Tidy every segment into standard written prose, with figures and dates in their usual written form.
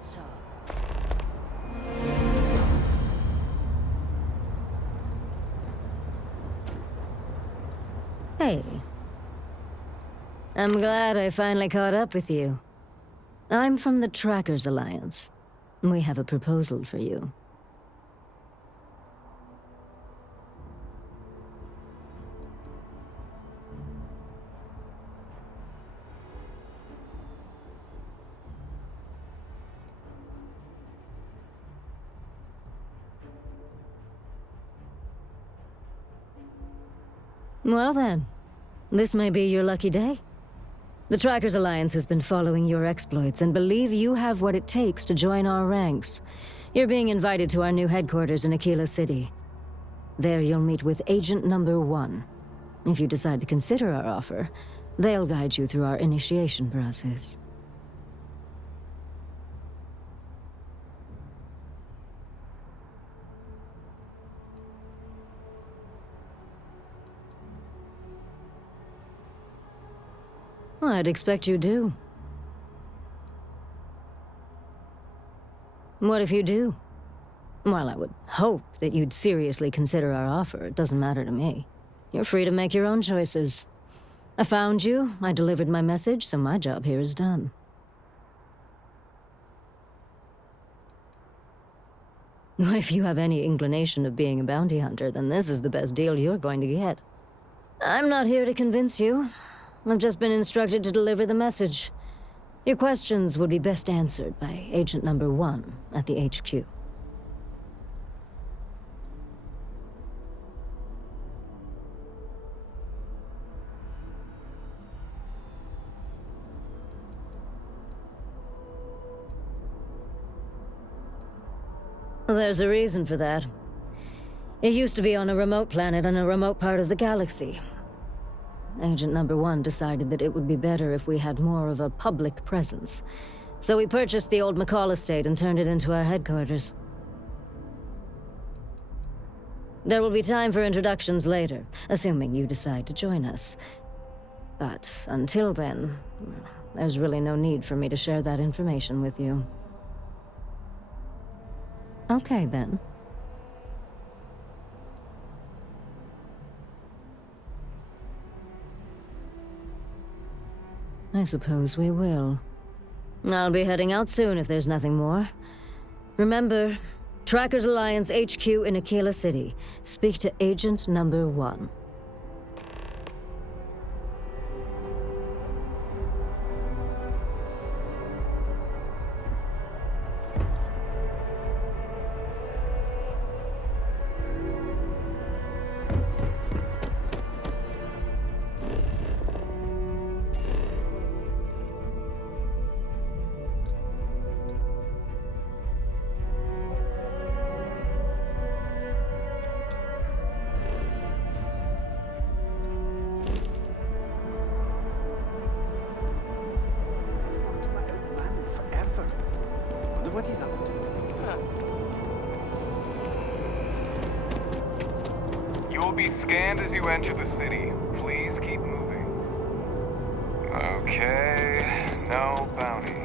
let's talk. Hey. I'm glad I finally caught up with you. I'm from the Trackers Alliance. We have a proposal for you. Well then, this may be your lucky day. The Trackers Alliance has been following your exploits and believe you have what it takes to join our ranks. You're being invited to our new headquarters in Aquila City. There you'll meet with Agent Number 1. If you decide to consider our offer, they'll guide you through our initiation process. I'd expect you do. What if you do? Well, I would hope that you'd seriously consider our offer. It doesn't matter to me. You're free to make your own choices. I found you, I delivered my message, so my job here is done. If you have any inclination of being a bounty hunter, then this is the best deal you're going to get. I'm not here to convince you. I've just been instructed to deliver the message. Your questions would be best answered by Agent Number 1 at the HQ. There's a reason for that. It used to be on a remote planet in a remote part of the galaxy. Agent Number 1 decided that it would be better if we had more of a public presence. So we purchased the old McCall estate and turned it into our headquarters. There will be time for introductions later, assuming you decide to join us. But until then, there's really no need for me to share that information with you. Okay, then. I suppose we will. I'll be heading out soon if there's nothing more. Remember, Trackers Alliance HQ in Aquila City. Speak to Agent Number 1. What is up? You will be scanned as you enter the city. Please keep moving. Okay, no bounty.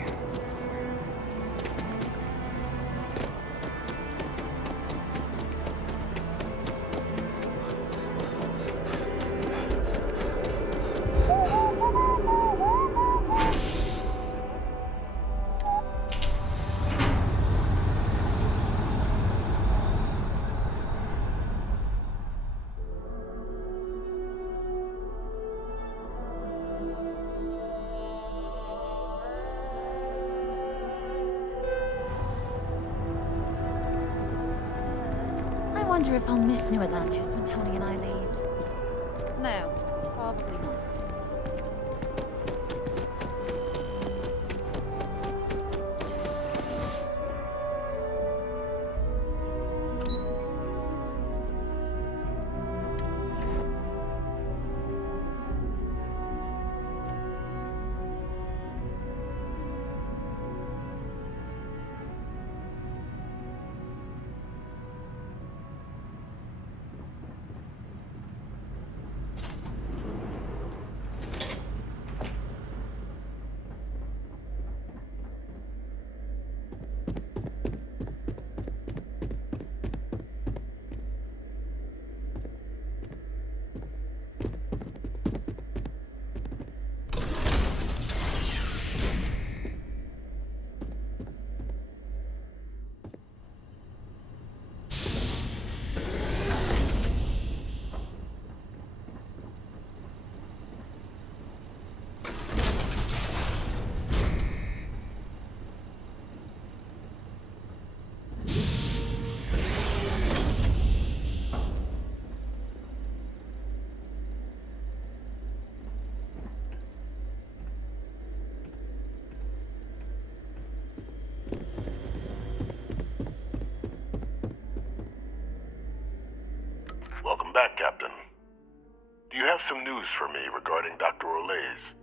I wonder if I'll miss New Atlantis when Tony and I leave. No, probably not. back, Captain. Do you have some news for me regarding Dr. Olays?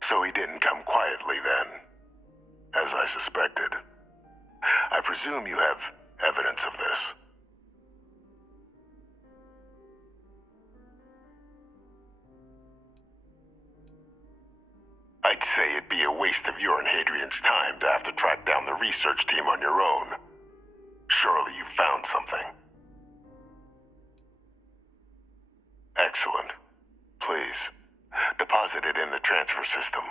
So he didn't come quietly then, as I suspected. I presume you have evidence of this. I'd say it'd be a waste of your and Hadrian's time to have to track down the research team on your own. Surely you found something. Excellent. Please, deposit it in the transfer system.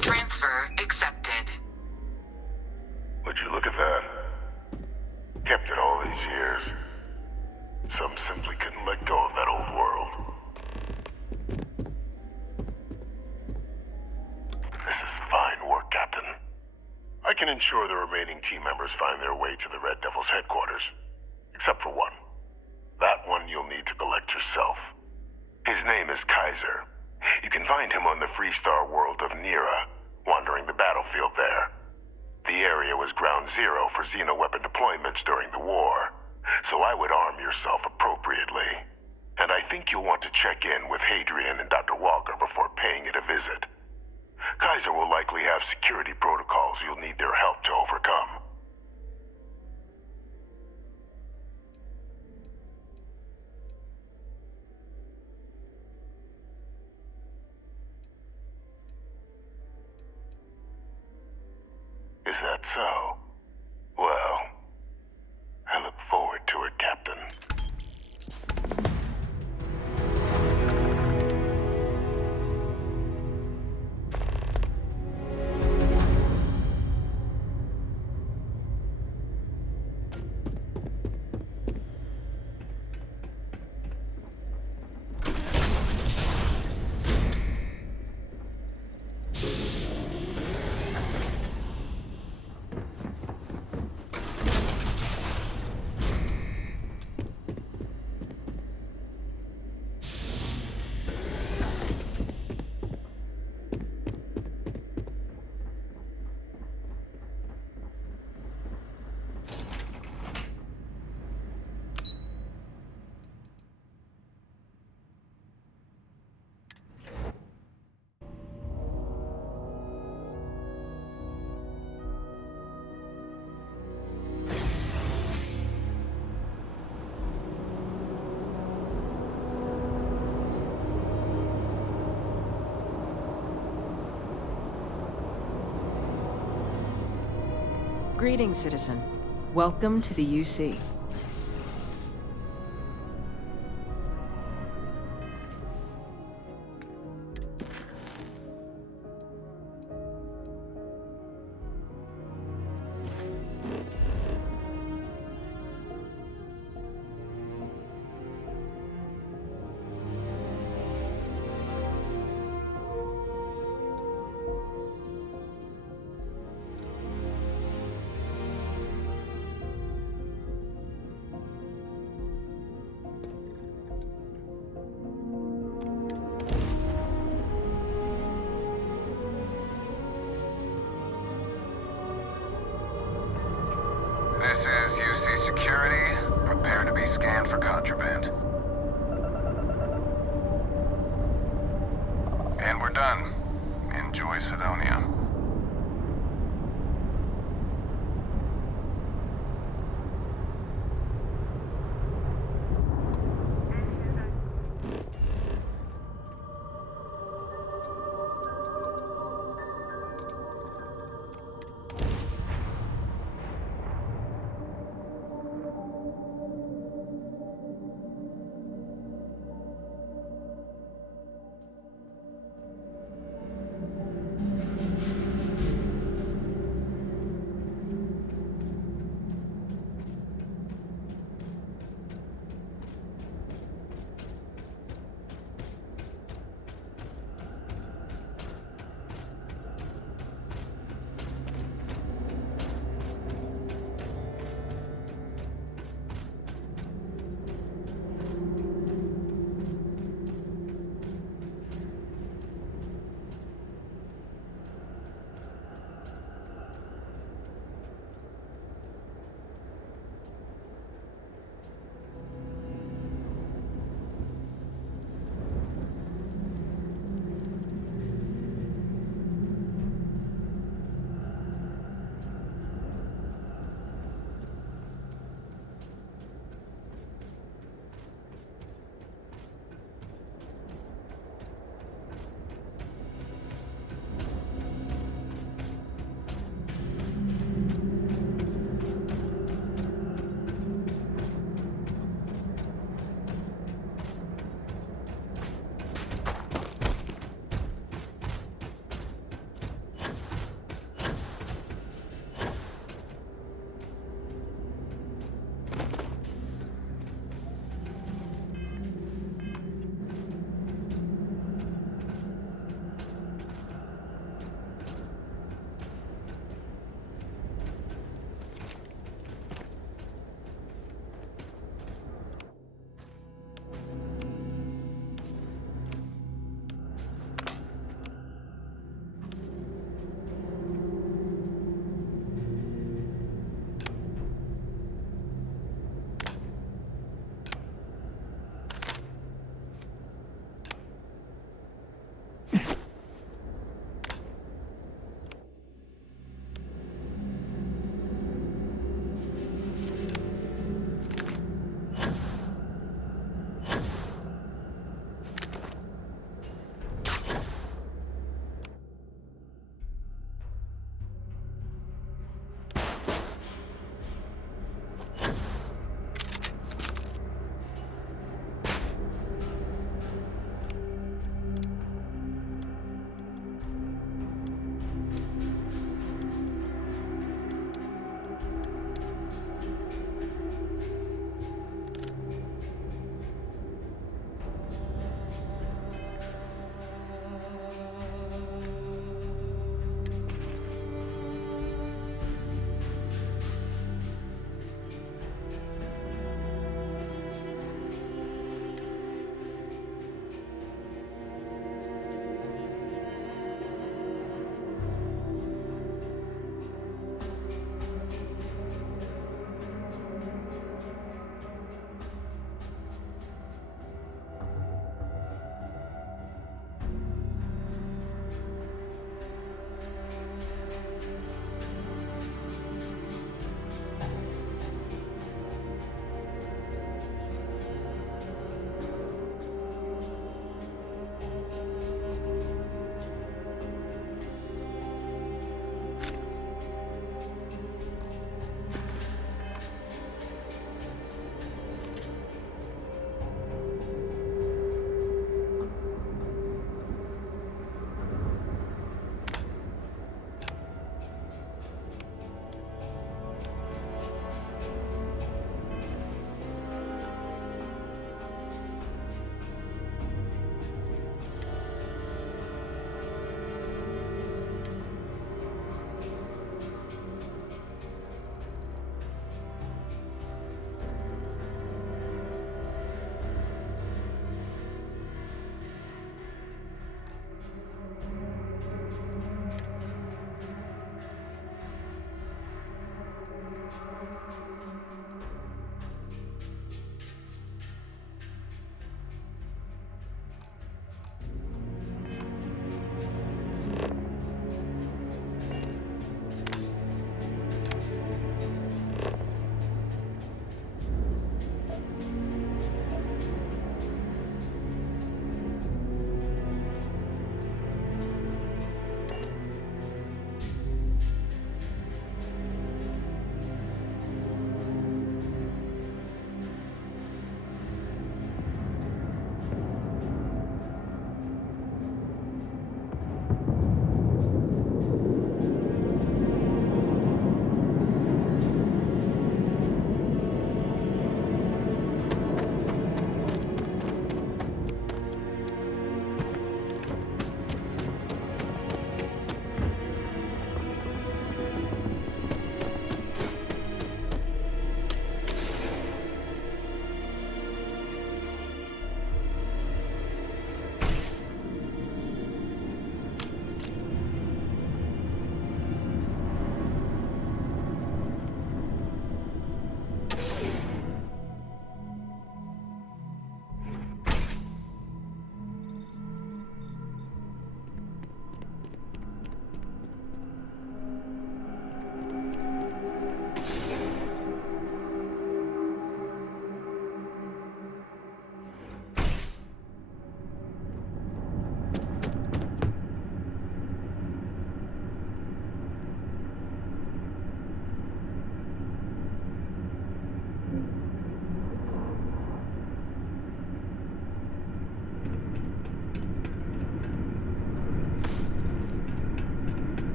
Transfer accepted. Would you look at that? Kept it all these years. Some simply couldn't let go of that old world. This is fine work, Captain. I can ensure the remaining team members find their way to the Red Devil's headquarters. Except for one. That one you'll need to collect yourself. His name is Kaiser. You can find him on the Freestar world of Nira, wandering the battlefield there. The area was ground zero for xeno-weapon deployments during the war, so I would arm yourself appropriately. And I think you'll want to check in with Hadrian and Dr. Walker before paying it a visit. Kaiser will likely have security protocols you'll need their help to overcome. Is that so? Well, I look forward to it, Captain. Greetings, citizen. Welcome to the UC. This is UC Security. Prepare to be scanned for contraband. And we're done. Enjoy Sidonia.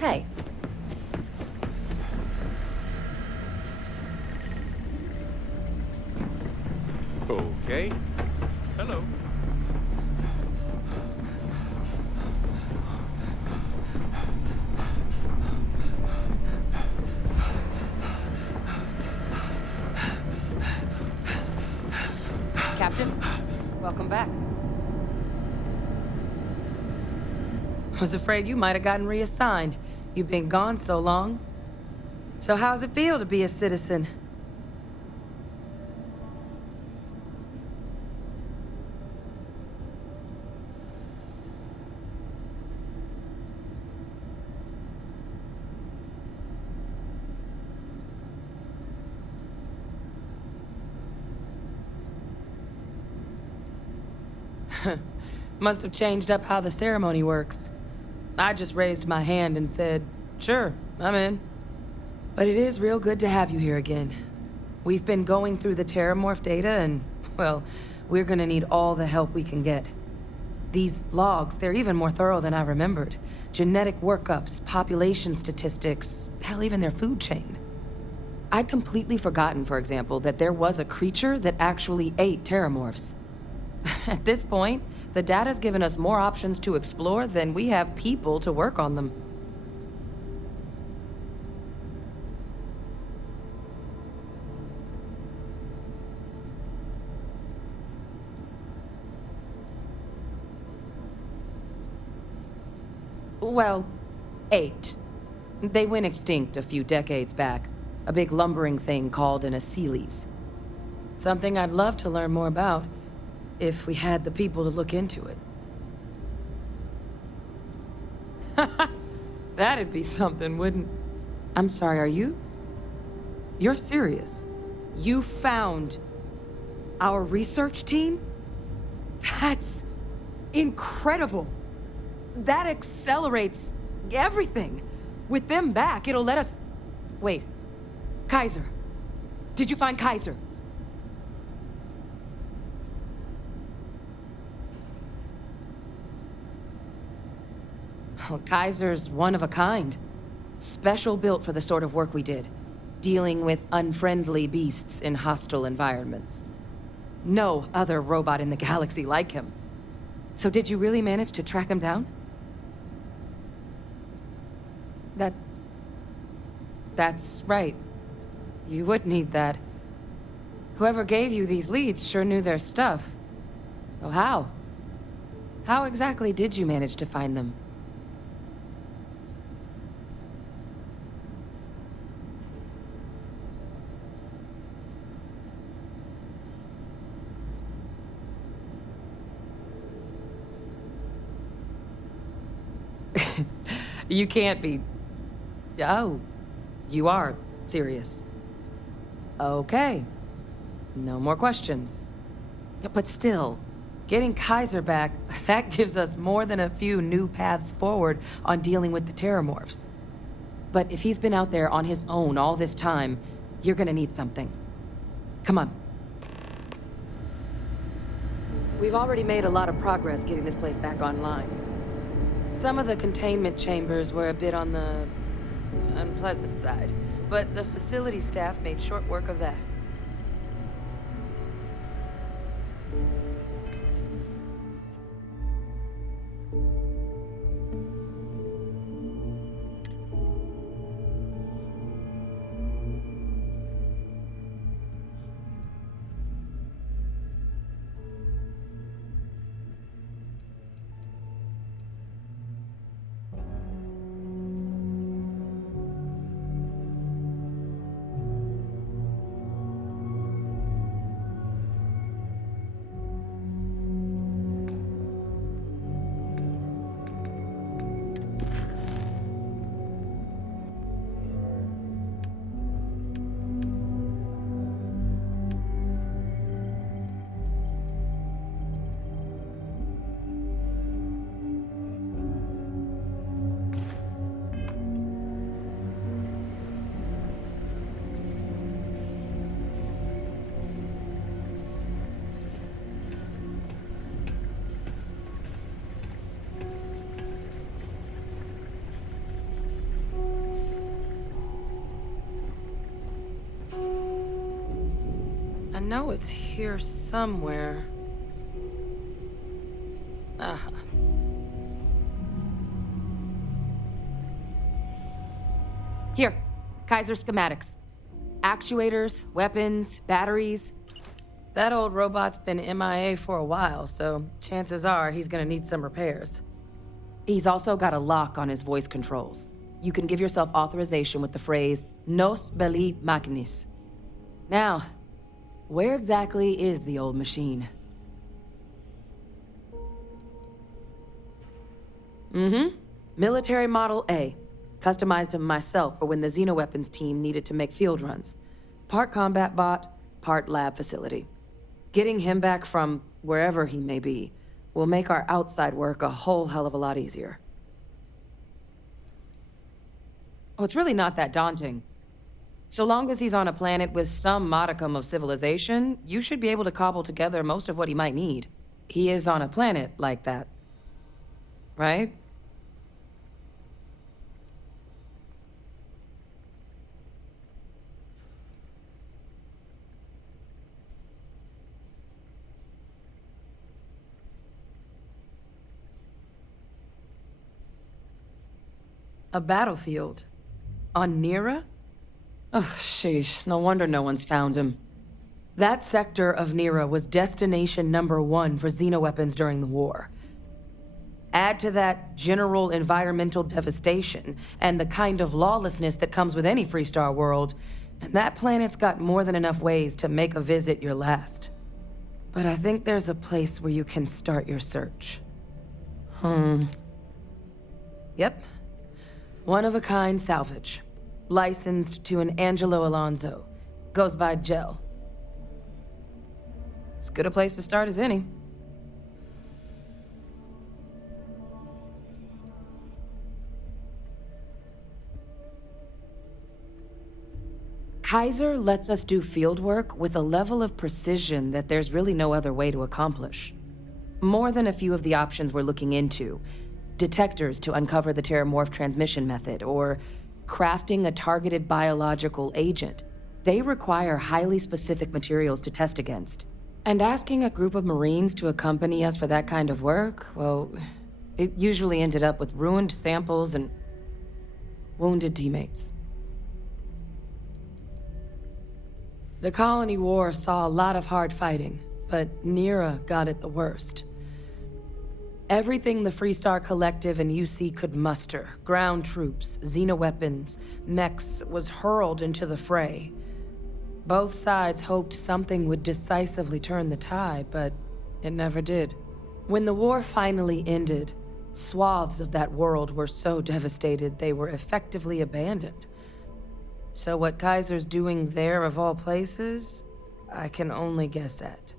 Hey. Okay. Hello. Captain, welcome back. Was afraid you might have gotten reassigned. You've been gone so long. So how's it feel to be a citizen? Must have changed up how the ceremony works. I just raised my hand and said, sure, I'm in. But it is real good to have you here again. We've been going through the Terramorph data and, well, we're gonna need all the help we can get. These logs, they're even more thorough than I remembered. Genetic workups, population statistics, hell, even their food chain. I'd completely forgotten, for example, that there was a creature that actually ate Terramorphs. At this point, the data's given us more options to explore than we have people to work on them. Well, 8. They went extinct a few decades back. A big lumbering thing called an Aceles. Something I'd love to learn more about, if we had the people to look into it. That'd be something, wouldn't... I'm sorry, are you? You're serious? You found our research team? That's incredible. That accelerates everything. With them back, it'll let us... Wait. Kaiser. Did you find Kaiser? Well, Kaiser's one of a kind. Special built for the sort of work we did. Dealing with unfriendly beasts in hostile environments. No other robot in the galaxy like him. So did you really manage to track him down? That's right. You would need that. Whoever gave you these leads sure knew their stuff. Well, how? How exactly did you manage to find them? You can't be... Oh, you are serious. Okay. No more questions. But still, getting Kaiser back, that gives us more than a few new paths forward on dealing with the Terramorphs. But if he's been out there on his own all this time, you're gonna need something. Come on. We've already made a lot of progress getting this place back online. Some of the containment chambers were a bit on the unpleasant side, but the facility staff made short work of that. know it's here somewhere. Uh-huh. Here, Kaiser schematics. Actuators, weapons, batteries. That old robot's been MIA for a while, so chances are he's gonna need some repairs. He's also got a lock on his voice controls. You can give yourself authorization with the phrase, Nos belli machinis. Now, where exactly is the old machine? Military Model A. Customized him myself for when the Xenoweapons team needed to make field runs. Part combat bot, part lab facility. Getting him back from wherever he may be will make our outside work a whole hell of a lot easier. Oh, it's really not that daunting. So long as he's on a planet with some modicum of civilization, you should be able to cobble together most of what he might need. He is on a planet like that. Right? A battlefield? On Nira? Ugh, sheesh. No wonder no one's found him. That sector of Nira was destination #1 for Xenoweapons during the war. Add to that general environmental devastation and the kind of lawlessness that comes with any Freestar world, and that planet's got more than enough ways to make a visit your last. But I think there's a place where you can start your search. Yep. One-of-a-kind salvage. Licensed to an Angelo Alonso. Goes by Gel. As good a place to start as any. Kaiser lets us do fieldwork with a level of precision that there's really no other way to accomplish. More than a few of the options we're looking into. Detectors to uncover the Terramorph transmission method, or crafting a targeted biological agent. They require highly specific materials to test against. And asking a group of Marines to accompany us for that kind of work, well, it usually ended up with ruined samples and wounded teammates. The Colony War saw a lot of hard fighting, but Nira got it the worst. Everything the Freestar Collective and UC could muster, ground troops, xenoweapons, mechs, was hurled into the fray. Both sides hoped something would decisively turn the tide, but it never did. When the war finally ended, swaths of that world were so devastated they were effectively abandoned. So what Kaiser's doing there of all places, I can only guess at.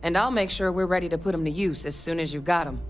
And I'll make sure we're ready to put him to use as soon as you've got him.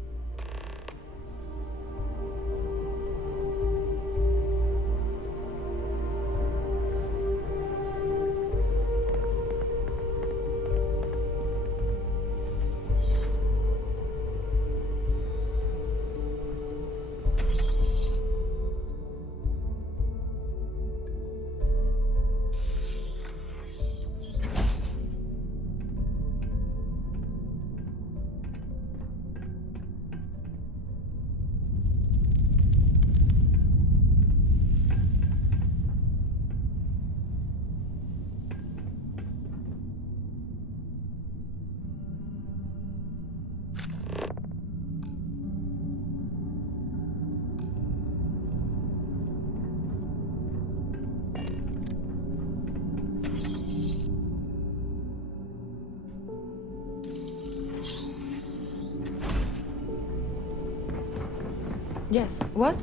Yes, what?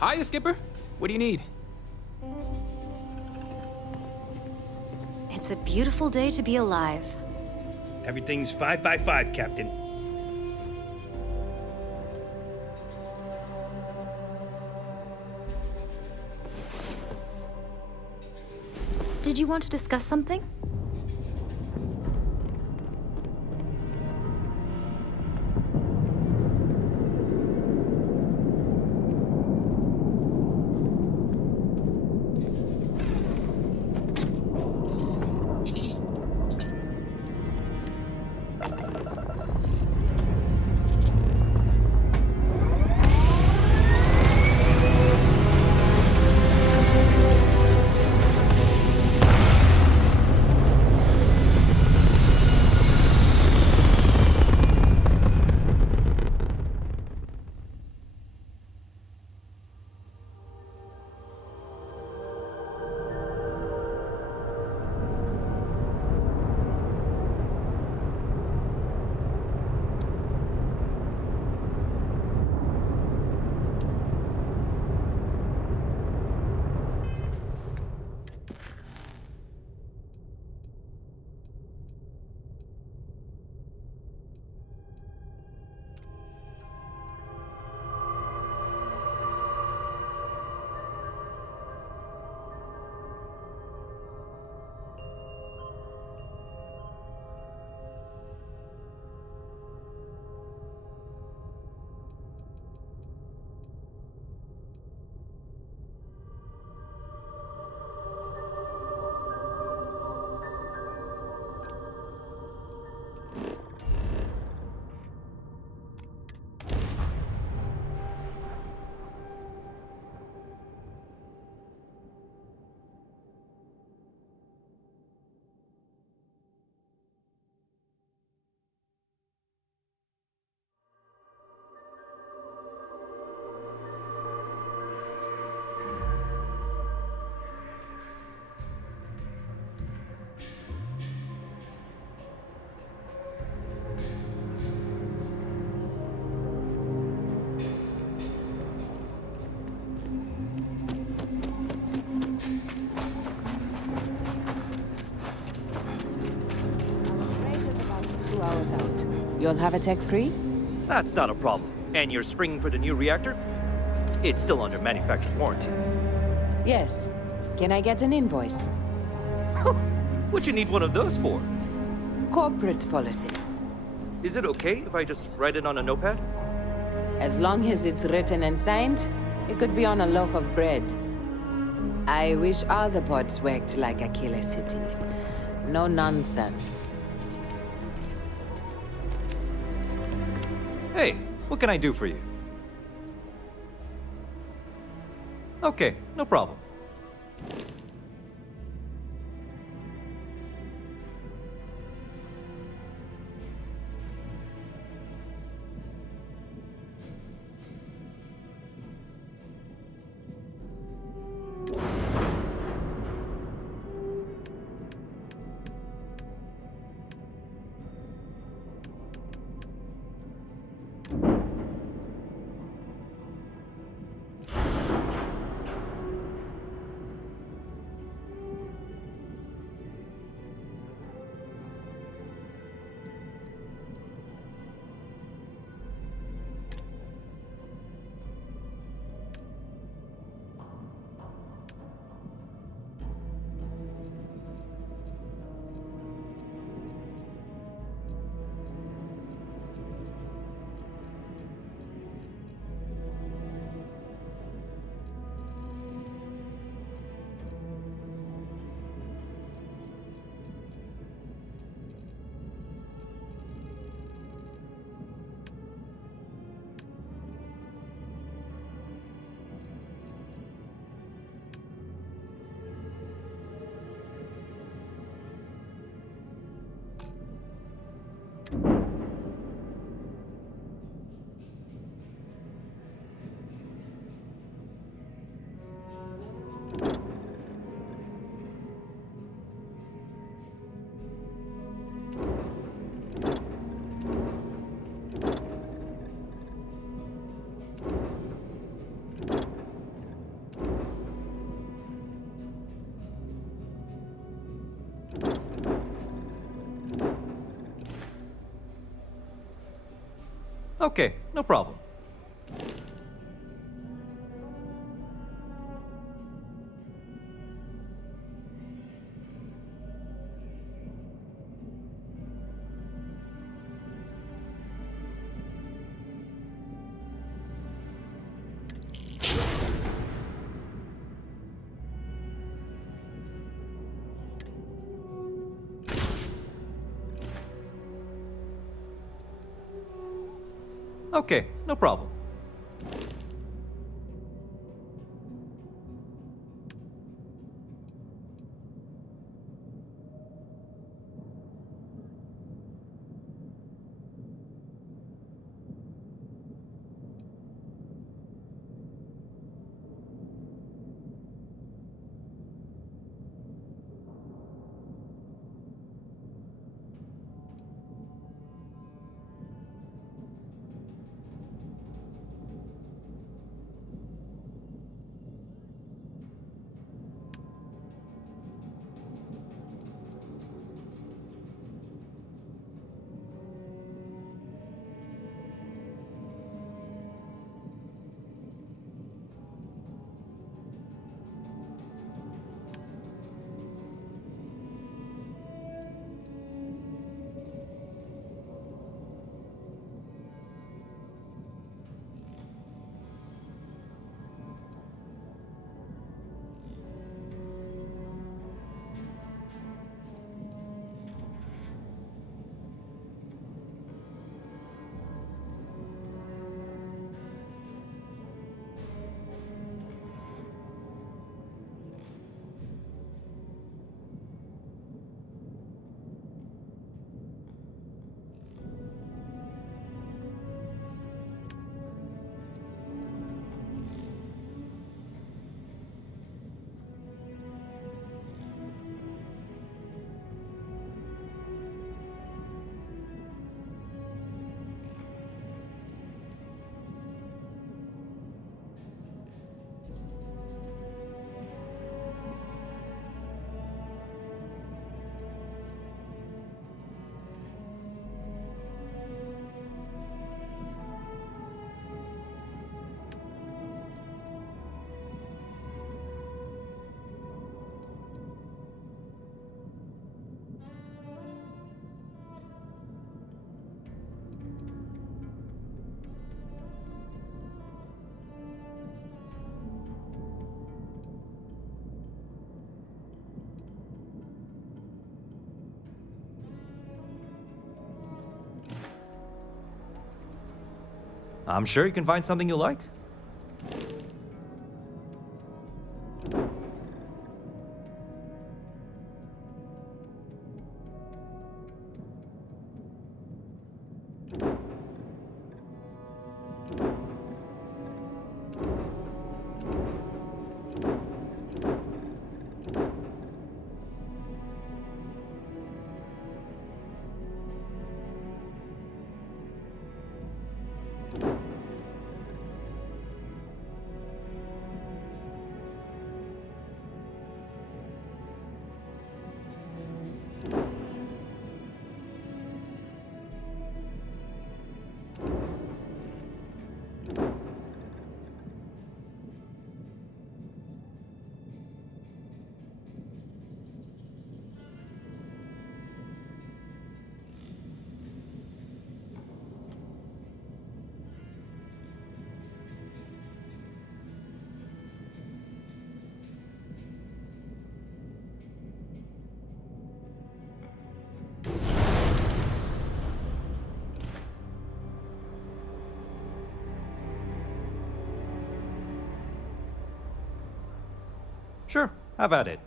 Hiya, Skipper. What do you need? It's a beautiful day to be alive. Everything's 5 by 5, Captain. Did you want to discuss something? Out. You'll have a tech free? That's not a problem. And you're springing for the new reactor? It's still under manufacturer's warranty. Yes. Can I get an invoice? What you need one of those for? Corporate policy. Is it okay if I just write it on a notepad? As long as it's written and signed, it could be on a loaf of bread. I wish all the pods worked like Aquila City. No nonsense. Hey, what can I do for you? Okay, no problem. Okay, no problem. Okay, no problem. I'm sure you can find something you like. Sure, have at it.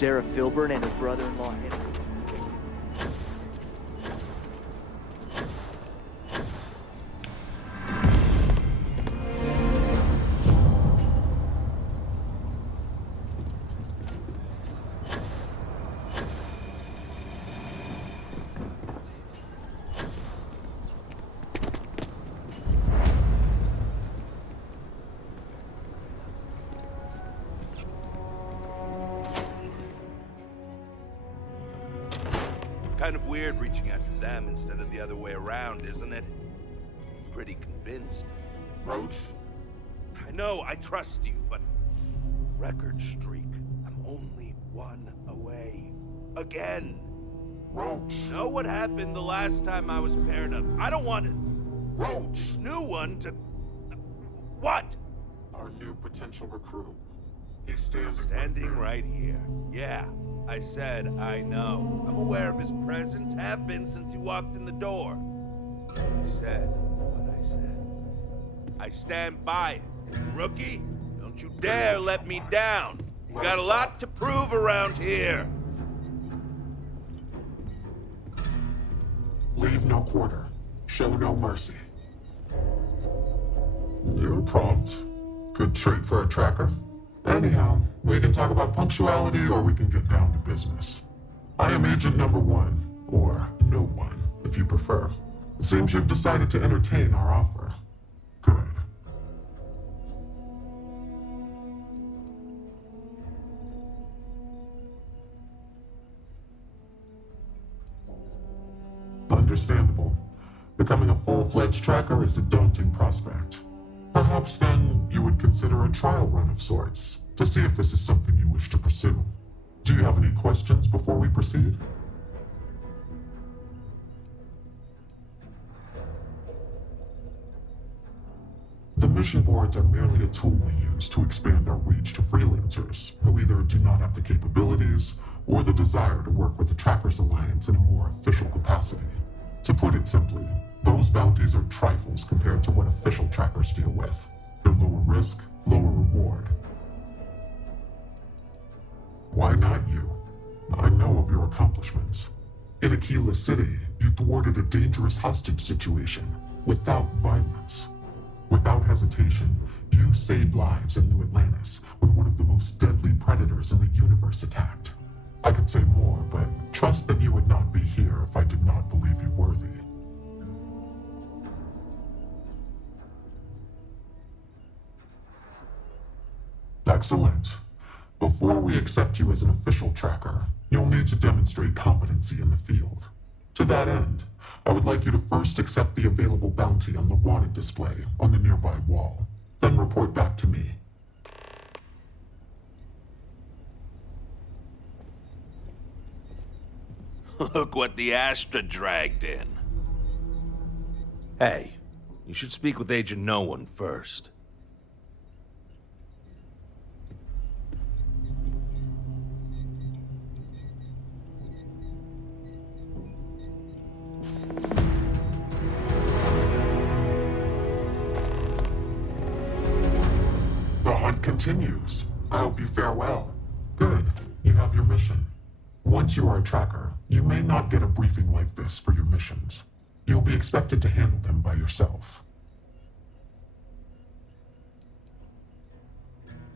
Sarah Filburn and her brother-in-law Henry. Kind of weird reaching out to them instead of the other way around, isn't it? Pretty convinced. Roach? I know, I trust you, but... record streak. I'm only one away. Again. Roach? Know what happened the last time I was paired up? I don't want it. Roach! This new one to... What? Our new potential recruit. He's Standing right here. Yeah, I said I know. I'm aware of his presence, have been since he walked in the door. I said what I said. I stand by it. Rookie, don't you dare let me down. You got a lot to prove around here. Leave no quarter. Show no mercy. You're prompt. Good trait for a tracker. Anyhow, we can talk about punctuality or we can get down to business. I am Agent Number 1, or No One, if you prefer. It seems you've decided to entertain our offer. Good. Understandable. Becoming a full-fledged tracker is a daunting prospect. Perhaps then you would consider a trial run of sorts to see if this is something you wish to pursue. Do you have any questions before we proceed? The mission boards are merely a tool we use to expand our reach to freelancers who either do not have the capabilities or the desire to work with the Trackers Alliance in a more official capacity. To put it simply, those bounties are trifles compared to what official trackers deal with. They're lower risk, lower reward. Why not you? I know of your accomplishments. In Aquila City, you thwarted a dangerous hostage situation without violence. Without hesitation, you saved lives in New Atlantis when one of the most deadly predators in the universe attacked. I could say more, but trust that you would not be here if I did not believe you worthy. Excellent. Before we accept you as an official tracker, you'll need to demonstrate competency in the field. To that end, I would like you to first accept the available bounty on the wanted display on the nearby wall, then report back to me. Look what the Astra dragged in. Hey, you should speak with Agent No One first. The hunt continues. I hope you fare well. Good. You have your mission. Once you are a tracker, you may not get a briefing like this for your missions. You'll be expected to handle them by yourself.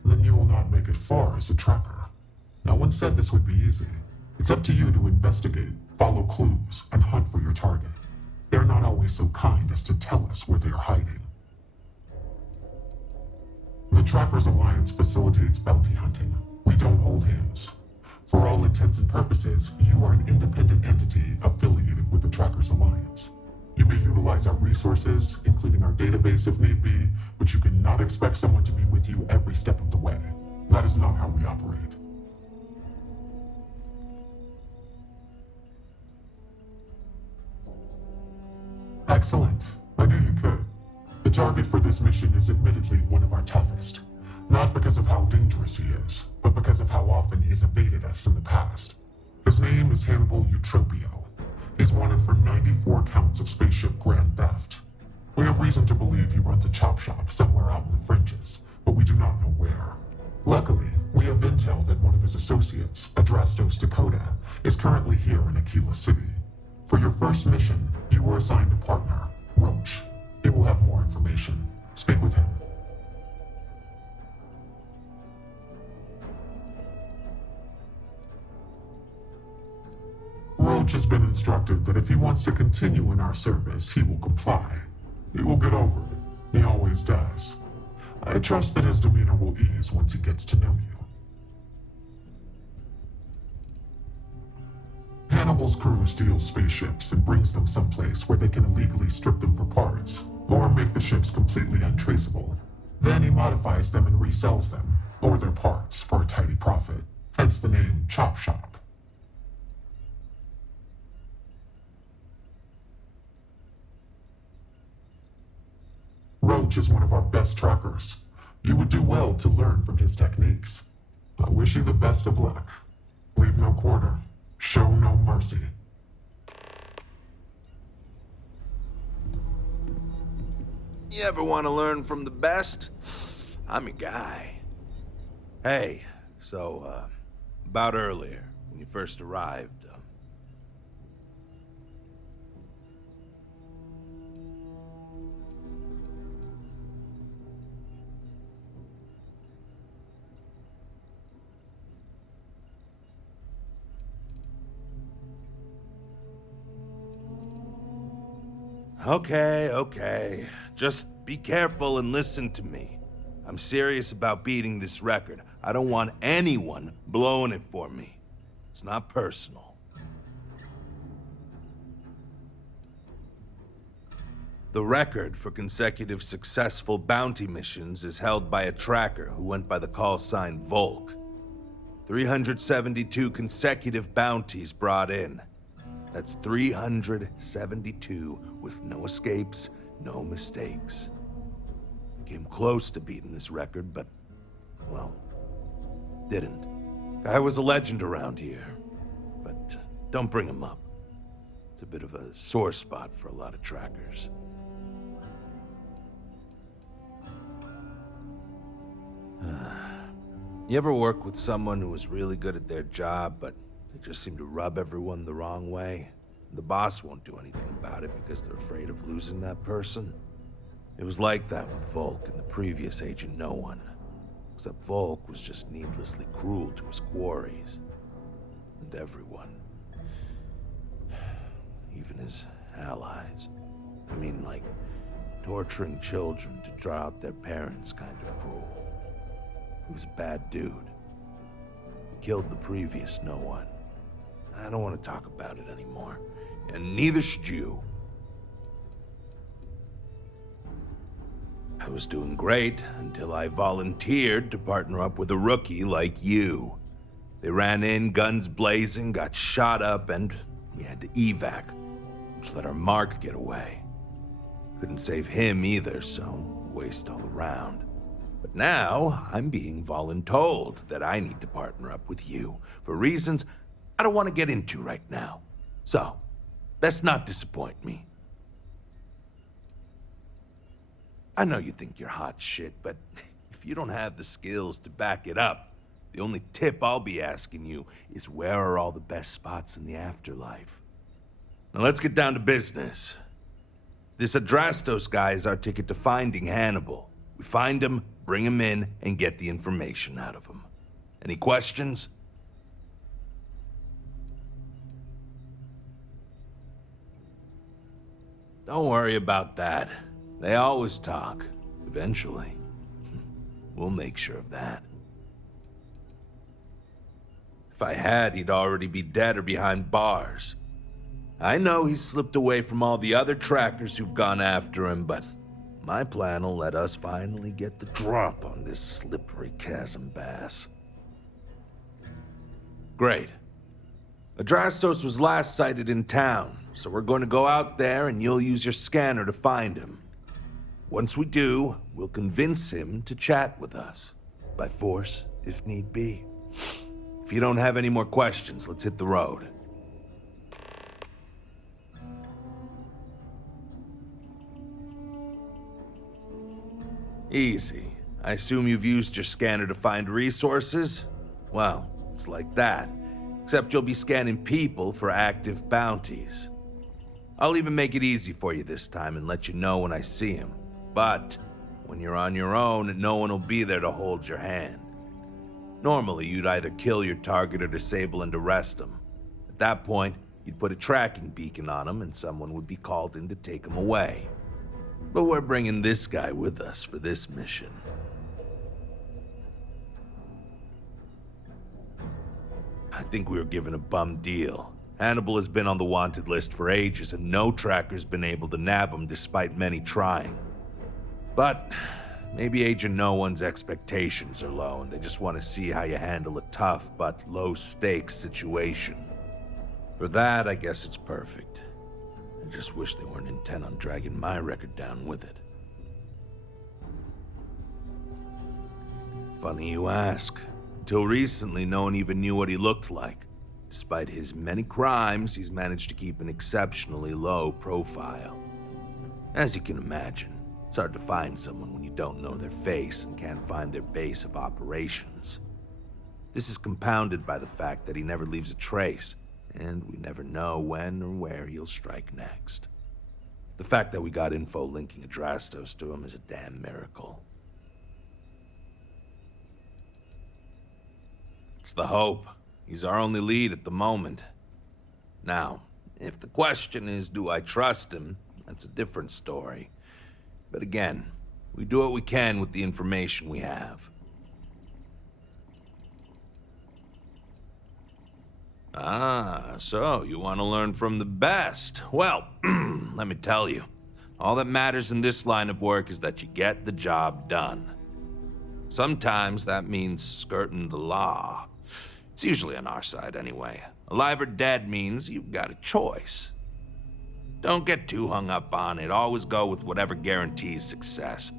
Then you will not make it far as a tracker. No one said this would be easy. It's up to you to investigate, follow clues, and hunt for your target. They're not always so kind as to tell us where they are hiding. The Trackers Alliance facilitates bounty hunting. We don't hold hands. For all intents and purposes, you are an independent entity affiliated with the Trackers Alliance. You may utilize our resources, including our database if need be, but you cannot expect someone to be with you every step of the way. That is not how we operate. Excellent. I knew you could. The target for this mission is admittedly one of our toughest. Not because of how dangerous he is, but because of how often he has evaded us in the past. His name is Hannibal Eutropio. He's wanted for 94 counts of spaceship grand theft. We have reason to believe he runs a chop shop somewhere out in the fringes, but we do not know where. Luckily, we have intel that one of his associates, a dragon safely here in Aquila City. For your first mission, you were assigned a partner, Roach. He will have more information. Speak with him. Roach has been instructed that if he wants to continue in our service, he will comply. He will get over it. He always does. I trust that his demeanor will ease once he gets to know you. Hannibal's crew steals spaceships and brings them someplace where they can illegally strip them for parts, or make the ships completely untraceable. Then he modifies them and resells them, or their parts, for a tidy profit. Hence the name Chop Shop. Roach is one of our best trackers. You would do well to learn from his techniques. I wish you the best of luck. Leave no quarter. Show no mercy. You ever want to learn from the best? I'm your guy. Hey, so, about earlier, when you first arrived, Okay. Just be careful and listen to me. I'm serious about beating this record. I don't want anyone blowing it for me. It's not personal. The record for consecutive successful bounty missions is held by a tracker who went by the call sign Volk. 372 consecutive bounties brought in. That's 372 with no escapes, no mistakes. Came close to beating this record, but, well, didn't. Guy was a legend around here, but don't bring him up. It's a bit of a sore spot for a lot of trackers. You ever work with someone who was really good at their job, but they just seem to rub everyone the wrong way? The boss won't do anything about it because they're afraid of losing that person. It was like that with Volk and the previous Agent No One. Except Volk was just needlessly cruel to his quarries. And everyone. Even his allies. I mean, like, torturing children to draw out their parents kind of cruel. He was a bad dude. He killed the previous No One. I don't want to talk about it anymore. And neither should you. I was doing great until I volunteered to partner up with a rookie like you. They ran in, guns blazing, got shot up, and we had to evac, which let our Mark get away. Couldn't save him either, so waste all around. But now, I'm being voluntold that I need to partner up with you for reasons I don't want to get into right now. So, let's not disappoint me. I know you think you're hot shit, but if you don't have the skills to back it up, the only tip I'll be asking you is where are all the best spots in the afterlife? Now let's get down to business. This Adrastos guy is our ticket to finding Hannibal. We find him, bring him in, and get the information out of him. Any questions? Don't worry about that. They always talk. Eventually. We'll make sure of that. If I had, he'd already be dead or behind bars. I know he's slipped away from all the other trackers who've gone after him, but my plan will let us finally get the drop on this slippery chasm bass. Great. Adrastos was last sighted in town, so we're going to go out there and you'll use your scanner to find him. Once we do, we'll convince him to chat with us. By force, if need be. If you don't have any more questions, let's hit the road. Easy. I assume you've used your scanner to find resources? Well, it's like that. Except you'll be scanning people for active bounties. I'll even make it easy for you this time and let you know when I see him. But when you're on your own, no one will be there to hold your hand. Normally, you'd either kill your target or disable and arrest him. At that point, you'd put a tracking beacon on him and someone would be called in to take him away. But we're bringing this guy with us for this mission. I think we were given a bum deal. Hannibal has been on the wanted list for ages, and no tracker's been able to nab him despite many trying. But maybe Agent No One's expectations are low, and they just want to see how you handle a tough but low-stakes situation. For that, I guess it's perfect. I just wish they weren't intent on dragging my record down with it. Funny you ask. Until recently, no one even knew what he looked like. Despite his many crimes, he's managed to keep an exceptionally low profile. As you can imagine, it's hard to find someone when you don't know their face and can't find their base of operations. This is compounded by the fact that he never leaves a trace, and we never know when or where he'll strike next. The fact that we got info linking Adrastos to him is a damn miracle. It's the hope. He's our only lead at the moment. Now, if the question is, do I trust him? That's a different story. But again, we do what we can with the information we have. Ah, so you want to learn from the best. Well, let me tell you, all that matters in this line of work is that you get the job done. Sometimes that means skirting the law. It's usually on our side anyway. Alive or dead means you've got a choice. Don't get too hung up on it. Always go with whatever guarantees success.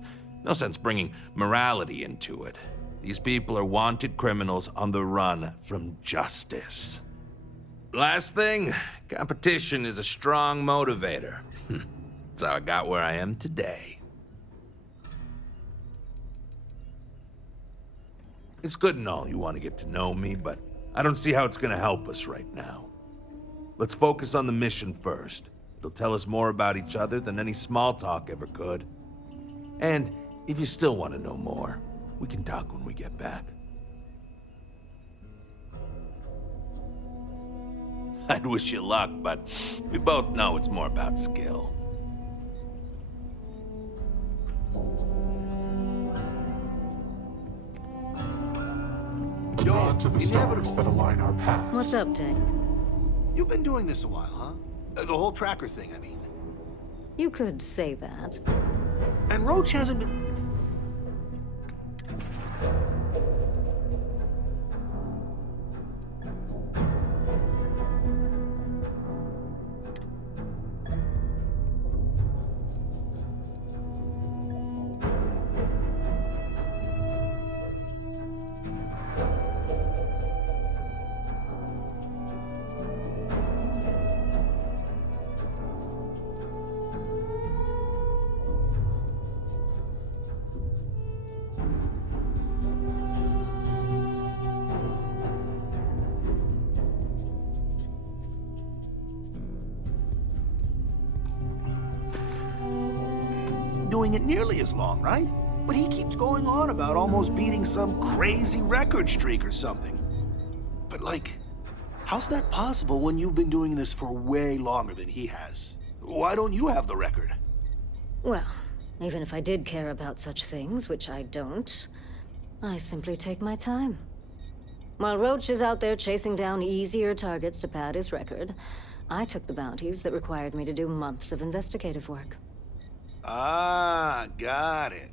No sense bringing morality into it. These people are wanted criminals on the run from justice. Last thing, competition is a strong motivator. That's how I got where I am today. It's good and all you want to get to know me, but I don't see how it's going to help us right now. Let's focus on the mission first. It'll tell us more about each other than any small talk ever could. And if you still want to know more, we can talk when we get back. I'd wish you luck, but we both know it's more about skill. Nod to the stars that align our paths. What's up, Tank? You've been doing this a while, huh? The whole tracker thing, I mean. You could say that. And Roach hasn't been... doing it nearly as long, right? But he keeps going on about almost beating some crazy record streak or something. But like, how's that possible when you've been doing this for way longer than he has? Why don't you have the record? Well, even if I did care about such things, which I don't, I simply take my time. While Roach is out there chasing down easier targets to pad his record, I took the bounties that required me to do months of investigative work. Ah, got it.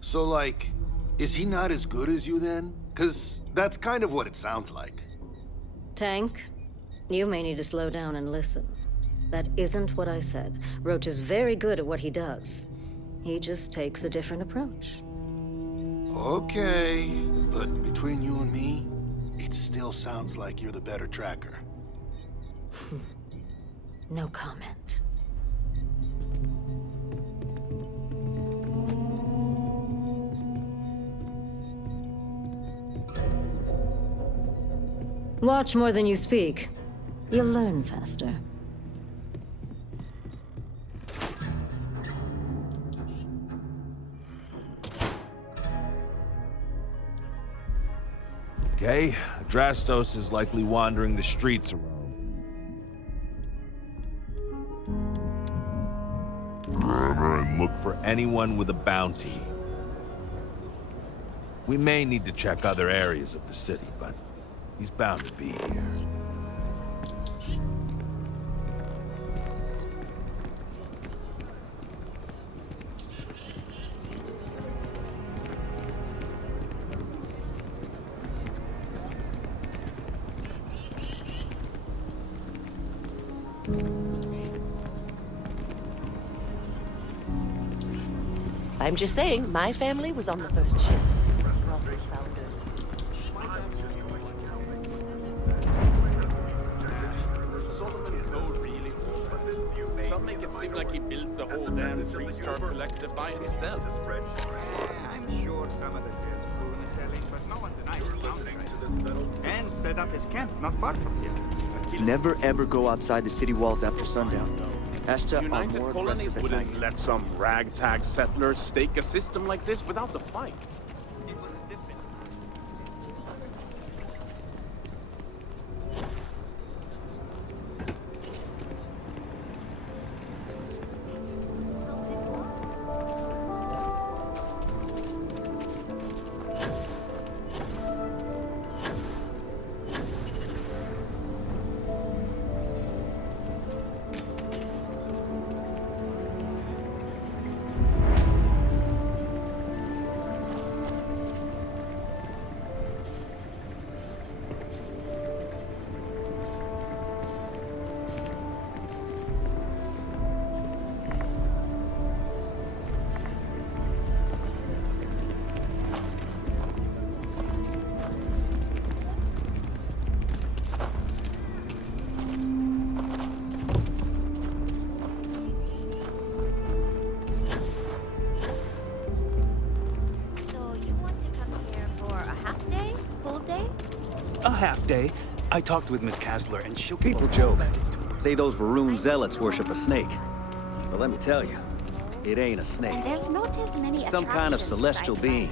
So, like, is he not as good as you then? 'Cause that's kind of what it sounds like. Tank, you may need to slow down and listen. That isn't what I said. Roach is very good at what he does. He just takes a different approach. Okay, but between you and me, it still sounds like you're the better tracker. No comment. Watch more than you speak. You'll learn faster. Okay, Adrastos is likely wandering the streets around. And look for anyone with a bounty. We may need to check other areas of the city, but he's bound to be here. I'm just saying, my family was on the first ship. Probably founders. Some make it seem like he built the whole damn three-star collective by himself. I'm sure some of the kids were in the telling, but no one denies the founding. And set up his camp not far from here. Never ever go outside the city walls after sundown. Ashta are United more colonies aggressive at wouldn't night. let some ragtag settlers stake a system like this without a fight. A half day. I talked with Miss Kasler, and she'll give People joke. Say those Varun zealots worship a snake. But let me tell you, it ain't a snake. And there's not as many Some kind of celestial being.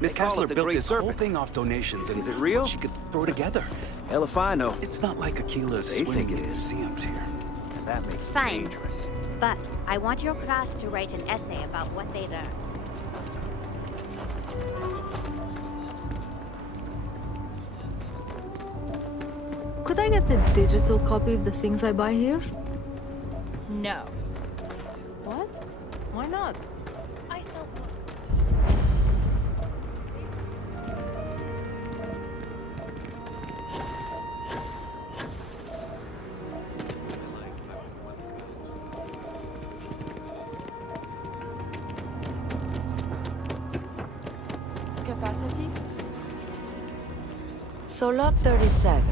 Miss They call Kasler it the built Great this whole Serpent. thing off donations, and Is it real? she could throw together. Hell if I know. It's not like Aquila's They think swimming it in is. museums here. And that makes it Fine. dangerous. But I want your class to write an essay about what they learned. Could I get a digital copy of the things I buy here? No. What? Why not? I sell books. Capacity? So lot 37.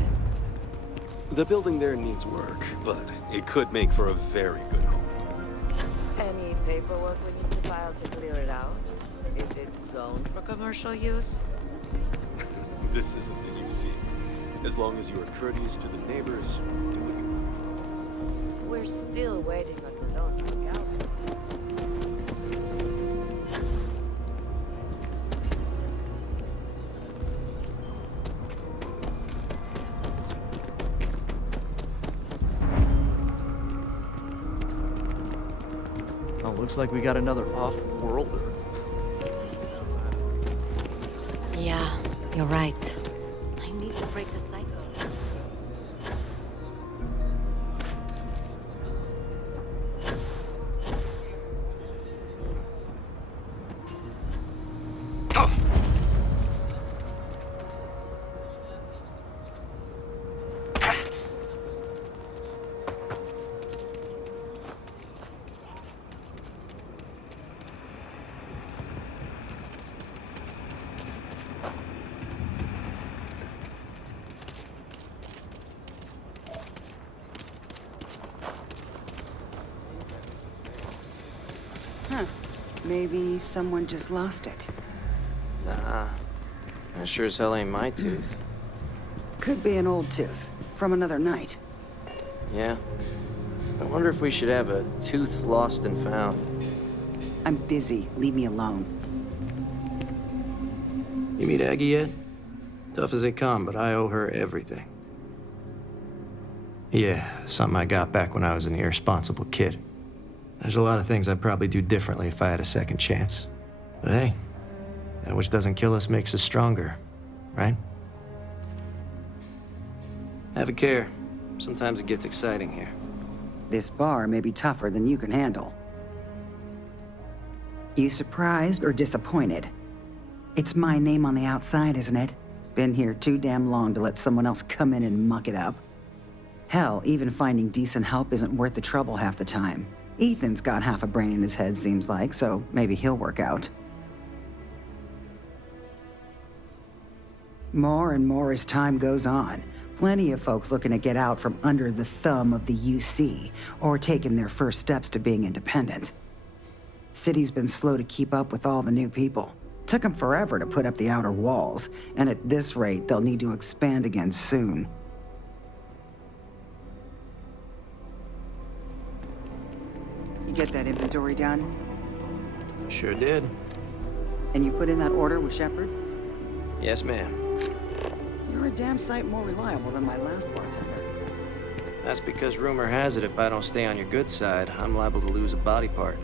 The building there needs work, but it could make for a very good home. Any paperwork we need to file to clear it out? Is it zoned for commercial use? This isn't the UC. As long as you are courteous to the neighbors, do what you want. We're still waiting on the loan for Galvin. Oh, looks like we got another off-worlder. Yeah, you're right. I need to break the cycle. Maybe someone just lost it. Nah. That sure as hell ain't my tooth. Could be an old tooth from another night. Yeah. I wonder if we should have a tooth lost and found. I'm busy. Leave me alone. You meet Aggie yet? Tough as they come, but I owe her everything. Yeah, something I got back when I was an irresponsible kid. There's a lot of things I'd probably do differently if I had a second chance. But hey, that which doesn't kill us makes us stronger, right? Have a care. Sometimes it gets exciting here. This bar may be tougher than you can handle. You surprised or disappointed? It's my name on the outside, isn't it? Been here too damn long to let someone else come in and muck it up. Hell, even finding decent help isn't worth the trouble half the time. Ethan's got half a brain in his head, seems like, so maybe he'll work out. More and more as time goes on. Plenty of folks looking to get out from under the thumb of the UC, or taking their first steps to being independent. City's been slow to keep up with all the new people. Took them forever to put up the outer walls, and at this rate, they'll need to expand again soon. You get that inventory done? Sure did. And you put in that order with Shepard? Yes, ma'am. You're a damn sight more reliable than my last bartender. That's because rumor has it if I don't stay on your good side, I'm liable to lose a body part.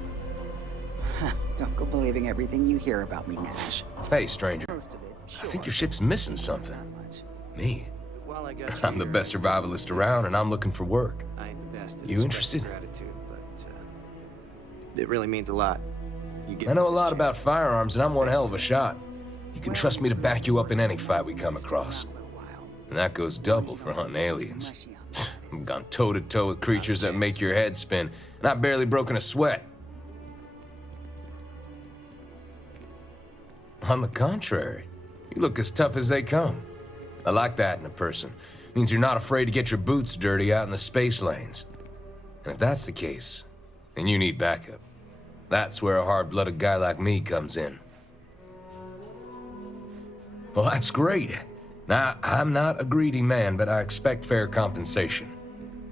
Don't go believing everything you hear about me, Nash. Hey, stranger. I think your ship's missing something. Me? I'm the best survivalist around, and I'm looking for work. I ain't the best. You interested? But it really means a lot. I know a lot about firearms, and I'm one hell of a shot. You can trust me to back you up in any fight we come across. And that goes double for hunting aliens. I've gone toe-to-toe with creatures that make your head spin, and I've barely broken a sweat. On the contrary, you look as tough as they come. I like that in a person. Means you're not afraid to get your boots dirty out in the space lanes. And if that's the case, then you need backup. That's where a hard-blooded guy like me comes in. Well, that's great. Now, I'm not a greedy man, but I expect fair compensation.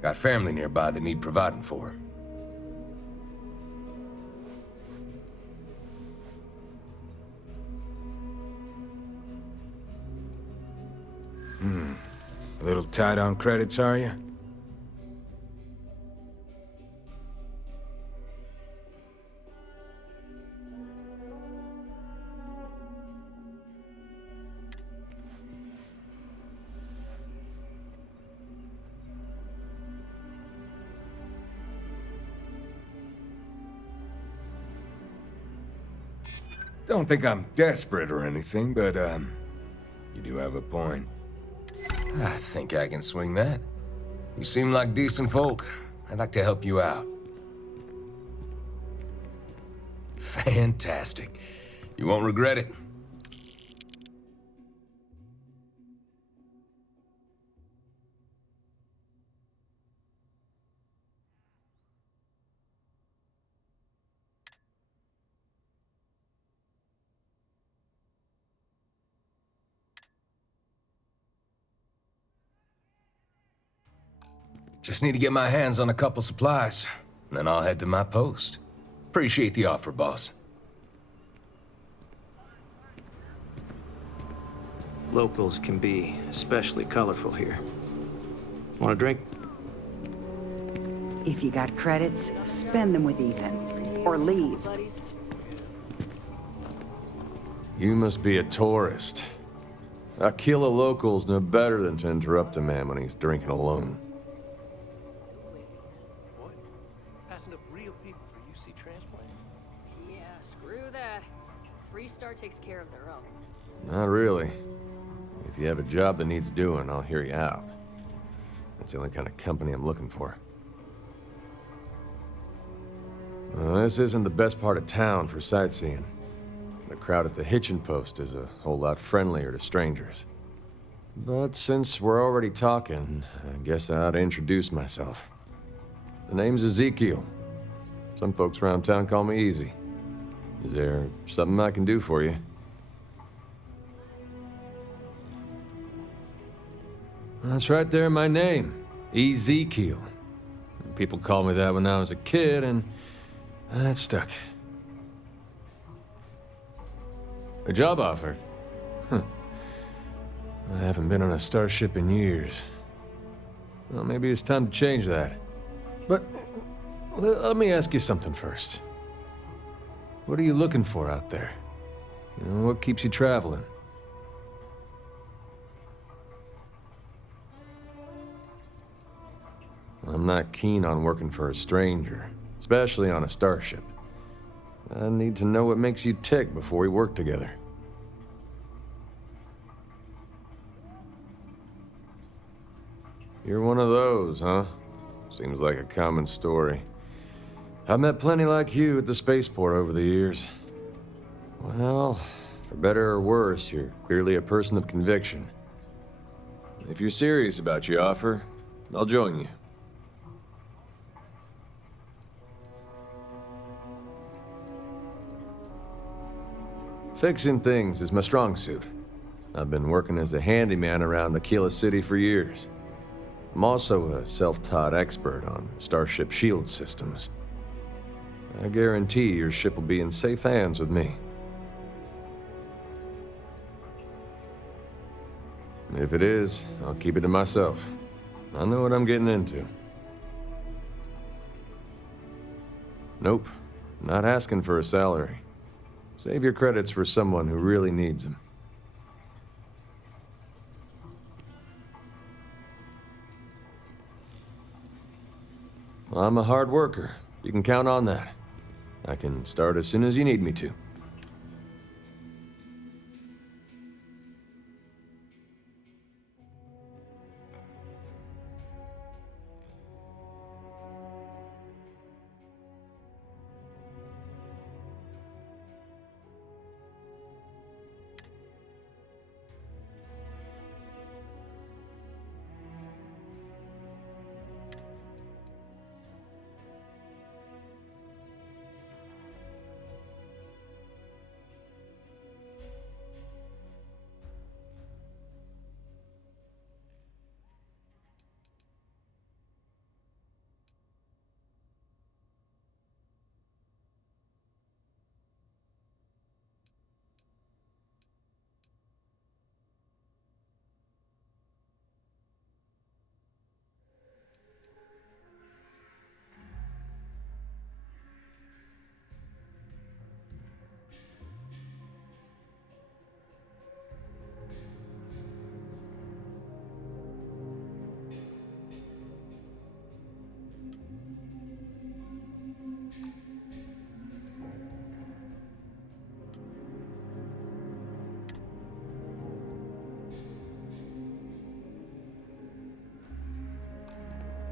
Got family nearby that need providing for. A little tight on credits, are you? Don't think I'm desperate or anything, but, you do have a point. I think I can swing that. You seem like decent folk. I'd like to help you out. Fantastic. You won't regret it. Just need to get my hands on a couple supplies, and then I'll head to my post. Appreciate the offer, boss. Locals can be especially colorful here. Want a drink? If you got credits, spend them with Ethan. Or leave. You must be a tourist. Aquila locals know better than to interrupt a man when he's drinking alone. Takes care of their own. Not really. If you have a job that needs doing, I'll hear you out. That's the only kind of company I'm looking for. This isn't the best part of town for sightseeing. The crowd at the hitching post is a whole lot friendlier to strangers. But since we're already talking, I guess I ought to introduce myself. The name's Ezekiel. Some folks around town call me Easy. Is there something I can do for you? That's right there in my name. Ezekiel. People called me that when I was a kid, and that stuck. A job offer? Huh. I haven't been on a starship in years. Well, maybe it's time to change that. But let me ask you something first. What are you looking for out there? You know, what keeps you traveling? I'm not keen on working for a stranger, especially on a starship. I need to know what makes you tick before we work together. You're one of those, huh? Seems like a common story. I've met plenty like you at the spaceport over the years. Well, for better or worse, you're clearly a person of conviction. If you're serious about your offer, I'll join you. Fixing things is my strong suit. I've been working as a handyman around Aquila City for years. I'm also a self-taught expert on Starship shield systems. I guarantee your ship will be in safe hands with me. If it is, I'll keep it to myself. I know what I'm getting into. Nope, not asking for a salary. Save your credits for someone who really needs them. I'm a hard worker. You can count on that. I can start as soon as you need me to.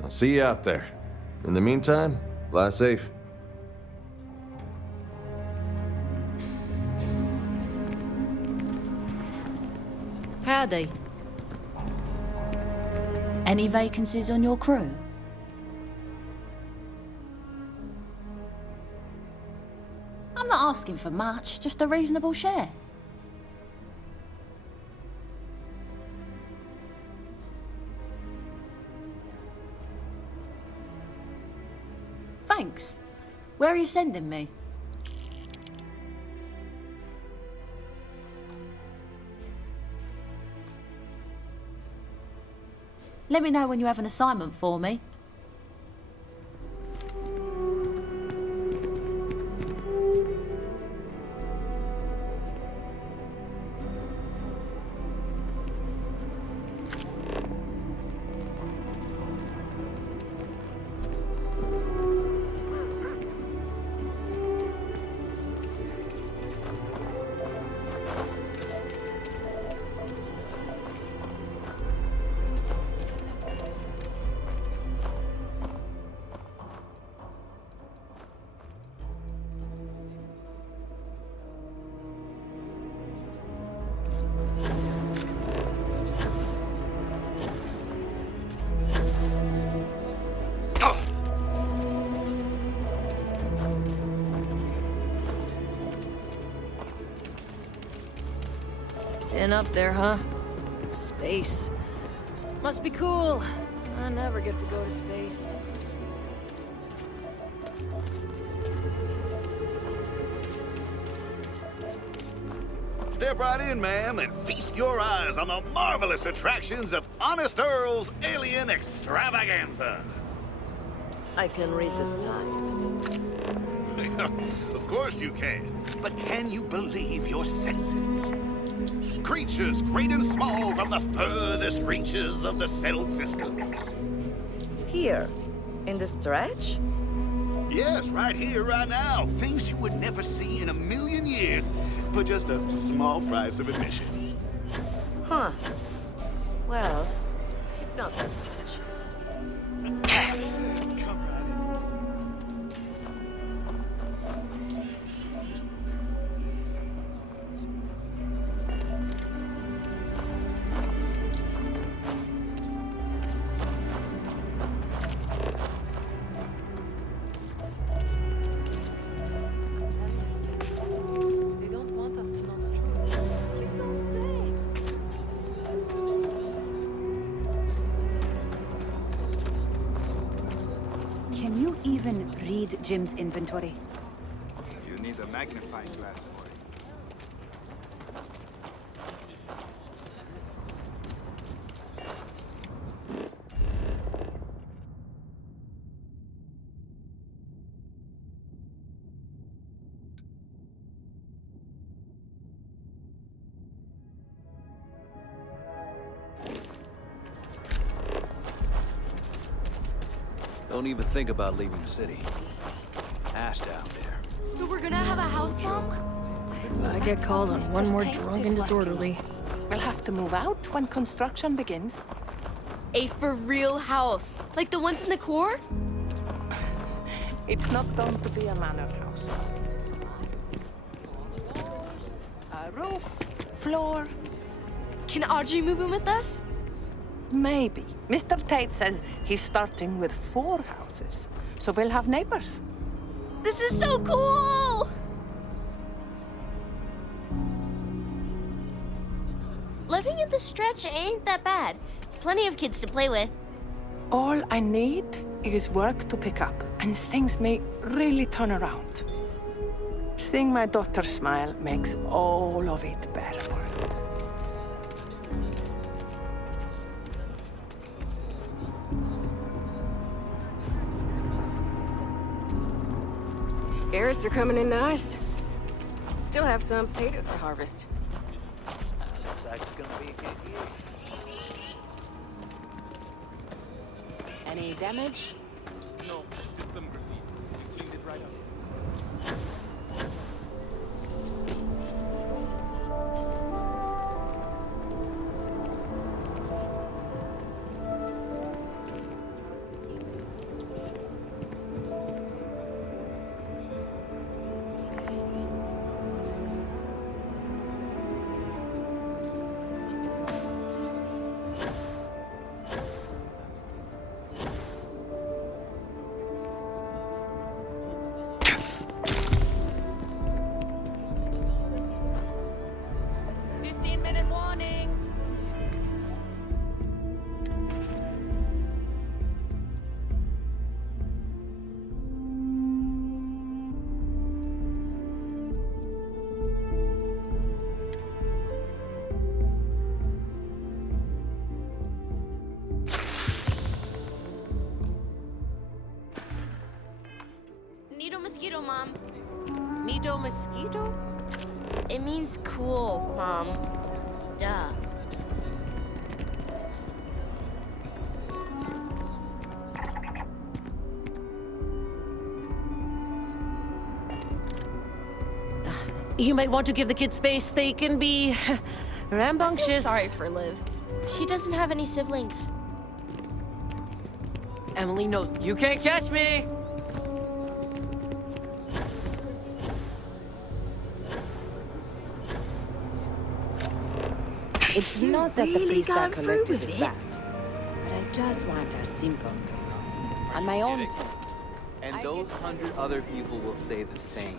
I'll see you out there. In the meantime, fly safe. Howdy. Any vacancies on your crew? I'm not asking for much, just a reasonable share. Thanks. Where are you sending me? Let me know when you have an assignment for me. Been up there, huh? Space. Must be cool. I never get to go to space. Step right in, ma'am, and feast your eyes on the marvelous attractions of Honest Earl's Alien Extravaganza. I can read the sign. Of course you can. But can you believe your senses? Creatures great and small from the furthest reaches of the settled systems. Here, in the stretch? Yes, right here, right now. Things you would never see in a million years for just a small price of admission. Huh. Well, it's not that much. Can you even read Jim's inventory? You need a magnifying glass for it. Don't even think about leaving the city. Ash down there. So we're gonna have a house bomb? If I get called on one more drunk and disorderly, we'll have to move out when construction begins. A for real house, like the ones in the core? It's not going to be a manor house. A roof, floor. Can Audrey move in with us? Maybe. Mr. Tate says he's starting with 4 houses, so we'll have neighbors. This is so cool! Living in the stretch ain't that bad. Plenty of kids to play with. All I need is work to pick up, and things may really turn around. Seeing my daughter smile makes all of it bearable. Carrots are coming in nice. Still have some potatoes to harvest. Looks like it's gonna be a good year. Any damage? No, just some graffiti. We cleaned it right up. Nido mosquito, Mom. Nido mosquito? It means cool, Mom. Duh. You might want to give the kids space. They can be rambunctious. I feel sorry for Liv. She doesn't have any siblings. Emily knows you can't catch me. It's not that the Freestyle Collective is bad, but I just want a simple, on my own terms. And those 100 other people will say the same.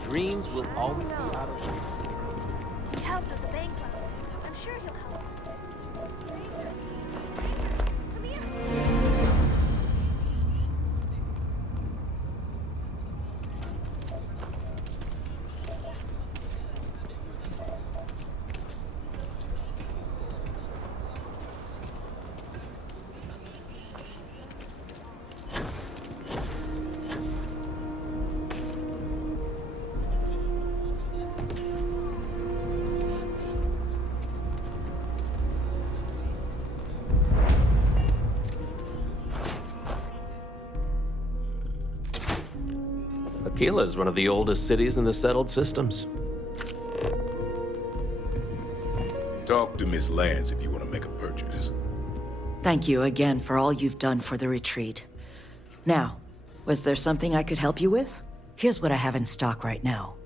Dreams will always be out of reach. He helped with the bank robbery. I'm sure he'll help. Tequila is one of the oldest cities in the settled systems. Talk to Miss Lance if you want to make a purchase. Thank you again for all you've done for the retreat. Now, was there something I could help you with? Here's what I have in stock right now.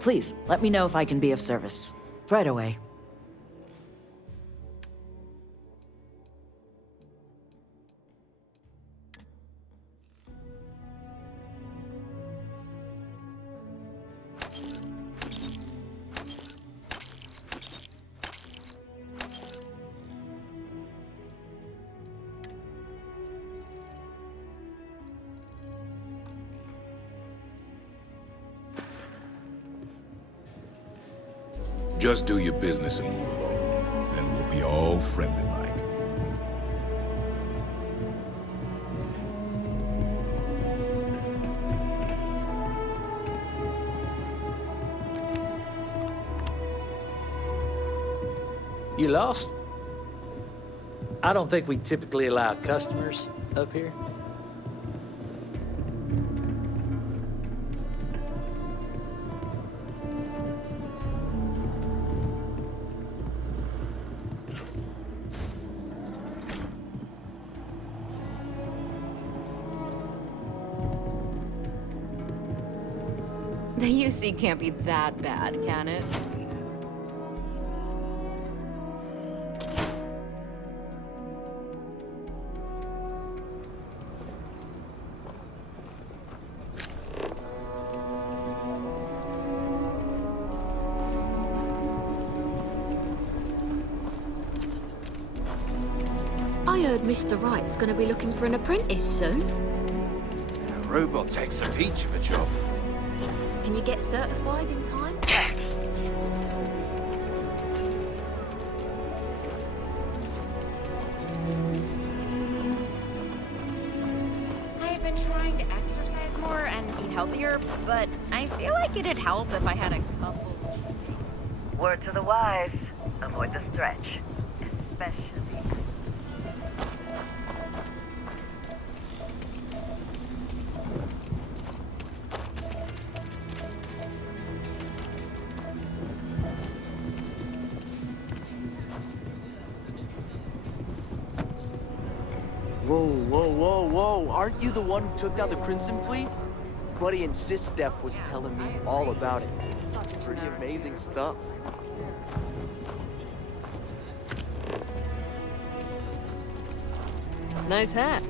Please, let me know if I can be of service. Right away. Just do your business and move along, and we'll be all friendly-like. You lost? I don't think we typically allow customers up here. The UC can't be that bad, can it? I heard Mr. Wright's gonna be looking for an apprentice soon. A robot takes a peach of a job. Can you get certified in time? I've been trying to exercise more and eat healthier, but I feel like it'd help if I had a couple cheat Word to the wise, avoid the stretch. Especially. Whoa, whoa, whoa, whoa. Aren't you the one who took down the Crimson Fleet? Buddy and Steph was telling me all about it. Pretty amazing stuff. Nice hat.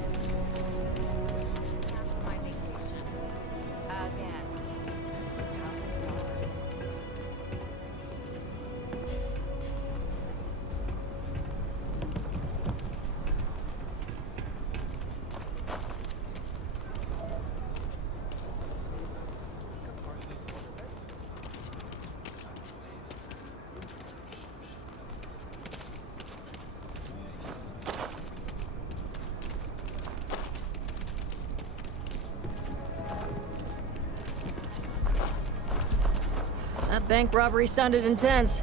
That bank robbery sounded intense.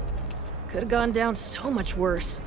Could have gone down so much worse.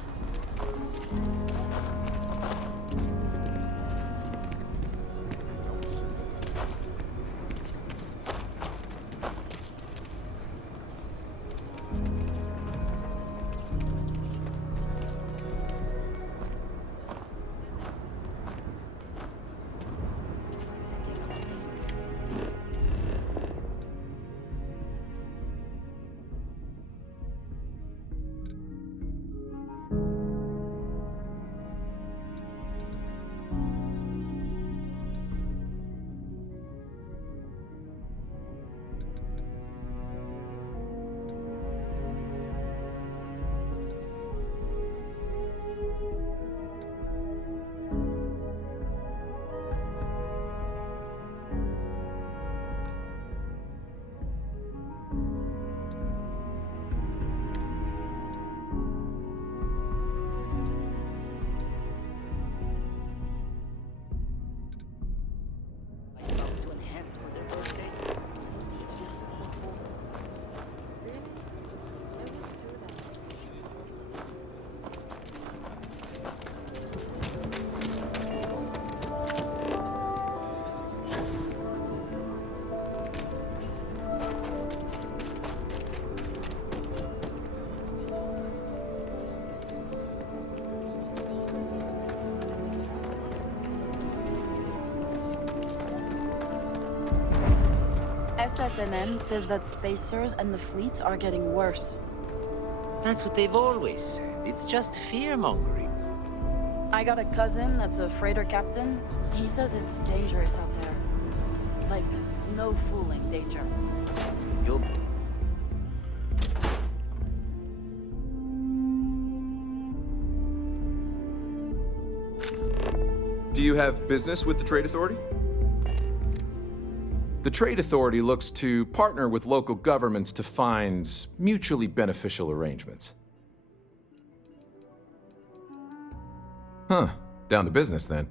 SSNN says that spacers and the fleet are getting worse. That's what they've always said. It's just fear-mongering. I got a cousin that's a freighter captain. He says it's dangerous out there. Like, no fooling danger. You'll... Do you have business with the Trade Authority? The Trade Authority looks to partner with local governments to find mutually beneficial arrangements. Huh. Down to business, then.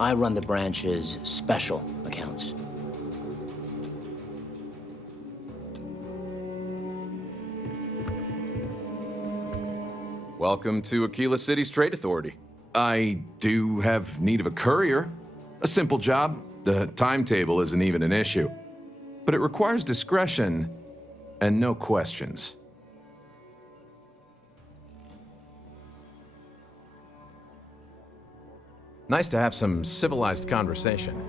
I run the branch's special accounts. Welcome to Aquila City's Trade Authority. I do have need of a courier. A simple job. The timetable isn't even an issue. But it requires discretion and no questions. Nice to have some civilized conversation.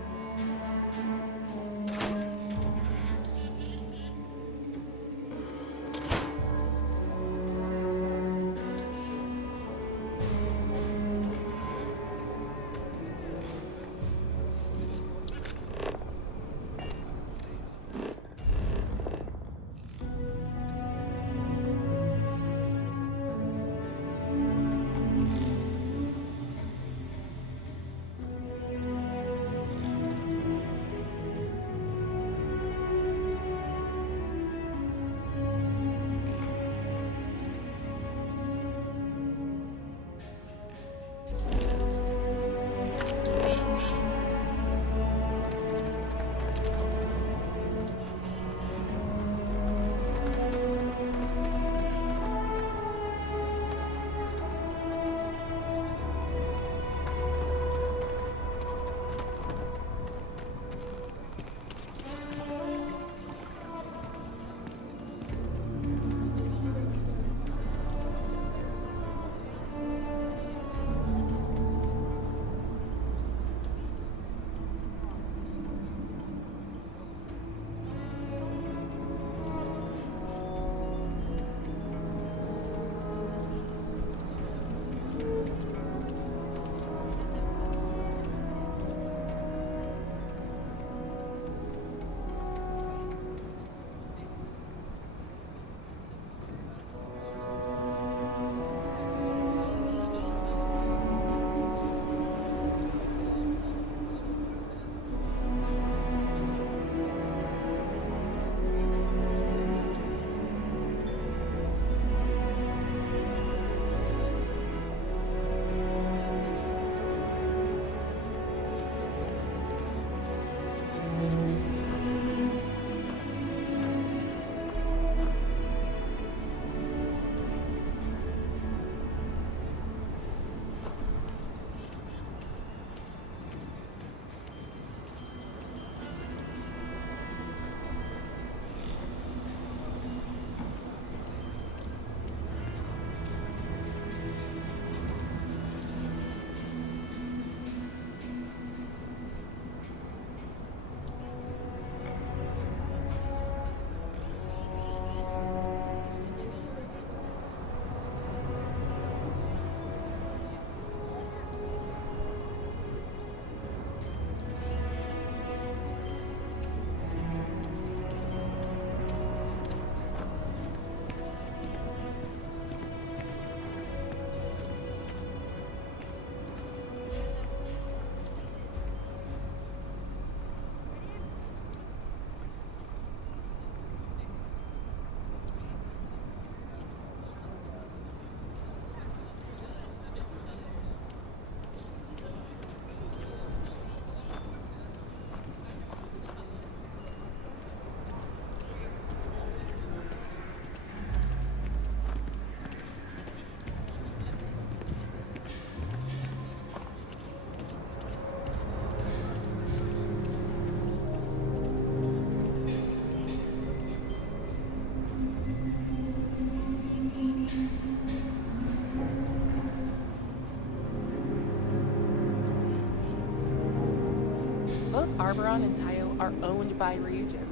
Arboron and Tayo are owned by Region.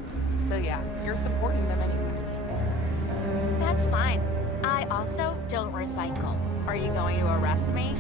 So yeah, you're supporting them anyway. That's fine. I also don't recycle. Are you going to arrest me?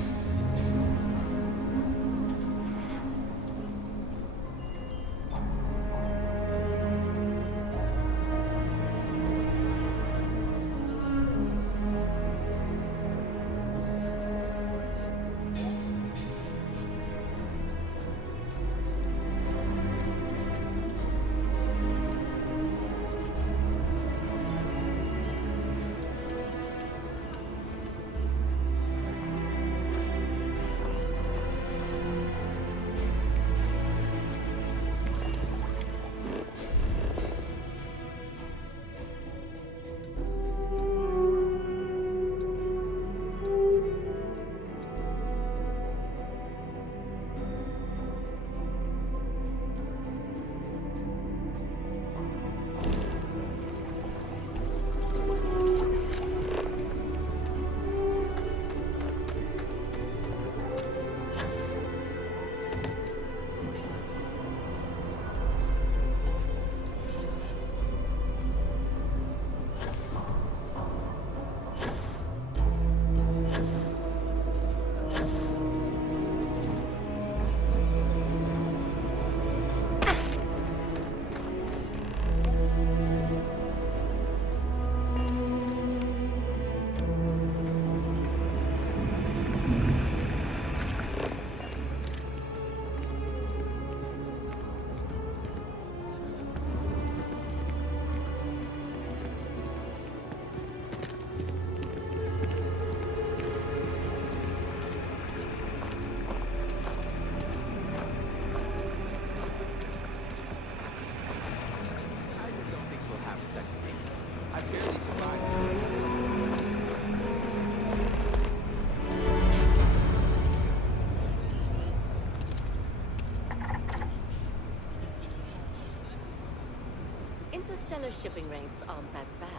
Interstellar shipping rates aren't that bad.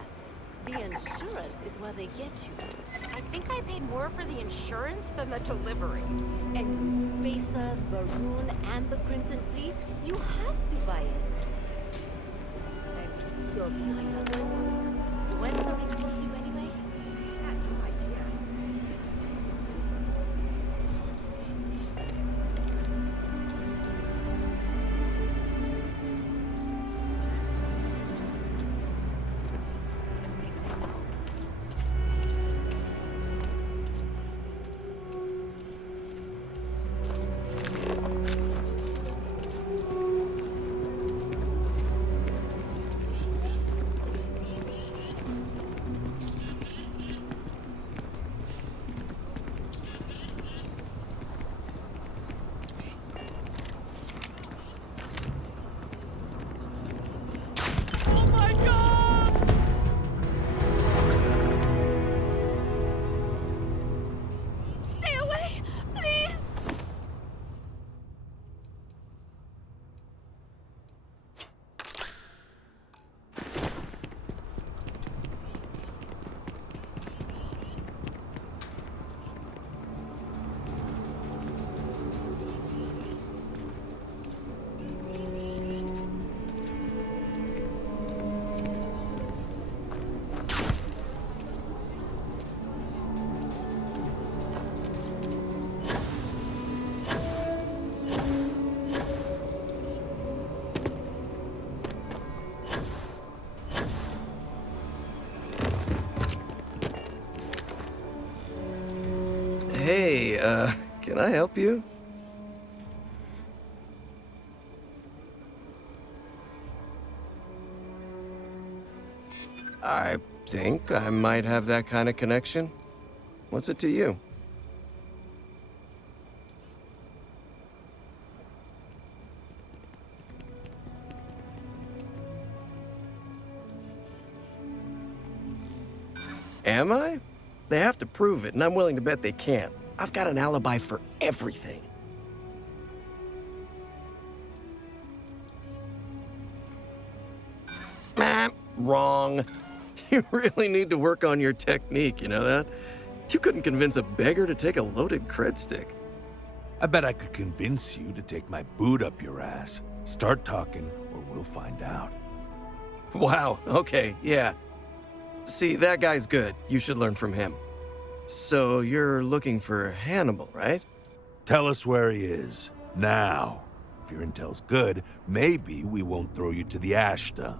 The insurance is where they get you. I think I paid more for the insurance than the delivery. And with Spacers, Varun, and the Crimson Fleet, you have to buy it. I'm so behind on my work. When's the report due anyway? I have no idea. Hey, can I help you? I think I might have that kind of connection. What's it to you? Am I? They have to prove it, and I'm willing to bet they can't. I've got an alibi for everything. Wrong. You really need to work on your technique, you know that? You couldn't convince a beggar to take a loaded cred stick. I bet I could convince you to take my boot up your ass. Start talking, or we'll find out. Wow, okay, yeah. See, that guy's good. You should learn from him. So, you're looking for Hannibal, right? Tell us where he is, now. If your intel's good, maybe we won't throw you to the Ashta.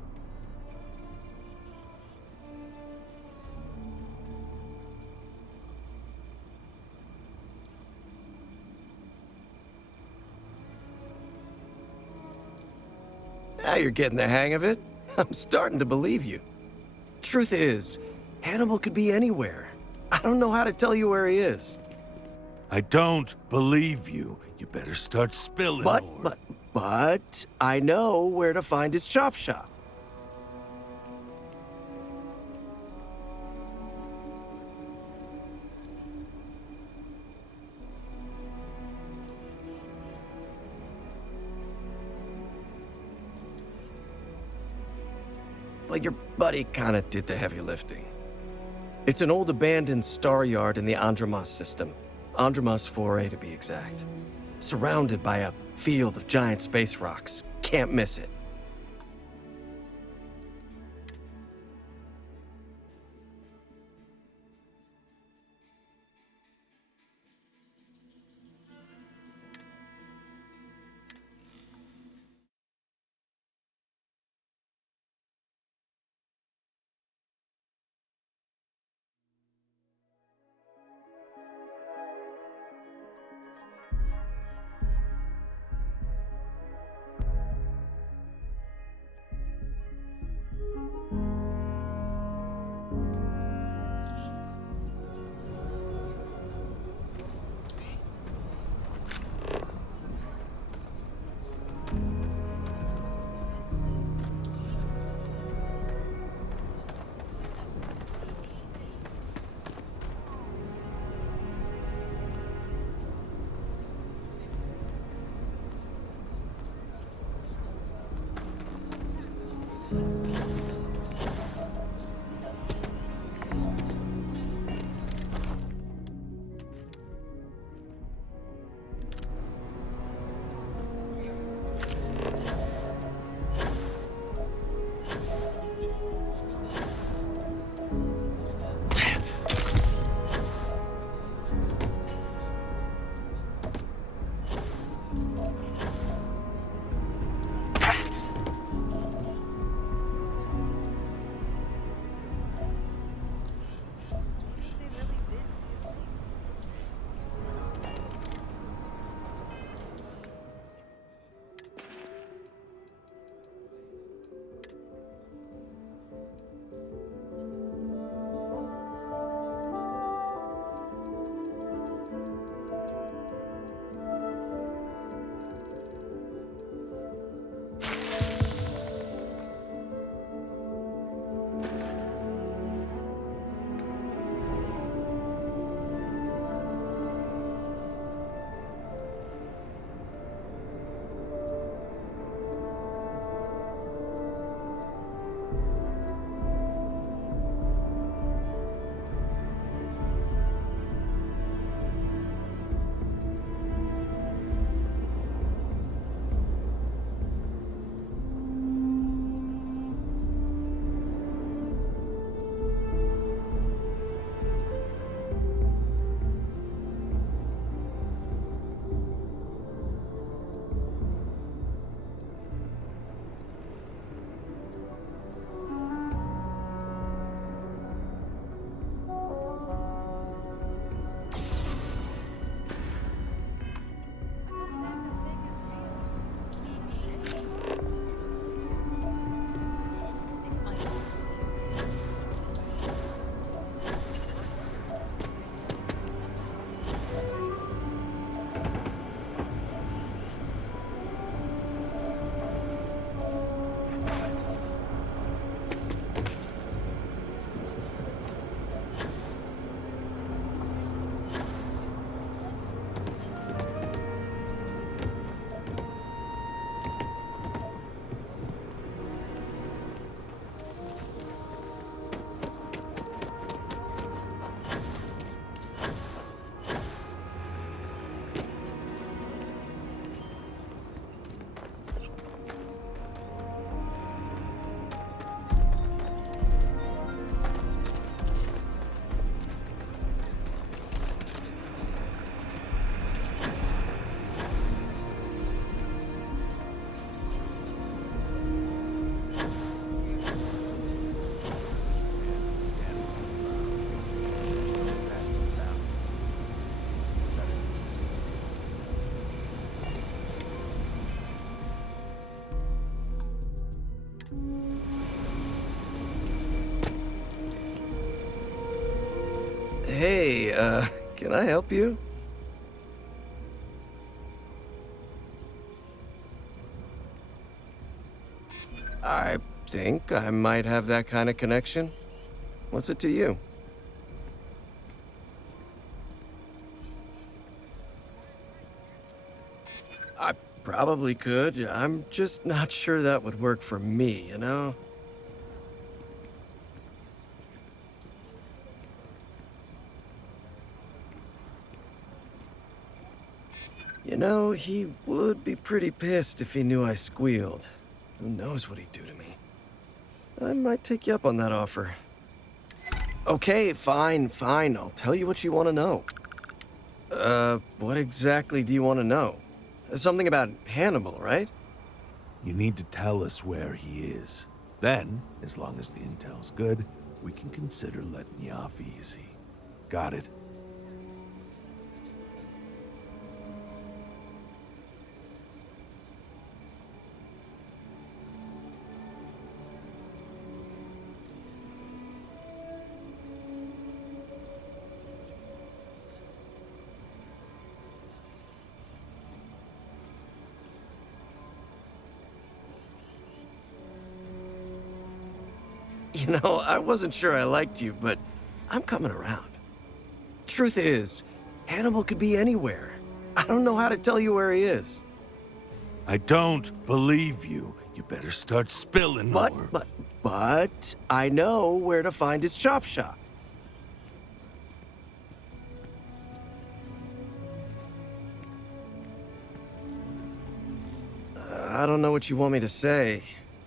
Now you're getting the hang of it. I'm starting to believe you. Truth is, Hannibal could be anywhere. I don't know how to tell you where he is. I don't believe you. You better start spilling more. But I know where to find his chop shop. But your buddy kinda did the heavy lifting. It's an old abandoned star yard in the Andromos system. Andromos 4A to be exact. Surrounded by a field of giant space rocks. Can't miss it. Hey, can I help you? I think I might have that kind of connection. What's it to you? I probably could. I'm just not sure that would work for me, you know? You know, he would be pretty pissed if he knew I squealed. Who knows what he'd do to me? I might take you up on that offer. Okay, fine. I'll tell you what you want to know. What exactly do you want to know? Something about Hannibal, right? You need to tell us where he is. Then, as long as the intel's good, we can consider letting you off easy. Got it? You know, I wasn't sure I liked you, but I'm coming around. Truth is, Hannibal could be anywhere. I don't know how to tell you where he is. I don't believe you. You better start spilling more. But I know where to find his chop shop. I don't know what you want me to say.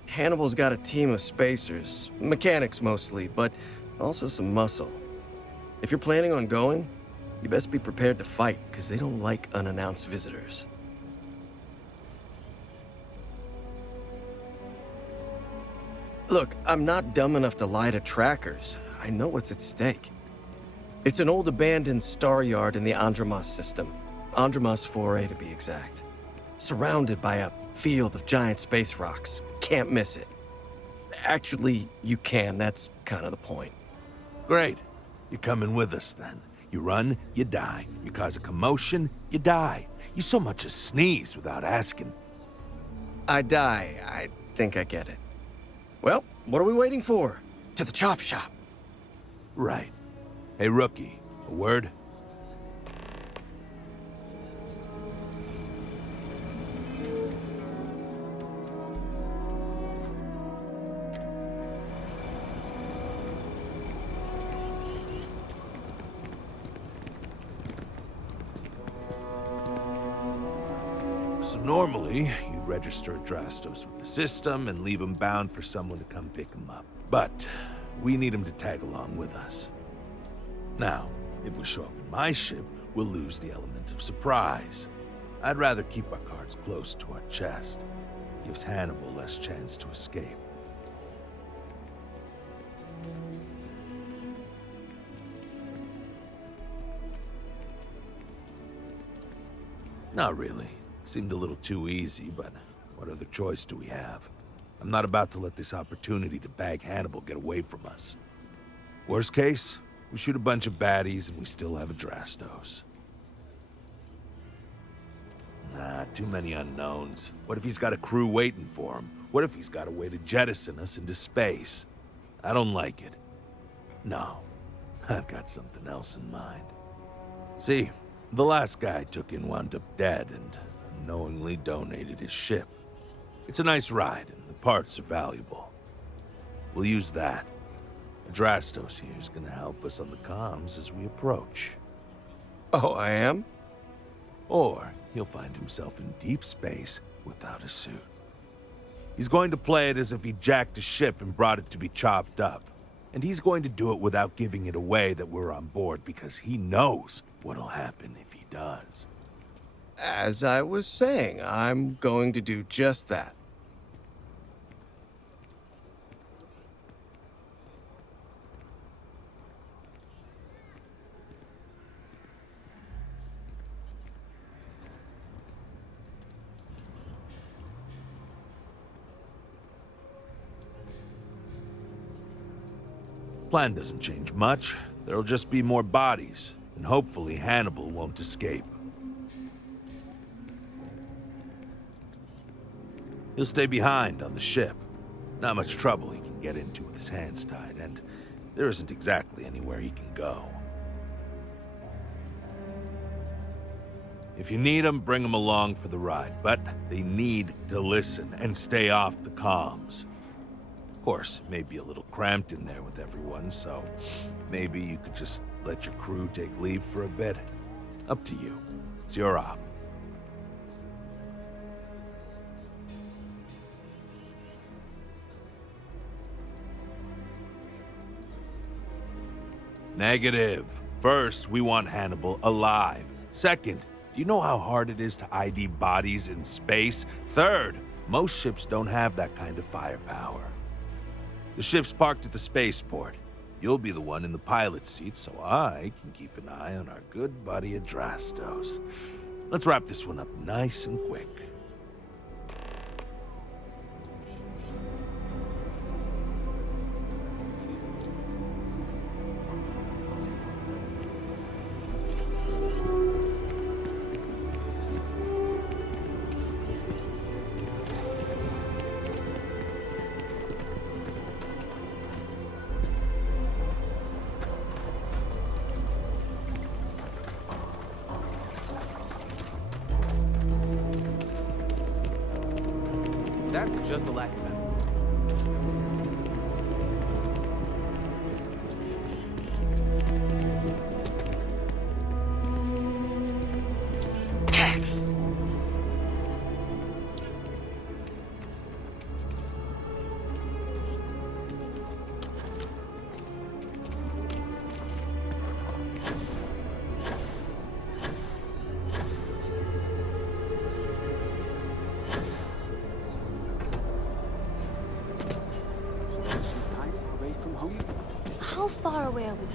Hannibal's got a team of spacers, mechanics mostly, but also some muscle. If you're planning on going, you best be prepared to fight, because they don't like unannounced visitors. Look, I'm not dumb enough to lie to trackers. I know what's at stake. It's an old abandoned star yard in the Andromos system. Andromos 4A to be exact. Surrounded by a field of giant space rocks. Can't miss it. Actually, you can. That's kind of the point. Great. You're coming with us then. You run, you die. You cause a commotion, you die. You so much as sneeze without asking. I die. I think I get it. Well, what are we waiting for? To the chop shop. Right. Hey, rookie, a word? So normally, you'd register Drastos with the system and leave him bound for someone to come pick him up. But we need him to tag along with us. Now, if we show up in my ship, we'll lose the element of surprise. I'd rather keep our cards close to our chest. Gives Hannibal less chance to escape. Not really. Seemed a little too easy, but what other choice do we have? I'm not about to let this opportunity to bag Hannibal get away from us. Worst case, we shoot a bunch of baddies and we still have a Drastos. Nah, too many unknowns. What if he's got a crew waiting for him? What if he's got a way to jettison us into space? I don't like it. No, I've got something else in mind. See, the last guy I took in wound up dead and unknowingly donated his ship. It's a nice ride and the parts are valuable. We'll use that. Drastos here is gonna help us on the comms as we approach. Oh, I am? Or he'll find himself in deep space without a suit. He's going to play it as if he jacked a ship and brought it to be chopped up. And he's going to do it without giving it away that we're on board because he knows what'll happen if he does. As I was saying, I'm going to do just that. Plan doesn't change much. There'll just be more bodies, and hopefully Hannibal won't escape. He'll stay behind on the ship. Not much trouble he can get into with his hands tied, and there isn't exactly anywhere he can go. If you need them, bring them along for the ride, but they need to listen and stay off the comms. Of course, it may be a little cramped in there with everyone, so maybe you could just let your crew take leave for a bit. Up to you. It's your op. Negative. First, we want Hannibal alive. Second, do you know how hard it is to ID bodies in space? Third, most ships don't have that kind of firepower. The ship's parked at the spaceport. You'll be the one in the pilot's seat, so I can keep an eye on our good buddy Adrastos. Let's wrap this one up nice and quick. That's just a lack of evidence. How far away are we?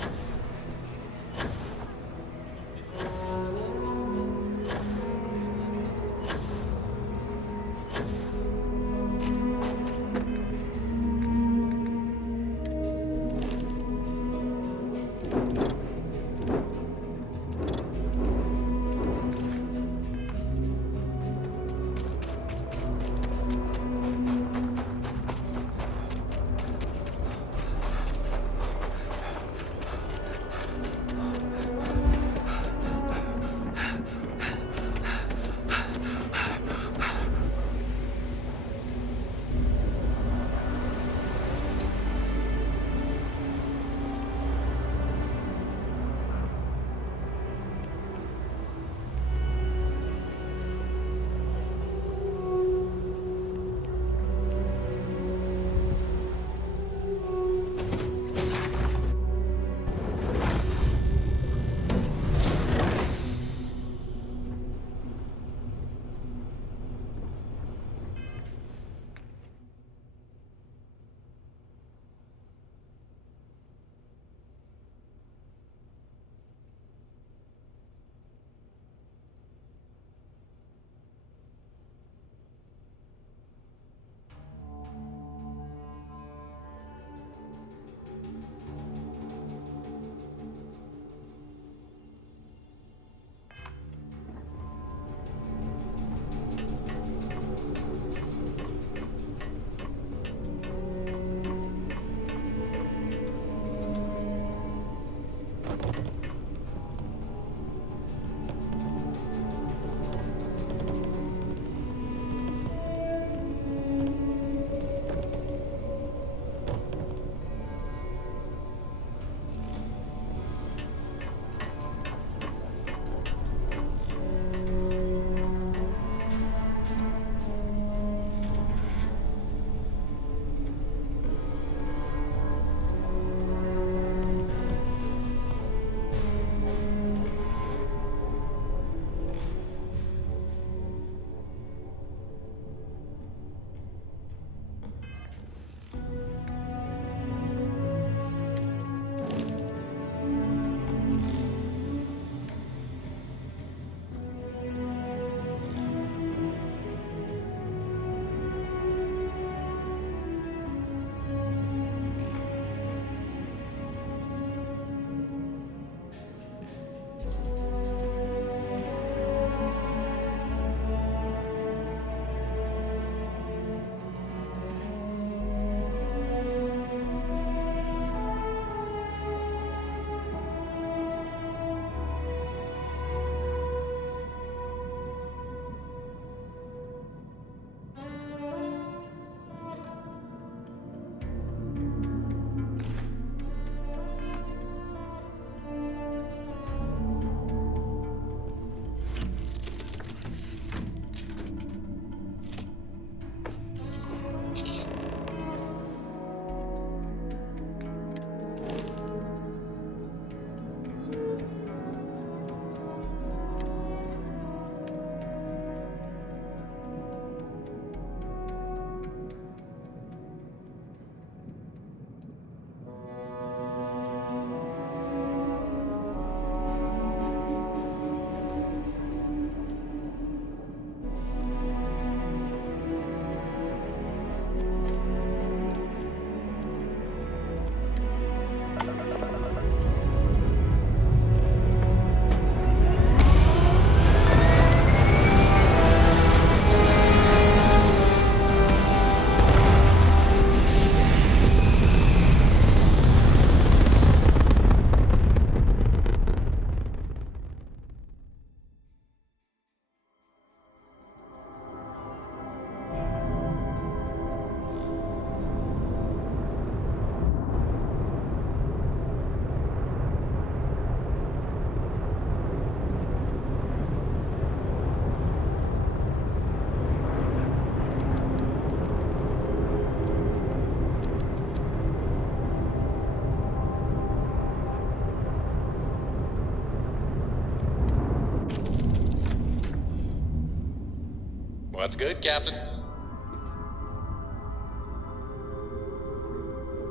What's good, Captain?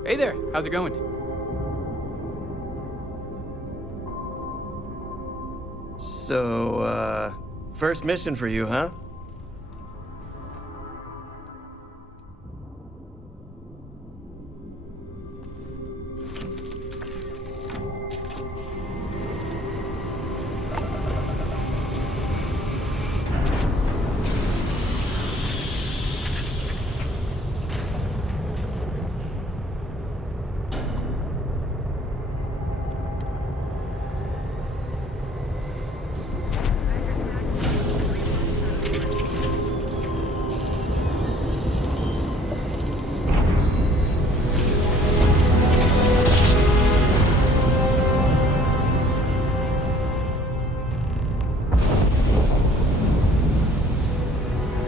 Hey there, how's it going? So, first mission for you, huh?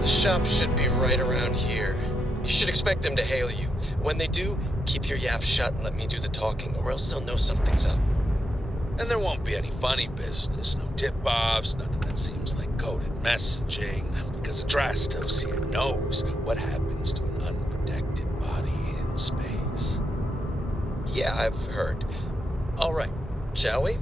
The shop should be right around here. You should expect them to hail you. When they do, keep your yap shut and let me do the talking, or else they'll know something's up. And there won't be any funny business, no tip-offs, nothing that seems like coded messaging, because Adrastos here knows what happens to an unprotected body in space. Yeah, I've heard. All right, shall we?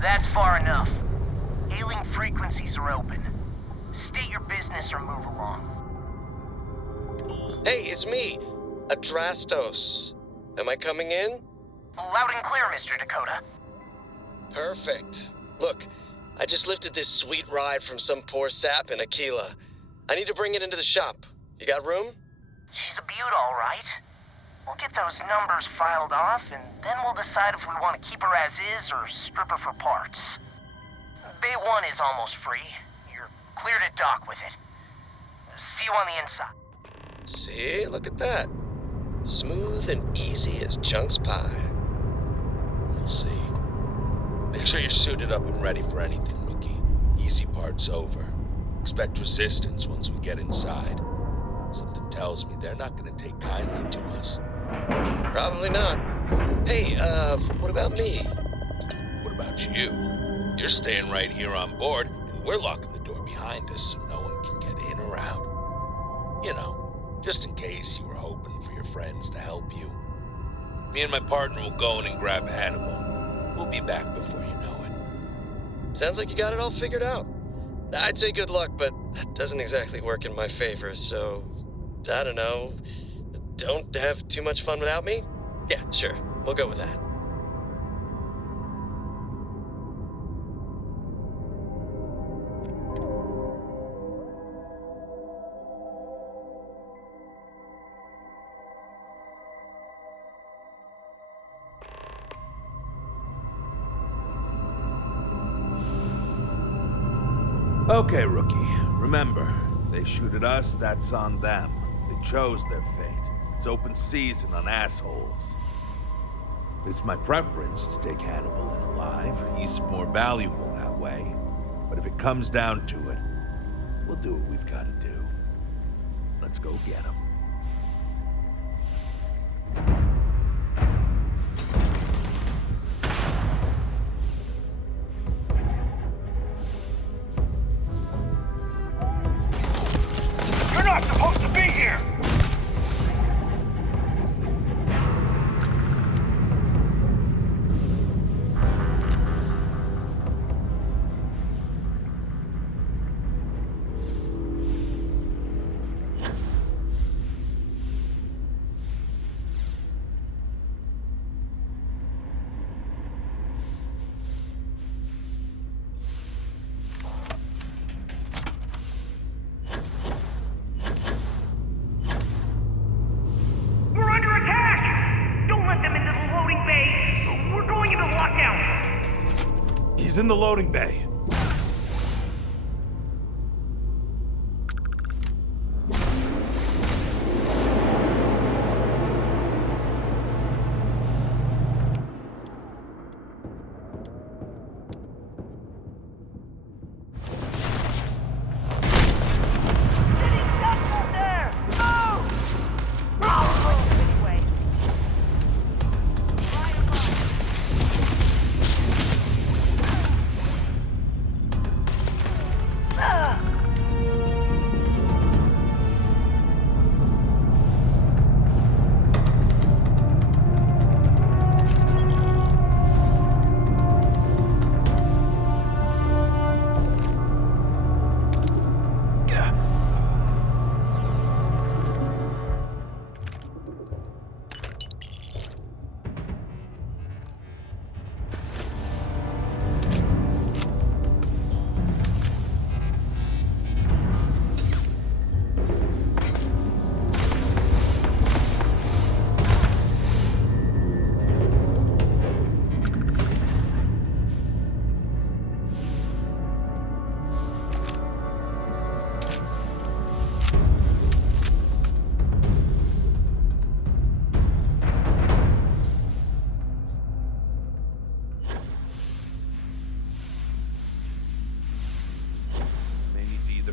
That's far enough. Hailing frequencies are open. State your business or move along. Hey, it's me, Adrastos. Am I coming in? Loud and clear, Mr. Dakota. Perfect. Look, I just lifted this sweet ride from some poor sap in Aquila. I need to bring it into the shop. You got room? She's a beaut, all right. We'll get those numbers filed off, and then we'll decide if we want to keep her as is or strip her for parts. Bay 1 is almost free. You're clear to dock with it. See you on the inside. See, look at that. Smooth and easy as Chunk's pie. We'll see. Make sure you're suited up and ready for anything, rookie. Easy part's over. Expect resistance once we get inside. Something tells me they're not going to take kindly to us. Probably not. Hey, what about me? What about you? You're staying right here on board, and we're locking the door behind us so no one can get in or out. You know, just in case you were hoping for your friends to help you. Me and my partner will go in and grab Hannibal. We'll be back before you know it. Sounds like you got it all figured out. I'd say good luck, but that doesn't exactly work in my favor, so... I don't know. Don't have too much fun without me? Yeah, sure. We'll go with that. Okay, rookie. Remember, they shoot at us, that's on them. They chose their fate. It's open season on assholes. It's my preference to take Hannibal in alive. He's more valuable that way. But if it comes down to it, we'll do what we've got to do. Let's go get him. You're not supposed to be here! He's in the loading bay.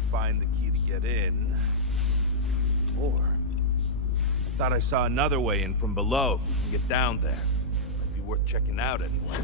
Find the key to get in, or I thought I saw another way in from below. If we can get down there, might be worth checking out anyway.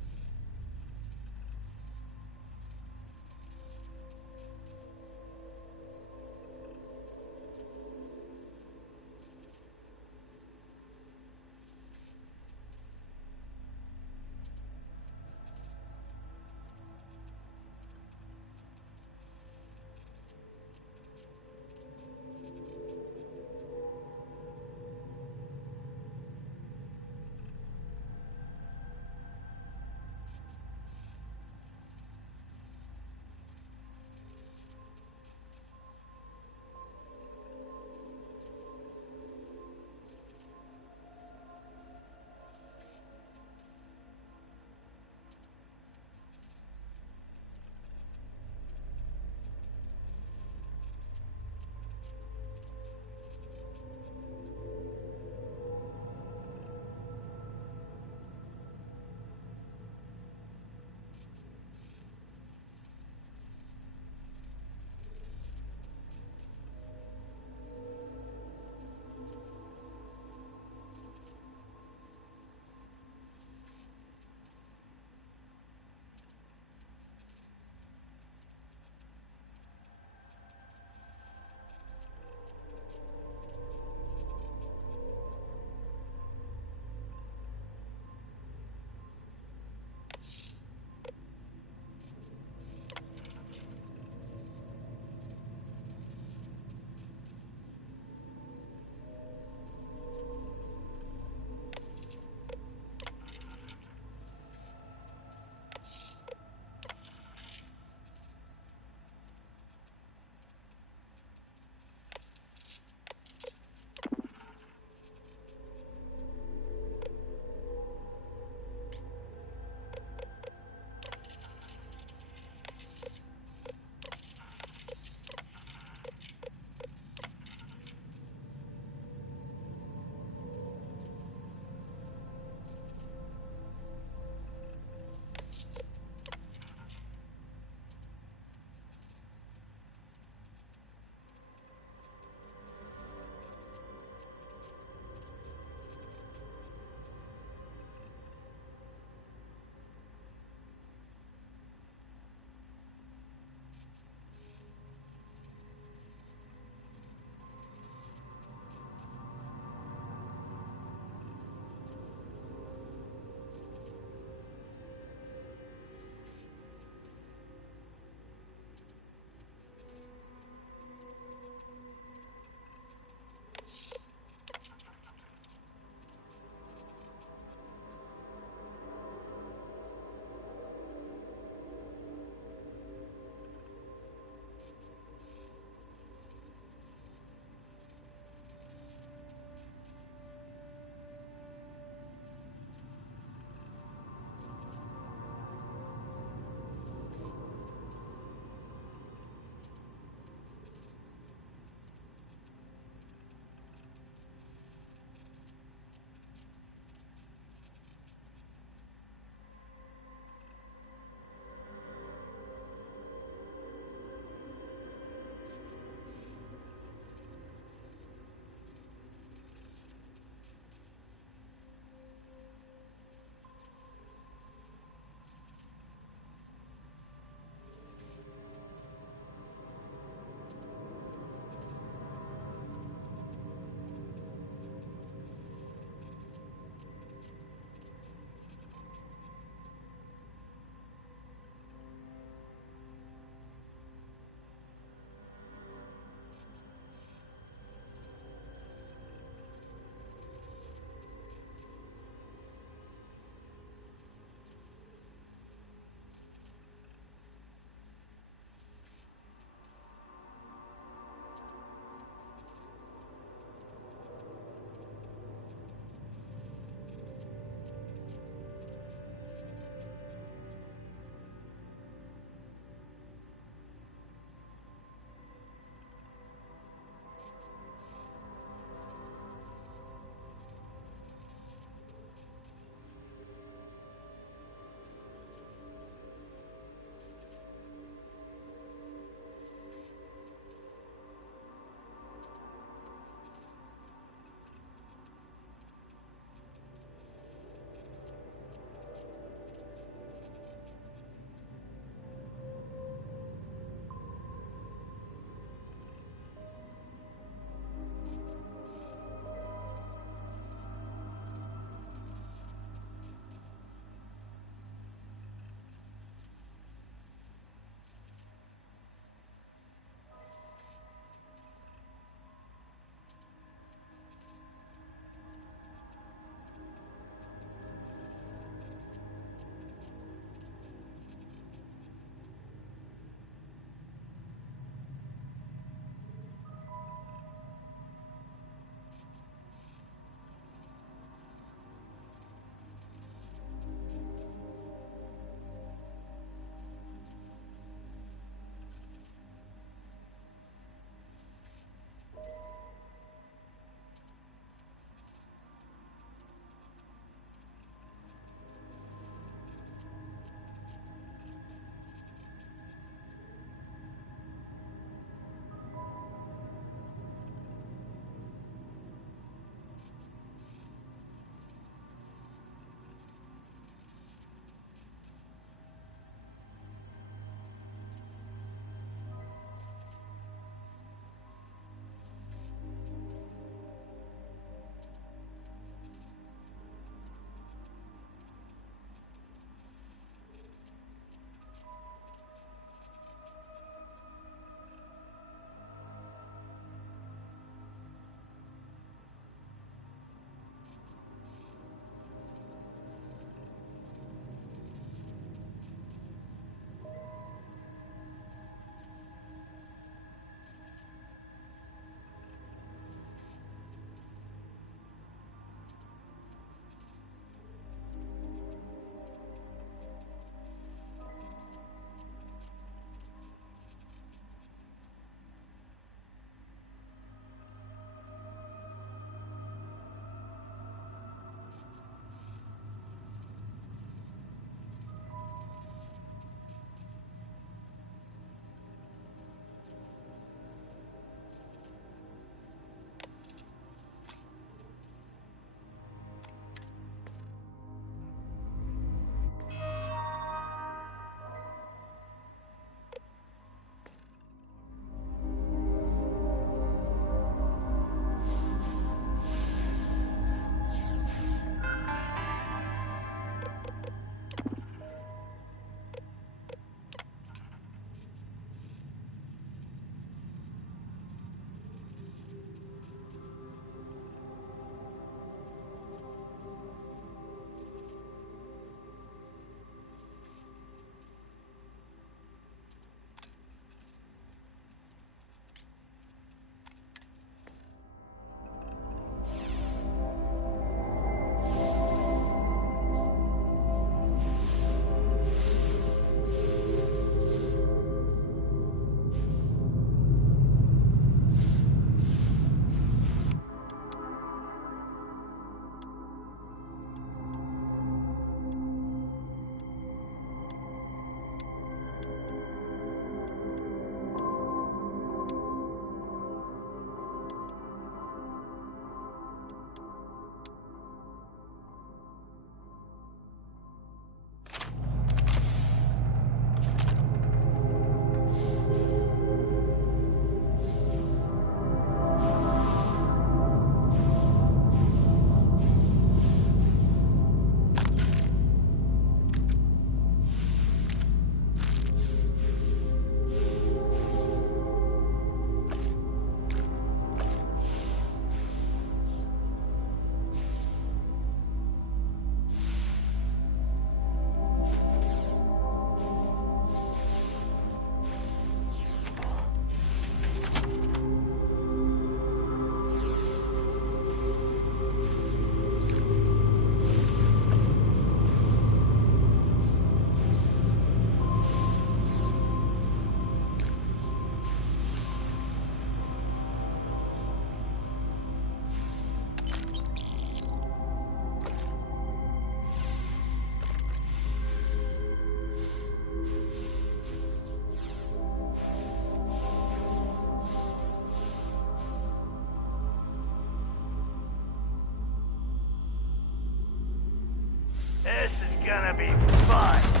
gonna be fun.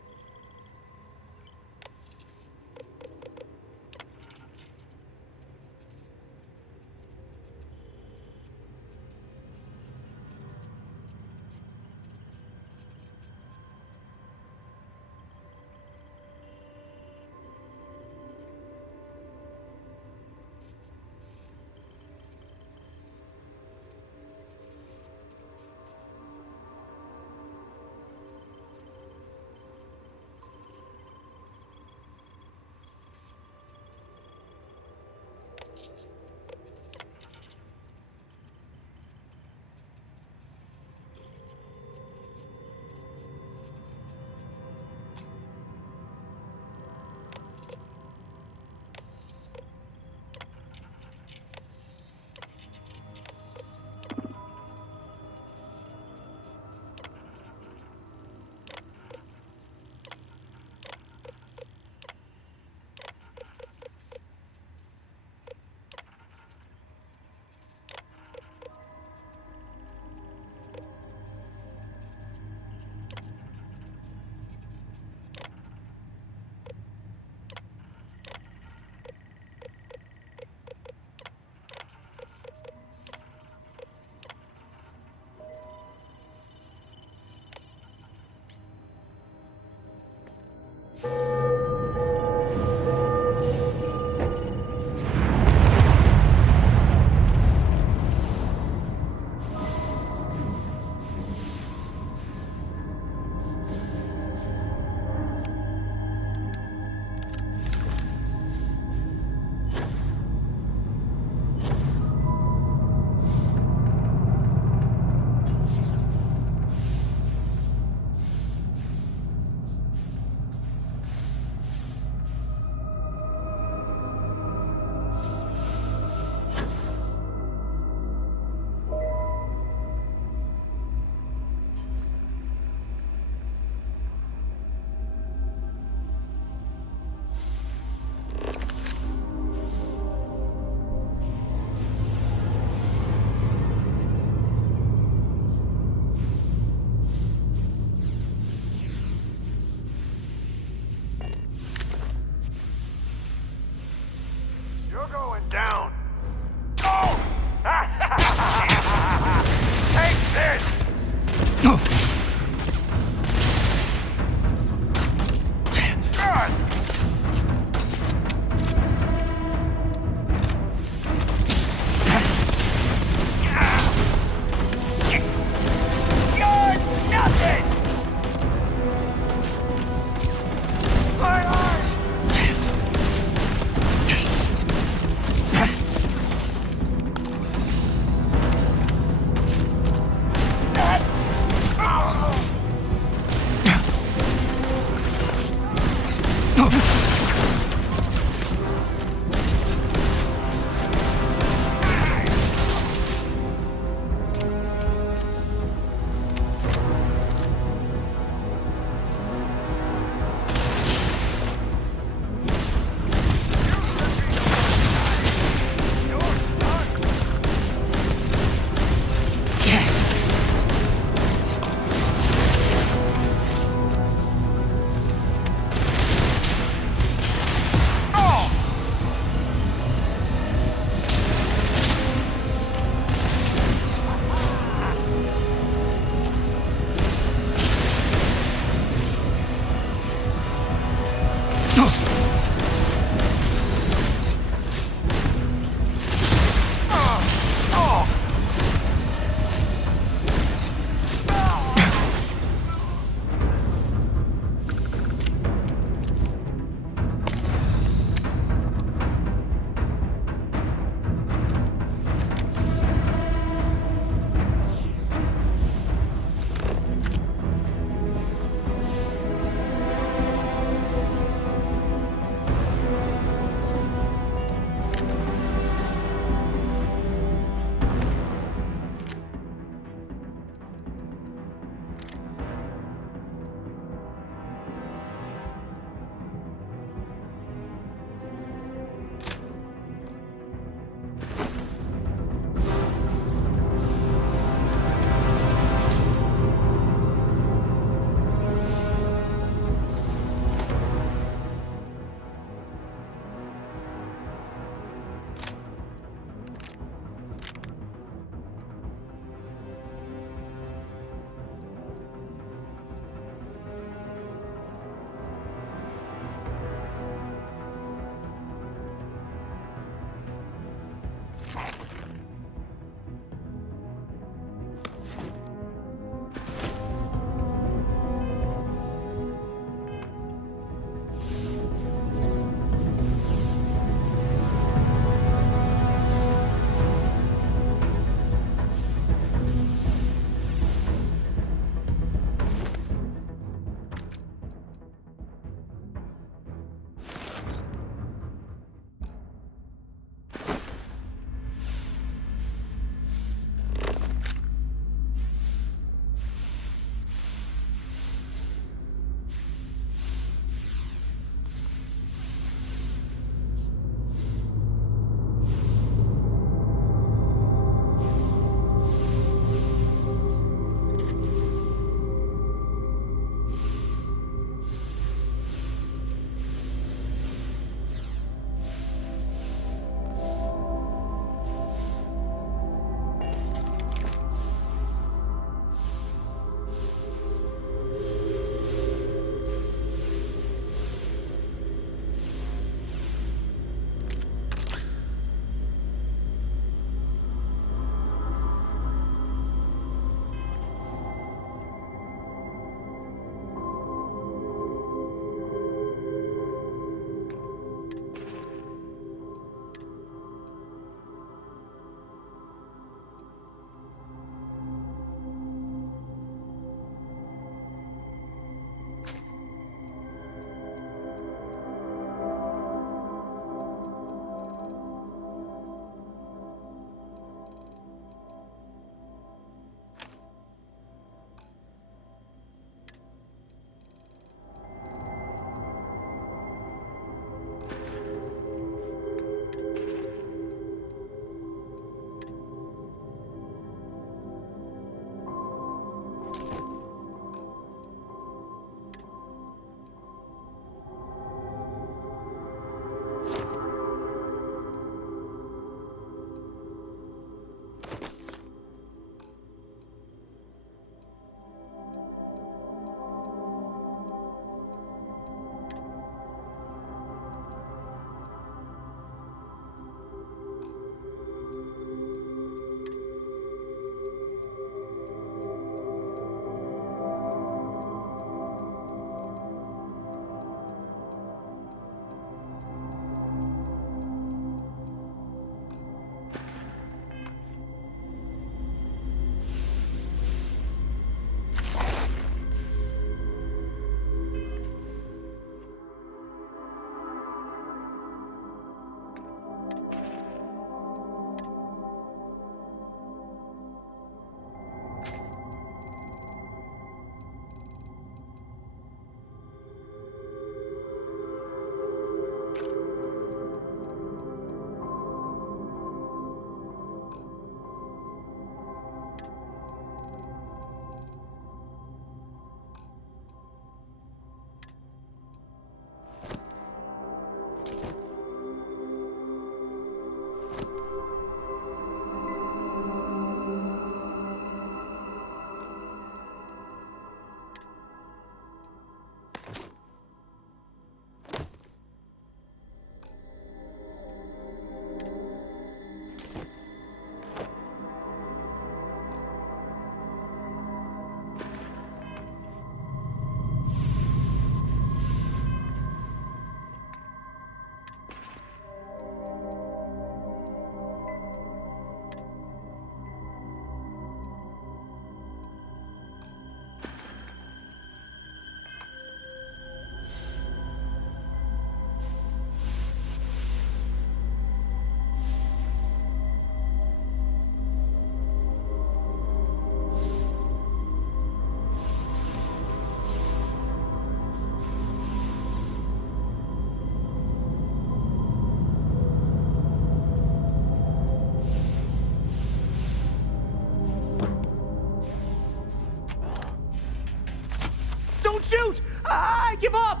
Don't shoot! I give up!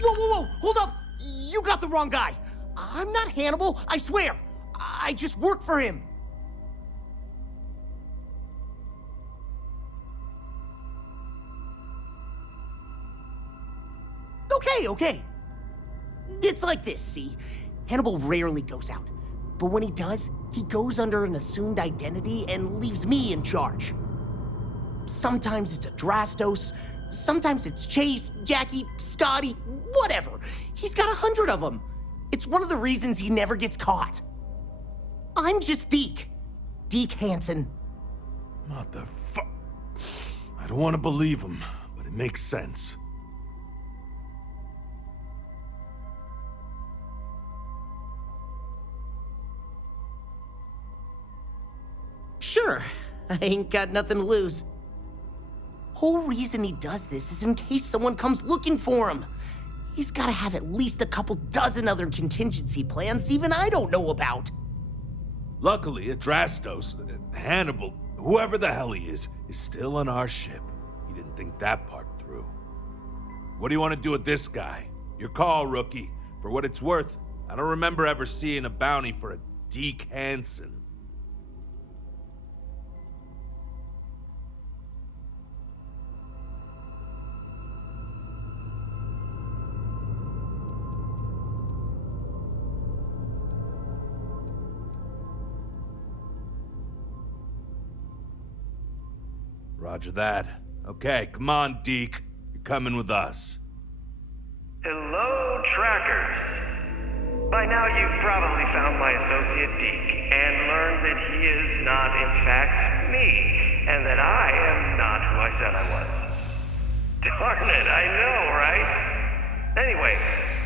Whoa, whoa, whoa! Hold up! You got the wrong guy. I'm not Hannibal, I swear. I just work for him. Okay. It's like this, see? Hannibal rarely goes out. But when he does, he goes under an assumed identity and leaves me in charge. Sometimes it's a Drastos, sometimes it's Chase, Jackie, Scotty, whatever. He's got 100 of them. It's one of the reasons he never gets caught. I'm just Deke. Deke Hansen. Motherfuck. I don't want to believe him, but it makes sense. Sure, I ain't got nothing to lose. Whole reason he does this is in case someone comes looking for him. He's gotta have at least a couple dozen other contingency plans even I don't know about. Luckily, Adrastos, Hannibal, whoever the hell he is still on our ship. He didn't think that part through. What do you want to do with this guy? Your call, rookie. For what it's worth, I don't remember ever seeing a bounty for a Deke Hansen. Roger that. Okay, come on, Deke. You're coming with us. Hello, trackers. By now you've probably found my associate Deke and learned that he is not, in fact, me, and that I am not who I said I was. Darn it, I know, right? Anyway,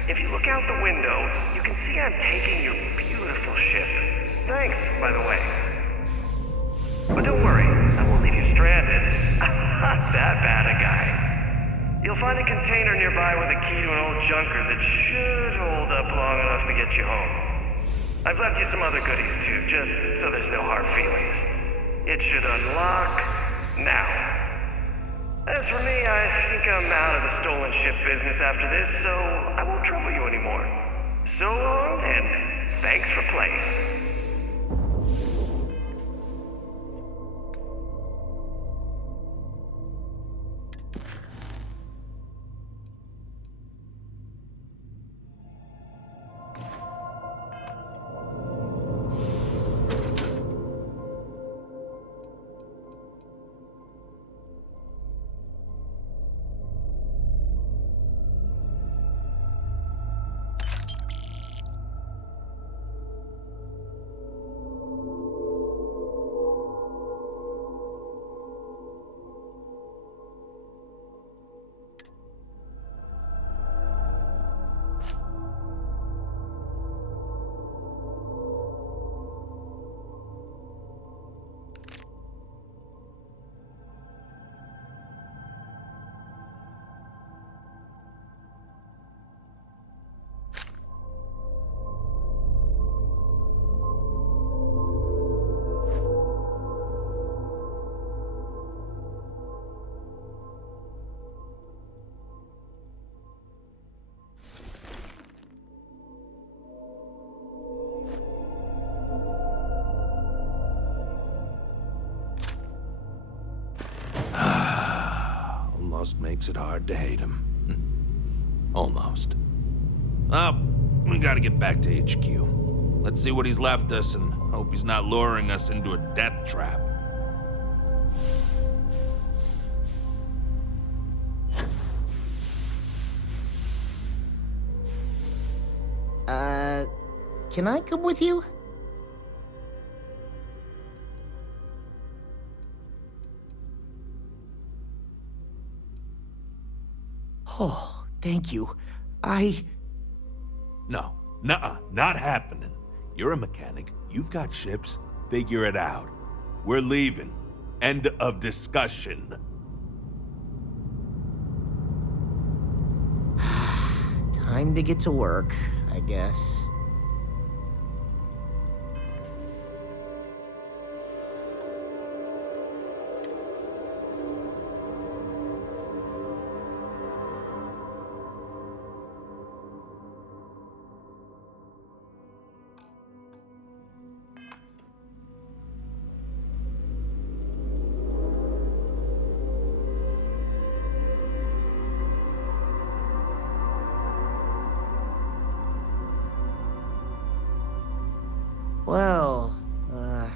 if you look out the window, you can see I'm taking your beautiful ship. Thanks, by the way. But don't worry, I won't leave you stranded. I'm not that bad a guy. You'll find a container nearby with a key to an old junker that should hold up long enough to get you home. I've left you some other goodies too, just so there's no hard feelings. It should unlock now. As for me, I think I'm out of the stolen ship business after this, so I won't trouble you anymore. So long, and thanks for playing. Almost makes it hard to hate him. Almost. Oh, we gotta get back to HQ. Let's see what he's left us and hope he's not luring us into a death trap. Can I come with you? Oh, thank you. No, nuh-uh, not happening. You're a mechanic, you've got ships, figure it out. We're leaving. End of discussion. Time to get to work, I guess. Well, I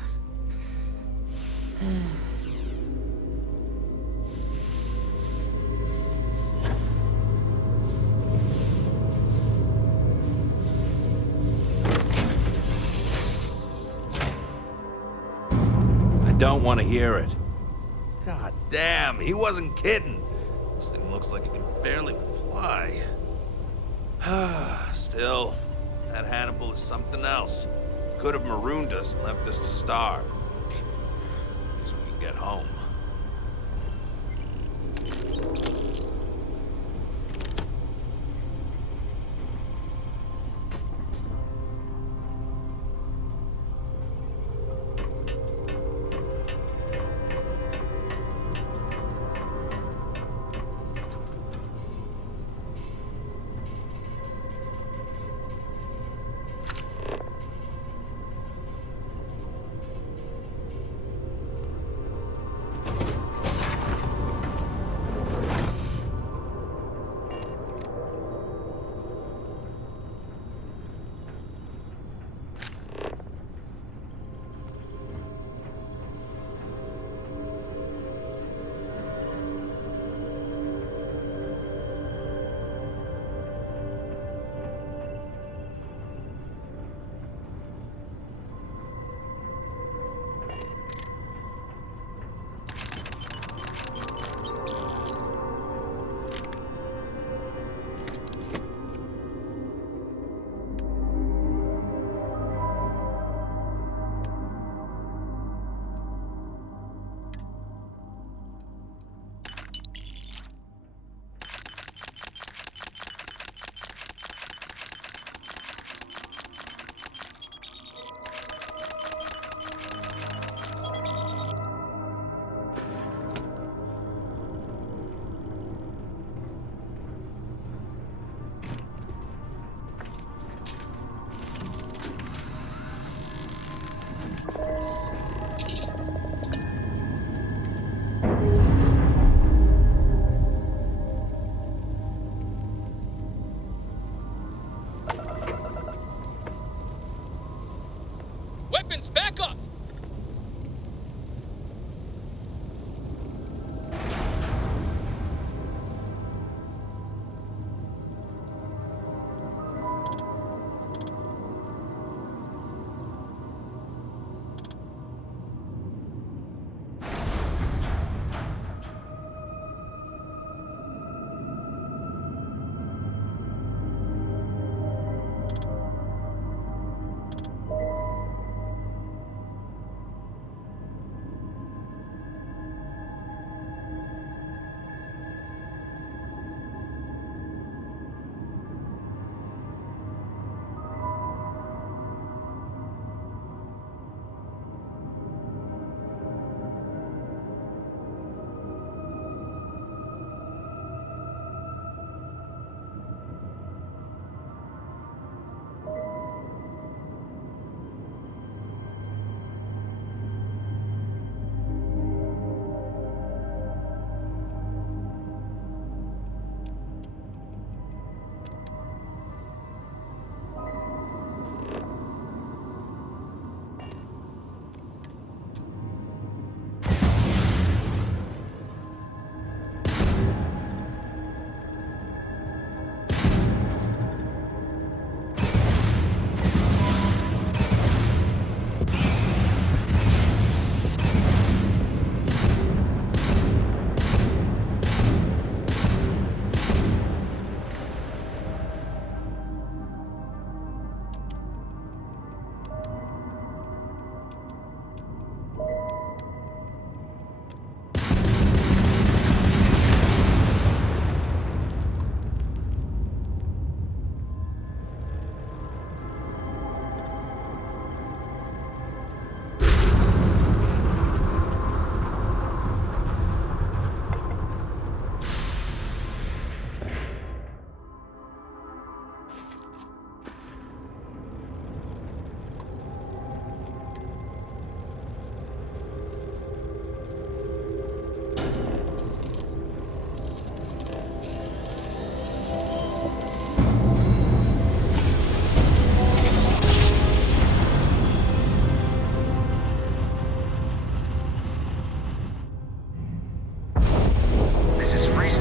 don't want to hear it. God damn, he wasn't kidding. This thing looks like it can barely fly. Still, that Hannibal is something else. Could have marooned us and left us to starve. At least we can get home.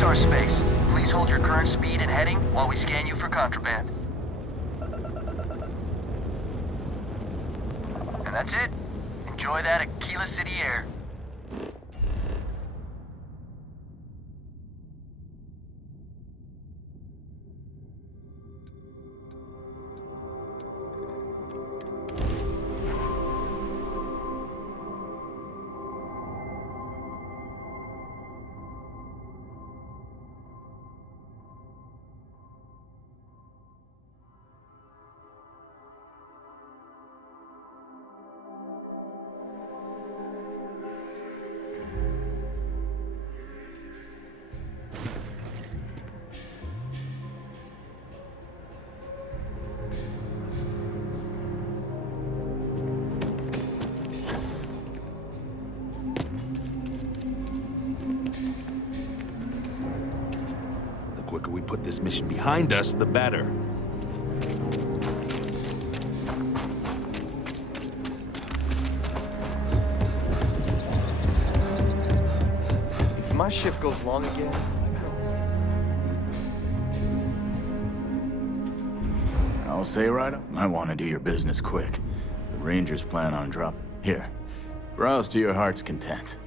our space. Please hold your current speed and heading while we scan you for contraband. And that's it. Enjoy that Aquila City air. The quicker we put this mission behind us, the better. If my shift goes long again, I'll say right up. I want to do your business quick. The Rangers plan on drop. Here, browse to your heart's content.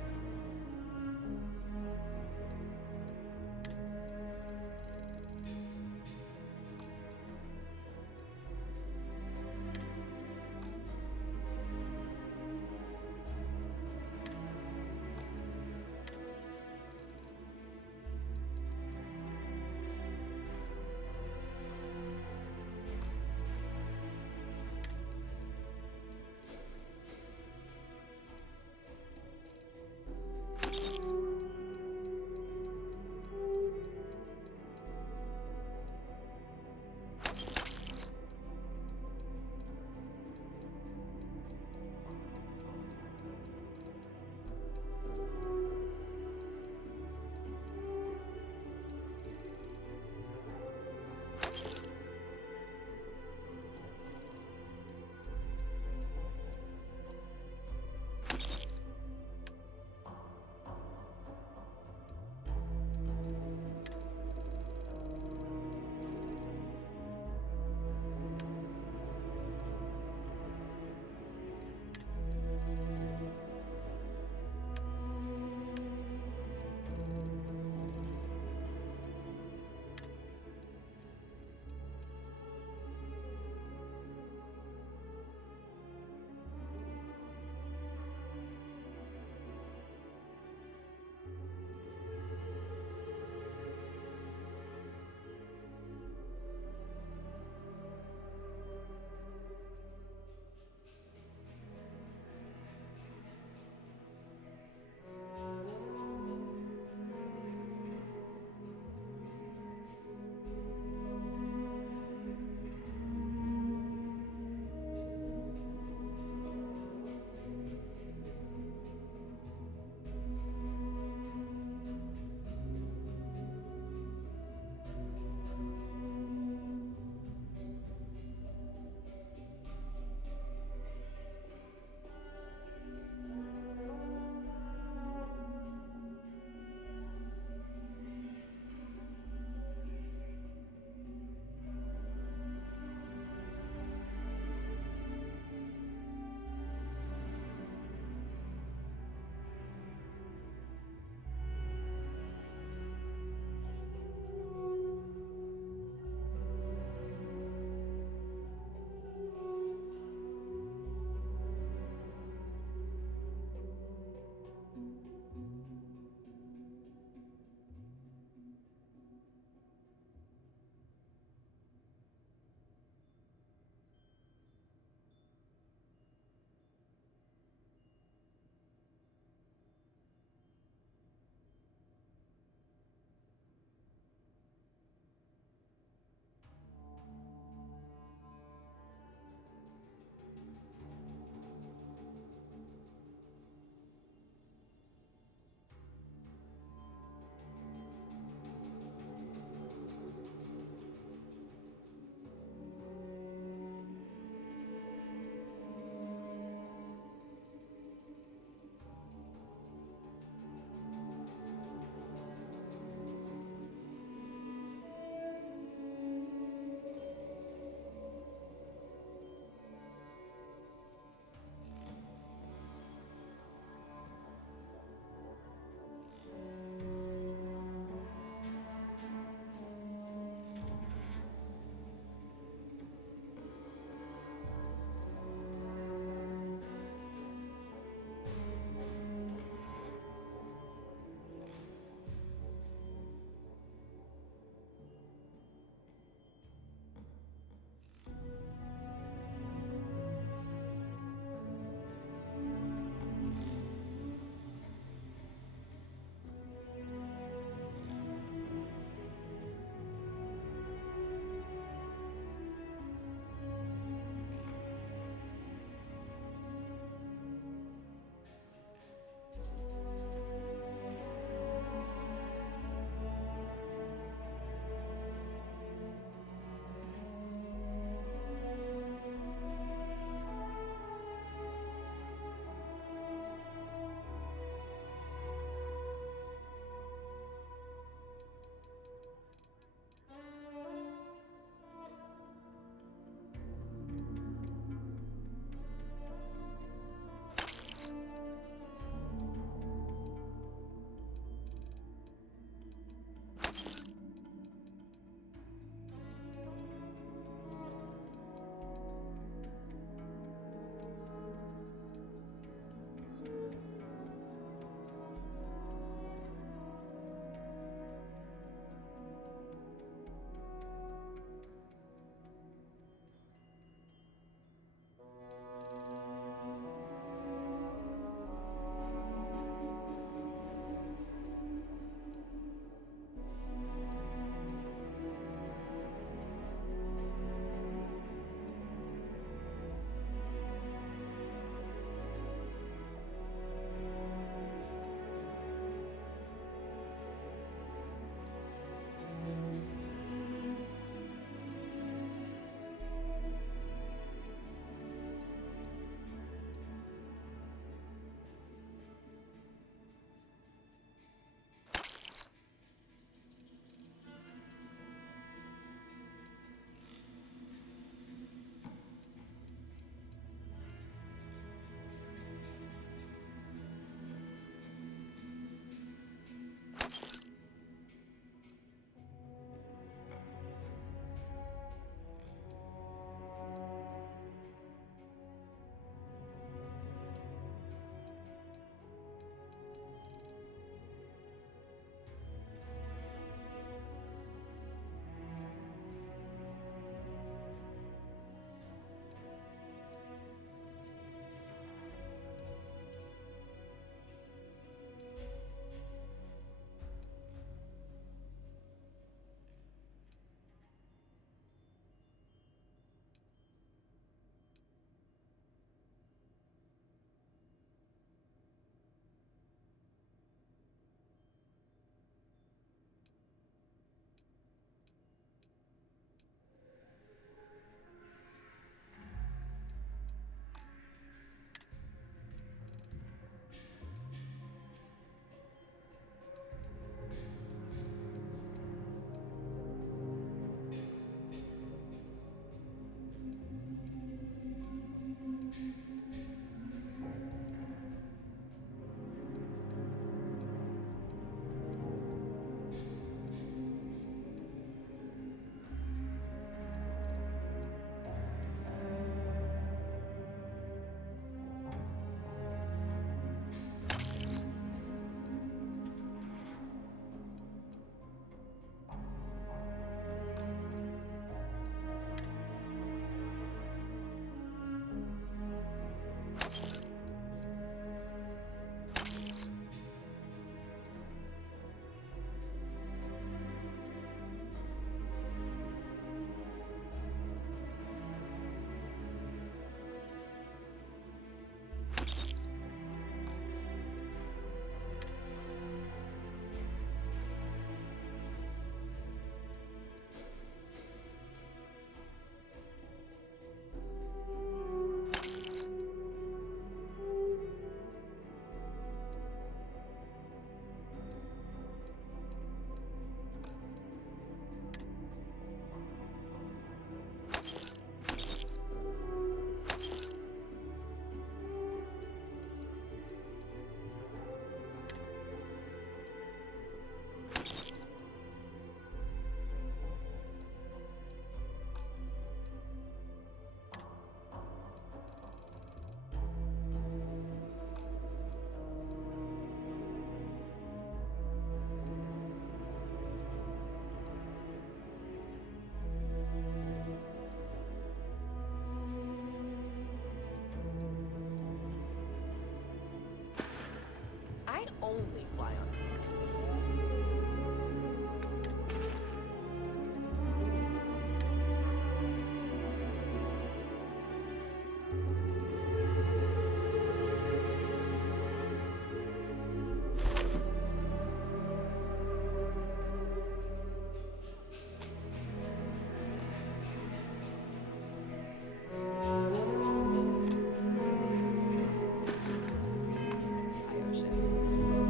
only fly on it.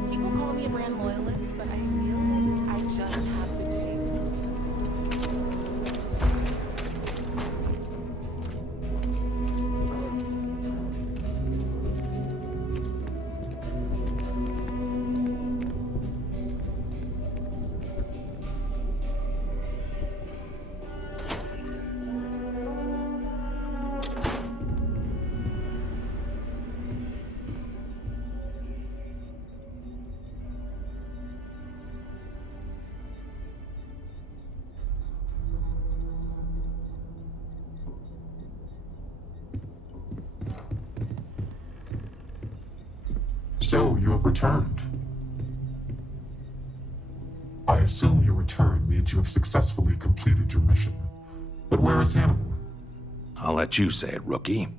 People call me a brand loyalist, but I feel like I just have good taste. So, you have returned. I assume your return means you have successfully completed your mission. But where is Hannibal? I'll let you say it, rookie.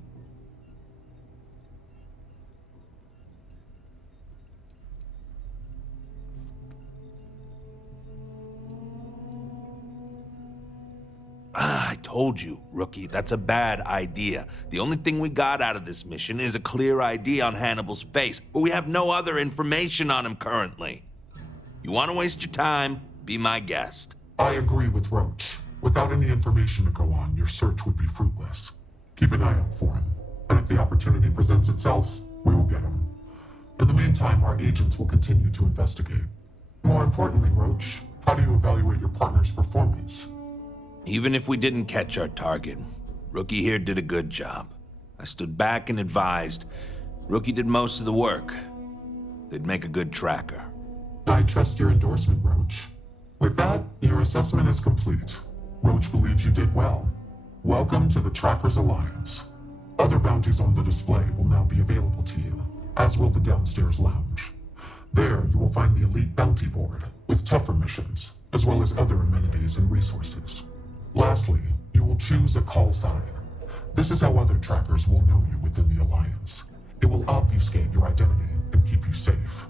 I told you, rookie, that's a bad idea. The only thing we got out of this mission is a clear ID on Hannibal's face, but we have no other information on him currently. You want to waste your time? Be my guest. I agree with Roach. Without any information to go on, your search would be fruitless. Keep an eye out for him, and if the opportunity presents itself, we will get him. In the meantime, our agents will continue to investigate. More importantly, Roach, how do you evaluate your partner's performance? Even if we didn't catch our target, Rookie here did a good job. I stood back and advised. Rookie did most of the work. They'd make a good tracker. I trust your endorsement, Roach. With that, your assessment is complete. Roach believes you did well. Welcome to the Trackers Alliance. Other bounties on the display will now be available to you, as will the downstairs lounge. There, you will find the Elite Bounty Board, with tougher missions, as well as other amenities and resources. Lastly, you will choose a call sign. This is how other trackers will know you within the Alliance. It will obfuscate your identity and keep you safe.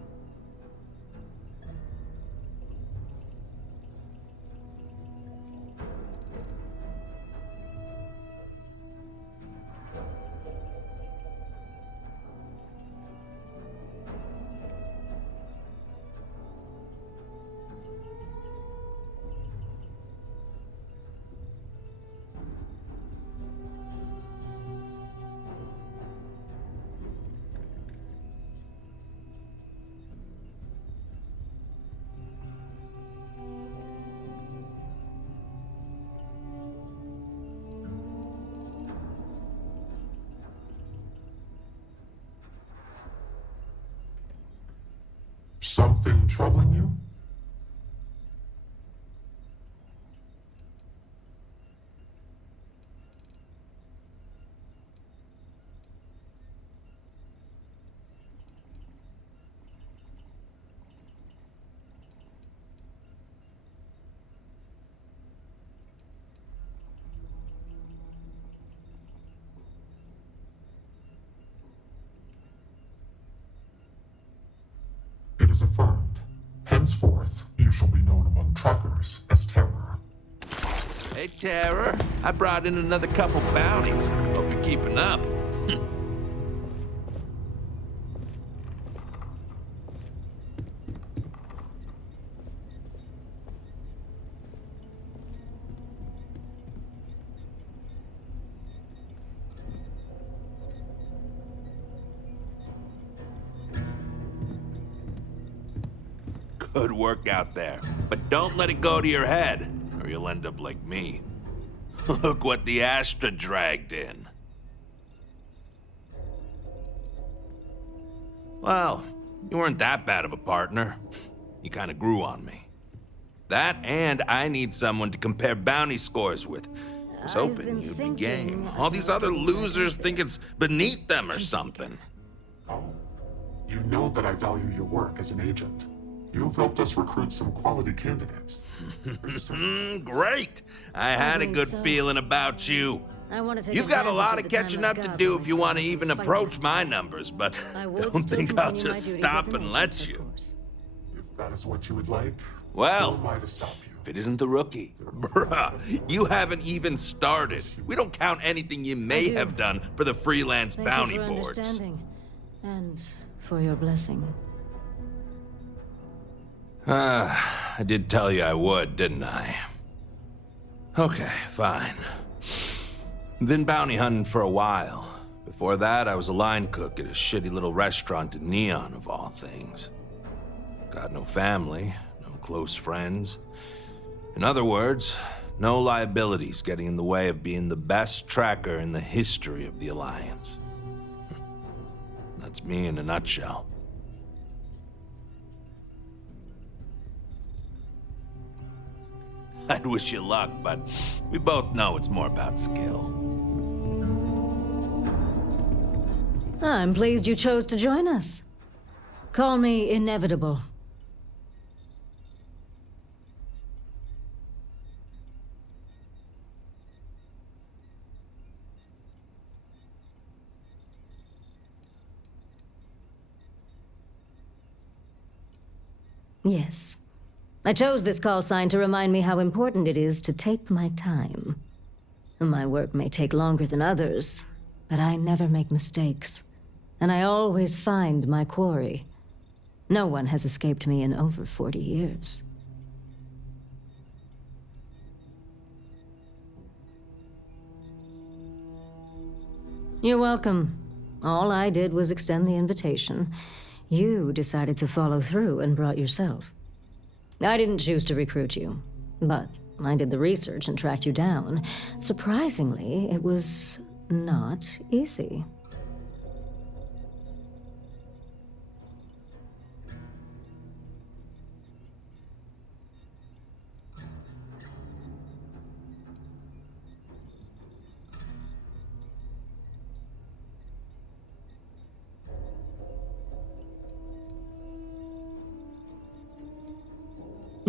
Something troubling you? It is affirmed. Henceforth, you shall be known among trackers as Terror. Hey, Terror. I brought in another couple bounties. Hope you're keeping up. Good work out there. But don't let it go to your head, or you'll end up like me. Look what the Astra dragged in. Well, you weren't that bad of a partner. You kind of grew on me. That and I need someone to compare bounty scores with. I was hoping you'd be game. All these other losers think it's beneath them or something. You know that I value your work as an agent. You've helped us recruit some quality candidates. Great! I had a good feeling about you. I want to take You've got a advantage lot of of the time catching I've up to got do while if you I want to still have even some fight approach left. my numbers, but I would don't still think I'll continue my just duties stop as an and agent, let of you. course. If that is what you would like, who Well, am I to stop you? if it isn't the rookie, bruh, you haven't even started. We don't count anything you may do. have done for the freelance Thank bounty you for boards. understanding. And for your blessing. I did tell you I would, didn't I? Okay, fine. Been bounty hunting for a while. Before that, I was a line cook at a shitty little restaurant in Neon, of all things. Got no family, no close friends. In other words, no liabilities getting in the way of being the best tracker in the history of the Alliance. That's me in a nutshell. I'd wish you luck, but we both know it's more about skill. I'm pleased you chose to join us. Call me inevitable. Yes. I chose this call sign to remind me how important it is to take my time. My work may take longer than others, but I never make mistakes. And I always find my quarry. No one has escaped me in over 40 years. You're welcome. All I did was extend the invitation. You decided to follow through and brought yourself. I didn't choose to recruit you, but I did the research and tracked you down. Surprisingly, it was not easy.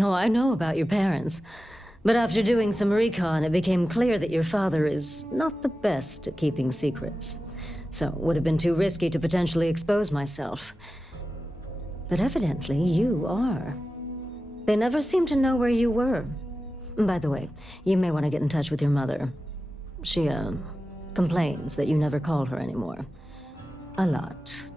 Oh, I know about your parents. But after doing some recon, it became clear that your father is not the best at keeping secrets. So it would have been too risky to potentially expose myself. But evidently, you are. They never seemed to know where you were. By the way, you may want to get in touch with your mother. She, complains that you never call her anymore. A lot.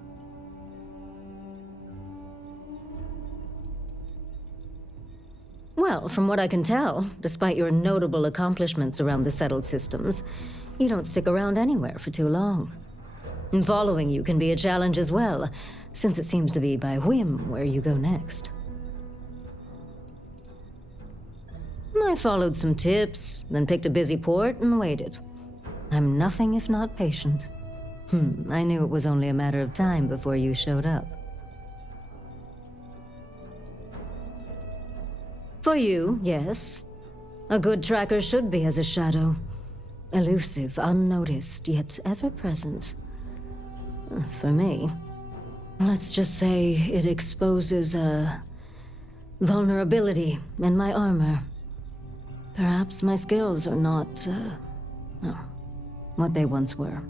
Well, from what I can tell, despite your notable accomplishments around the settled systems, you don't stick around anywhere for too long. And following you can be a challenge as well, since it seems to be by whim where you go next. I followed some tips, then picked a busy port and waited. I'm nothing if not patient. I knew it was only a matter of time before you showed up. For you, yes. A good tracker should be as a shadow. Elusive, unnoticed, yet ever-present. For me, let's just say it exposes a vulnerability in my armor. Perhaps my skills are not, what they once were.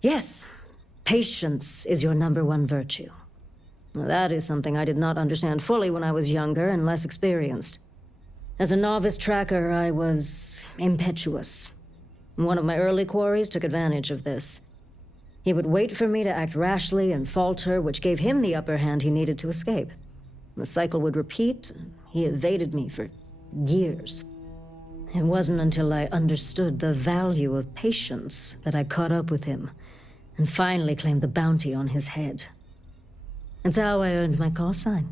Yes, patience is your #1 virtue. That is something I did not understand fully when I was younger and less experienced. As a novice tracker, I was impetuous. One of my early quarries took advantage of this. He would wait for me to act rashly and falter, which gave him the upper hand he needed to escape. The cycle would repeat, and he evaded me for years. It wasn't until I understood the value of patience that I caught up with him and finally claimed the bounty on his head. It's how I earned my call sign.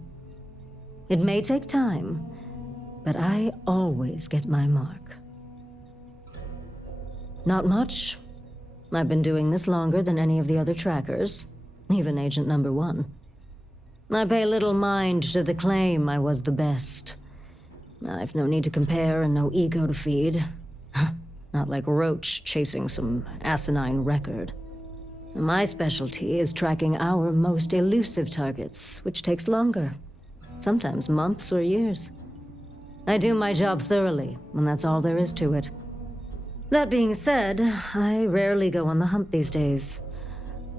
It may take time, but I always get my mark. Not much. I've been doing this longer than any of the other trackers, even Agent Number 1. I pay little mind to the claim I was the best. I've no need to compare and no ego to feed. Not like Roach chasing some asinine record. My specialty is tracking our most elusive targets, which takes longer. Sometimes months or years. I do my job thoroughly, and that's all there is to it. That being said, I rarely go on the hunt these days.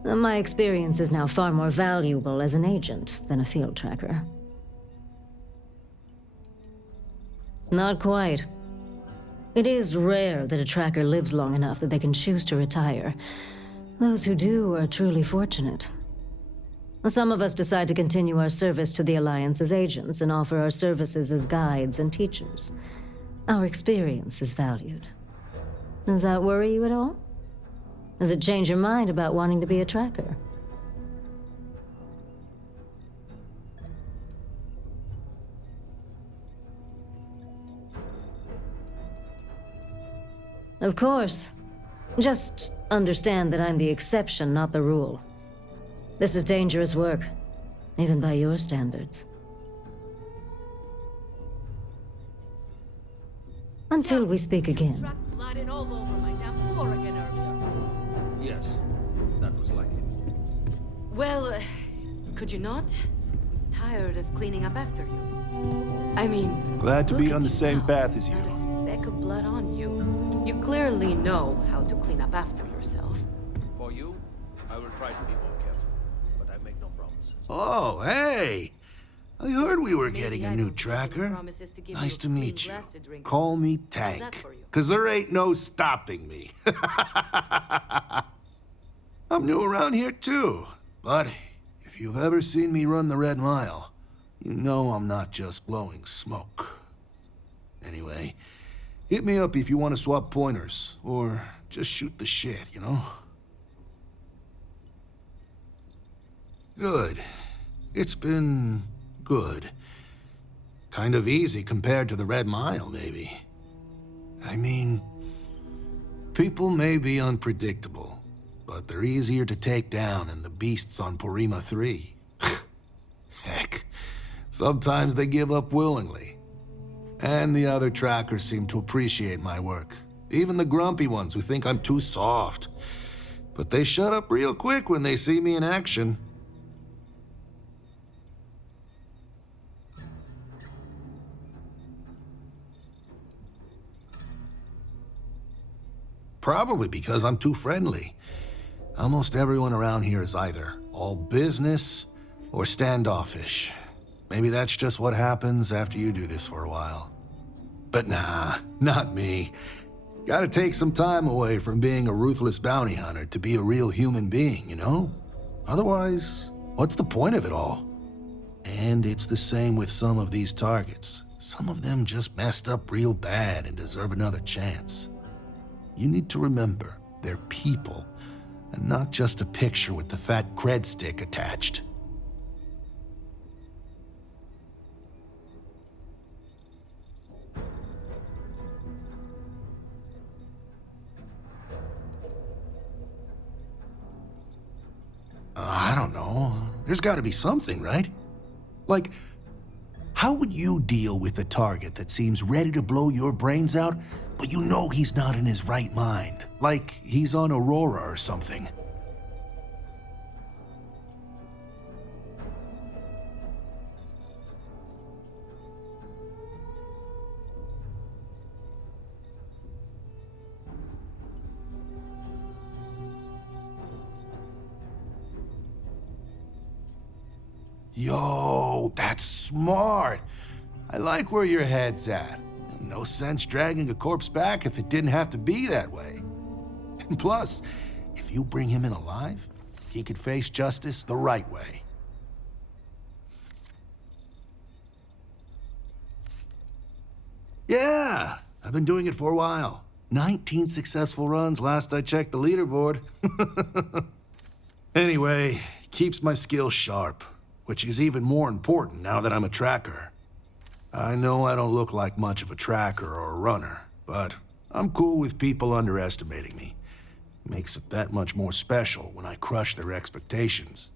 My experience is now far more valuable as an agent than a field tracker. Not quite. It is rare that a tracker lives long enough that they can choose to retire. Those who do are truly fortunate. Some of us decide to continue our service to the Alliance as agents and offer our services as guides and teachers. Our experience is valued. Does that worry you at all? Does it change your mind about wanting to be a tracker? Of course. Just understand that I'm the exception, not the rule. This is dangerous work, even by your standards. Until we speak again. Blood all over my damn floor again earlier. Yes, that was like it. Well, could you not? Tired of cleaning up after you. I mean, Glad to be look on at the you same now. path as you. Not a speck of blood on you. You clearly know how to clean up after yourself. For you, I will try to be more careful, but I make no promises. Oh, hey! I heard we were Maybe getting a I new don't make any tracker. promises to give Nice you to a clean meet you. glass to drink. Call me How's that Tank, for you? 'cause there ain't no stopping me. I'm new around here too, but if you've ever seen me run the Red Mile, you know I'm not just blowing smoke. Anyway, hit me up if you want to swap pointers, or just shoot the shit, you know? Good. It's been good. Kind of easy compared to the Red Mile, maybe. I mean, people may be unpredictable, but they're easier to take down than the beasts on Porima 3. Heck, sometimes they give up willingly. And the other trackers seem to appreciate my work. Even the grumpy ones who think I'm too soft. But they shut up real quick when they see me in action. Probably because I'm too friendly. Almost everyone around here is either all business or standoffish. Maybe that's just what happens after you do this for a while. But nah, not me. Gotta take some time away from being a ruthless bounty hunter to be a real human being, you know? Otherwise, what's the point of it all? And it's the same with some of these targets. Some of them just messed up real bad and deserve another chance. You need to remember, they're people, and not just a picture with the fat cred stick attached. I don't know. There's gotta be something, right? Like, how would you deal with a target that seems ready to blow your brains out, but you know he's not in his right mind? Like he's on Aurora or something. Yo, that's smart. I like where your head's at. No sense dragging a corpse back if it didn't have to be that way. And plus, if you bring him in alive, he could face justice the right way. Yeah, I've been doing it for a while. 19 successful runs last I checked the leaderboard. Anyway, keeps my skills sharp, which is even more important now that I'm a tracker. I know I don't look like much of a tracker or a runner, but I'm cool with people underestimating me. Makes it that much more special when I crush their expectations.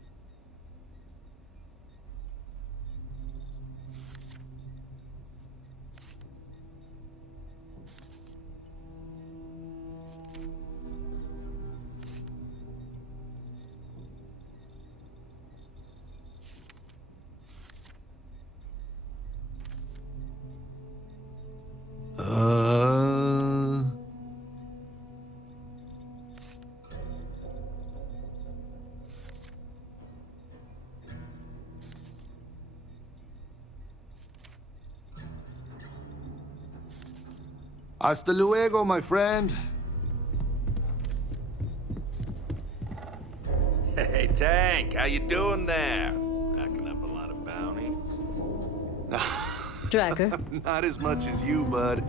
Hasta luego, my friend. Hey, Tank, how you doing there? Racking up a lot of bounties? Tracker. Not as much as you, bud.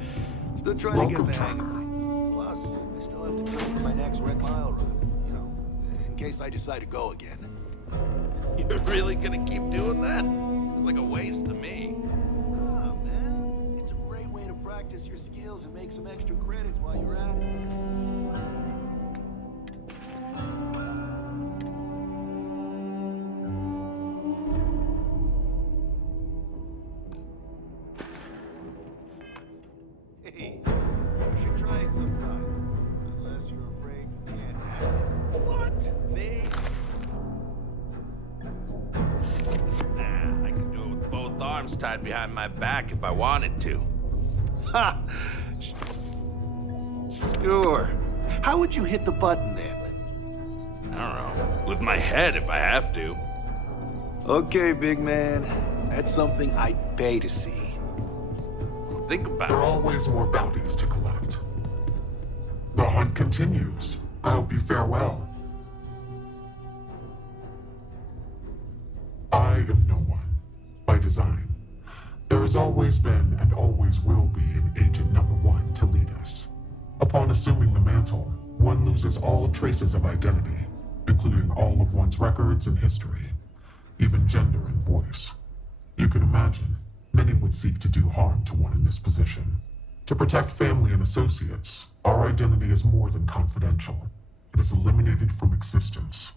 Still trying to get the hang of things. Plus, I still have to train for my next Red Mile run. You know, in case I decide to go again. You're really gonna keep doing that? Seems like a waste to me. Oh, man. It's a great way to practice your skills and make some extra credits while you're at it. Hey, you should try it sometime. Unless you're afraid you can't hack it. What? Me? Nah, I can do it with both arms tied behind my back if I wanted to. Ha! Sure. How would you hit the button then? I don't know. With my head if I have to. Okay, big man. That's something I'd pay to see. Think about There are it. always more bounties to collect. The hunt continues. I hope you fare well. I am no one, by design. There has always been and always will be an Agent Number 1 to lead us. Upon assuming the mantle, one loses all traces of identity, including all of one's records and history, even gender and voice. You can imagine, many would seek to do harm to one in this position. To protect family and associates, our identity is more than confidential. It is eliminated from existence.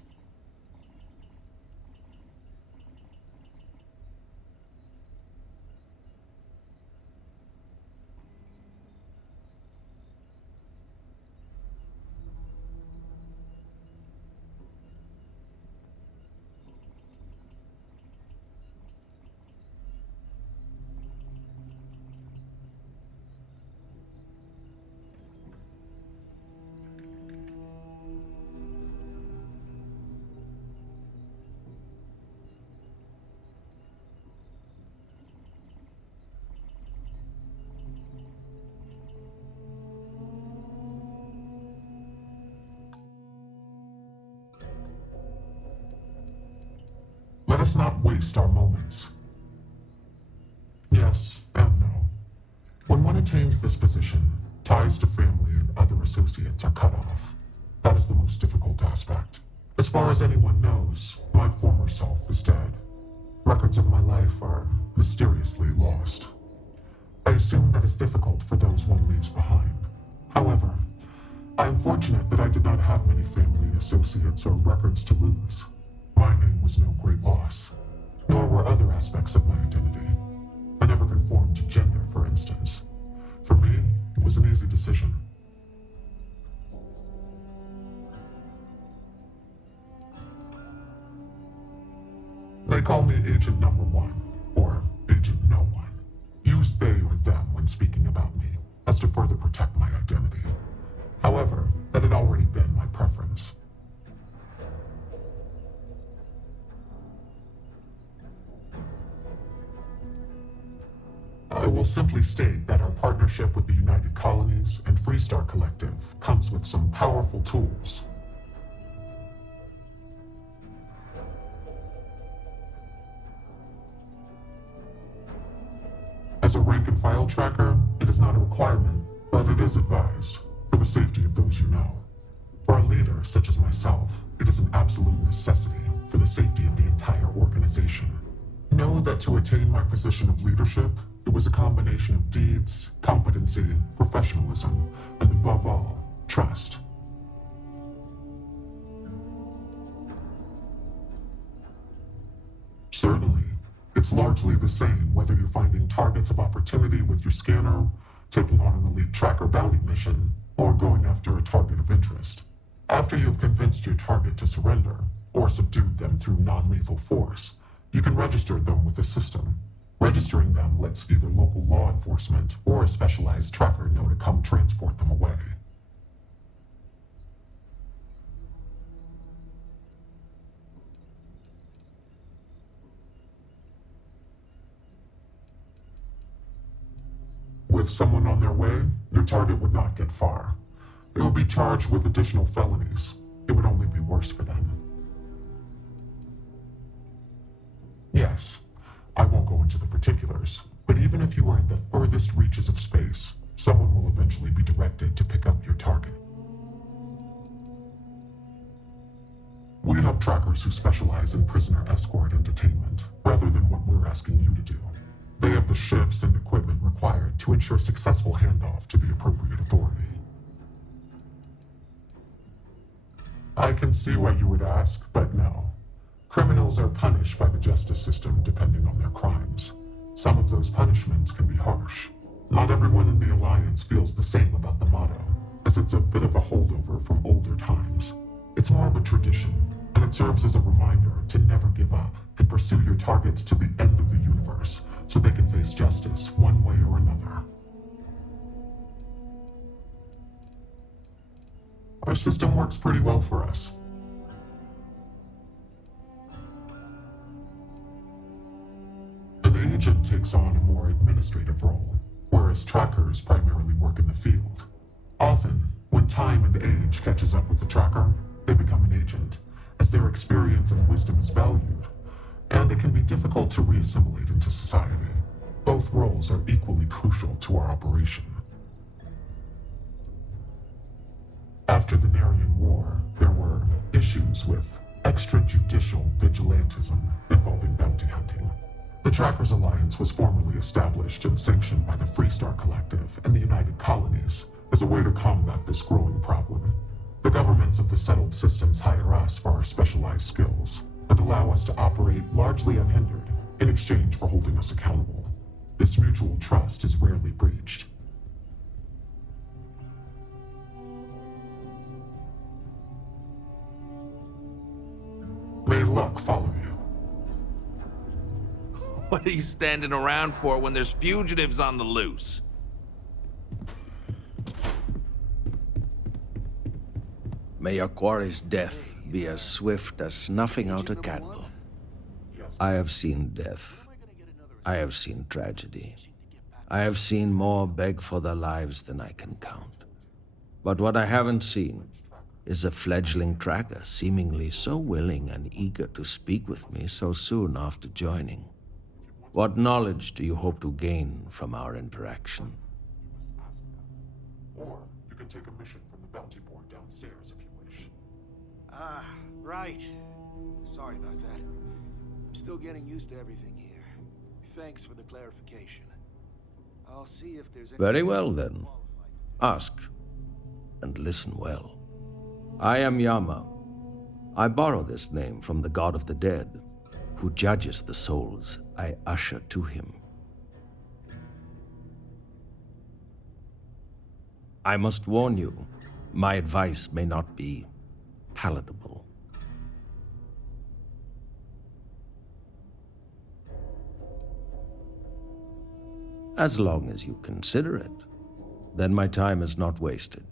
Let us not waste our moments. Yes and no. When one attains this position, ties to family and other associates are cut off. That is the most difficult aspect. As far as anyone knows, my former self is dead. Records of my life are mysteriously lost. I assume that is difficult for those one leaves behind. However, I am fortunate that I did not have many family, associates, or records to lose. My name was no great loss, nor were other aspects of my identity. I never conformed to gender, for instance. For me, it was an easy decision. They call me Agent Number 1, or Agent No One. Use they or them when speaking about me, as to further protect my identity. However, that had already been my preference. I will simply state that our partnership with the United Colonies and Freestar Collective comes with some powerful tools. As a rank-and-file tracker, it is not a requirement, but it is advised, for the safety of those you know. For a leader such as myself, it is an absolute necessity for the safety of the entire organization. Know that to attain my position of leadership, It was a combination of deeds, competency, professionalism, and above all, trust. Certainly, it's largely the same whether you're finding targets of opportunity with your scanner, taking on an elite tracker bounty mission, or going after a target of interest. After you've convinced your target to surrender, or subdued them through non-lethal force, you can register them with the system. Registering them lets either local law enforcement or a specialized tracker know to come transport them away. With someone on their way, your target would not get far. It would be charged with additional felonies. It would only be worse for them. Yes, I won't go into the particulars, but even if you are in the furthest reaches of space, someone will eventually be directed to pick up your target. We have trackers who specialize in prisoner escort and detainment, rather than what we're asking you to do. They have the ships and equipment required to ensure successful handoff to the appropriate authority. I can see why you would ask, but no. Criminals are punished by the justice system depending on their crimes. Some of those punishments can be harsh. Not everyone in the Alliance feels the same about the motto, as it's a bit of a holdover from older times. It's more of a tradition, and it serves as a reminder to never give up and pursue your targets to the end of the universe, so they can face justice one way or another. Our system works pretty well for us. An agent takes on a more administrative role, whereas trackers primarily work in the field. Often, when time and age catches up with the tracker, they become an agent, as their experience and wisdom is valued, and it can be difficult to reassimilate into society. Both roles are equally crucial to our operation. After the Narian War, there were issues with extrajudicial vigilantism involving bounty hunting. The Trackers Alliance was formally established and sanctioned by the Freestar Collective and the United Colonies as a way to combat this growing problem. The governments of the settled systems hire us for our specialized skills and allow us to operate largely unhindered in exchange for holding us accountable. This mutual trust is rarely breached. May luck follow you. What are you standing around for when there's fugitives on the loose? May your quarry's death be as swift as snuffing out a candle. I have seen death. I have seen tragedy. I have seen more beg for their lives than I can count. But what I haven't seen is a fledgling tracker seemingly so willing and eager to speak with me so soon after joining. What knowledge do you hope to gain from our interaction? Or you can take a mission from the bounty board downstairs if you wish. Ah, right. Sorry about that. I'm still getting used to everything here. Thanks for the clarification. I'll see if there's any... Very well, then. Ask, and listen well. I am Yama. I borrow this name from the god of the dead, who judges the souls I usher to him. I must warn you, my advice may not be palatable. As long as you consider it, then my time is not wasted.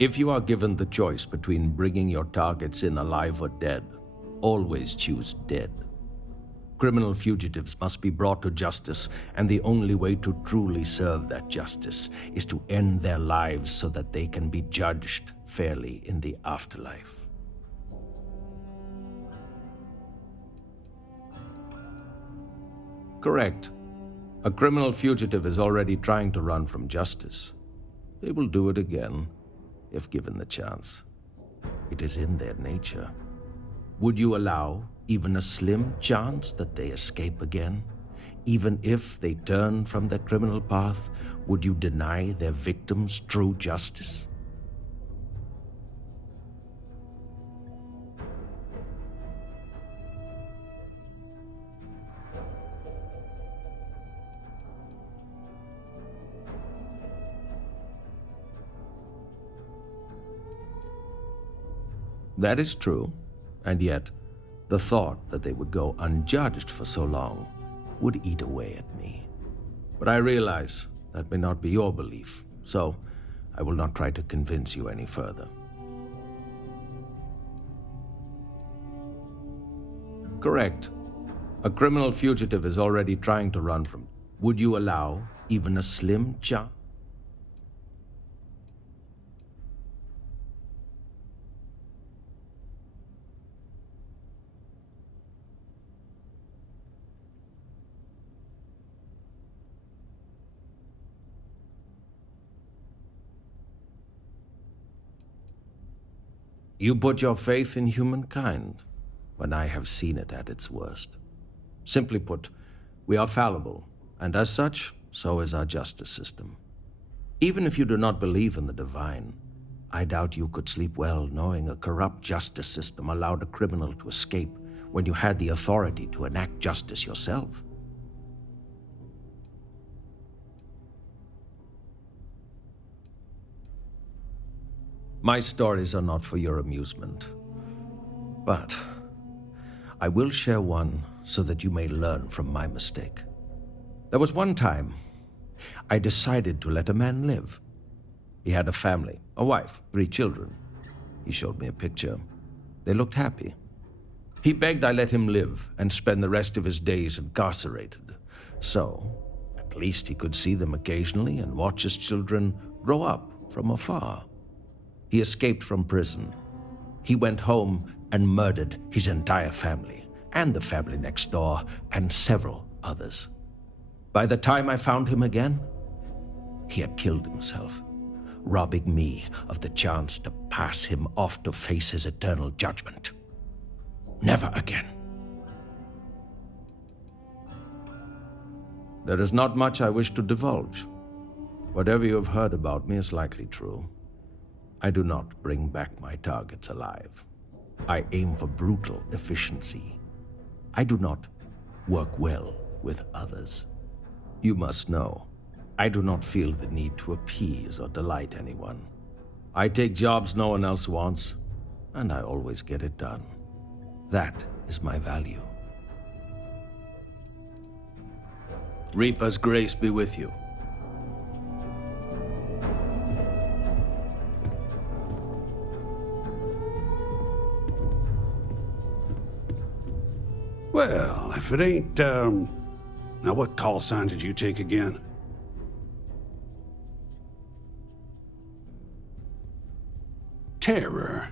If you are given the choice between bringing your targets in alive or dead, always choose dead. Criminal fugitives must be brought to justice, and the only way to truly serve that justice is to end their lives so that they can be judged fairly in the afterlife. Correct. A criminal fugitive is already trying to run from justice. They will do it again, if given the chance. It is in their nature. Would you allow even a slim chance that they escape again, Even if they turn from their criminal path, would you deny their victims true justice? That is true, and yet the thought that they would go unjudged for so long would eat away at me. But I realize that may not be your belief, so I will not try to convince you any further. Correct. A criminal fugitive is already trying to run from. Would you allow even a slim chance? You put your faith in humankind when I have seen it at its worst. Simply put, we are fallible, and as such, so is our justice system. Even if you do not believe in the divine, I doubt you could sleep well knowing a corrupt justice system allowed a criminal to escape when you had the authority to enact justice yourself. My stories are not for your amusement, but I will share one so that you may learn from my mistake. There was one time I decided to let a man live. He had a family, a wife, 3 children. He showed me a picture. They looked happy. He begged I let him live and spend the rest of his days incarcerated. So, at least he could see them occasionally and watch his children grow up from afar. He escaped from prison. He went home and murdered his entire family, and the family next door, and several others. By the time I found him again, he had killed himself, robbing me of the chance to pass him off to face his eternal judgment. Never again. There is not much I wish to divulge. Whatever you have heard about me is likely true. I do not bring back my targets alive. I aim for brutal efficiency. I do not work well with others. You must know, I do not feel the need to appease or delight anyone. I take jobs no one else wants, and I always get it done. That is my value. Reaper's grace be with you. Well, if it ain't, now what call sign did you take again? Terror.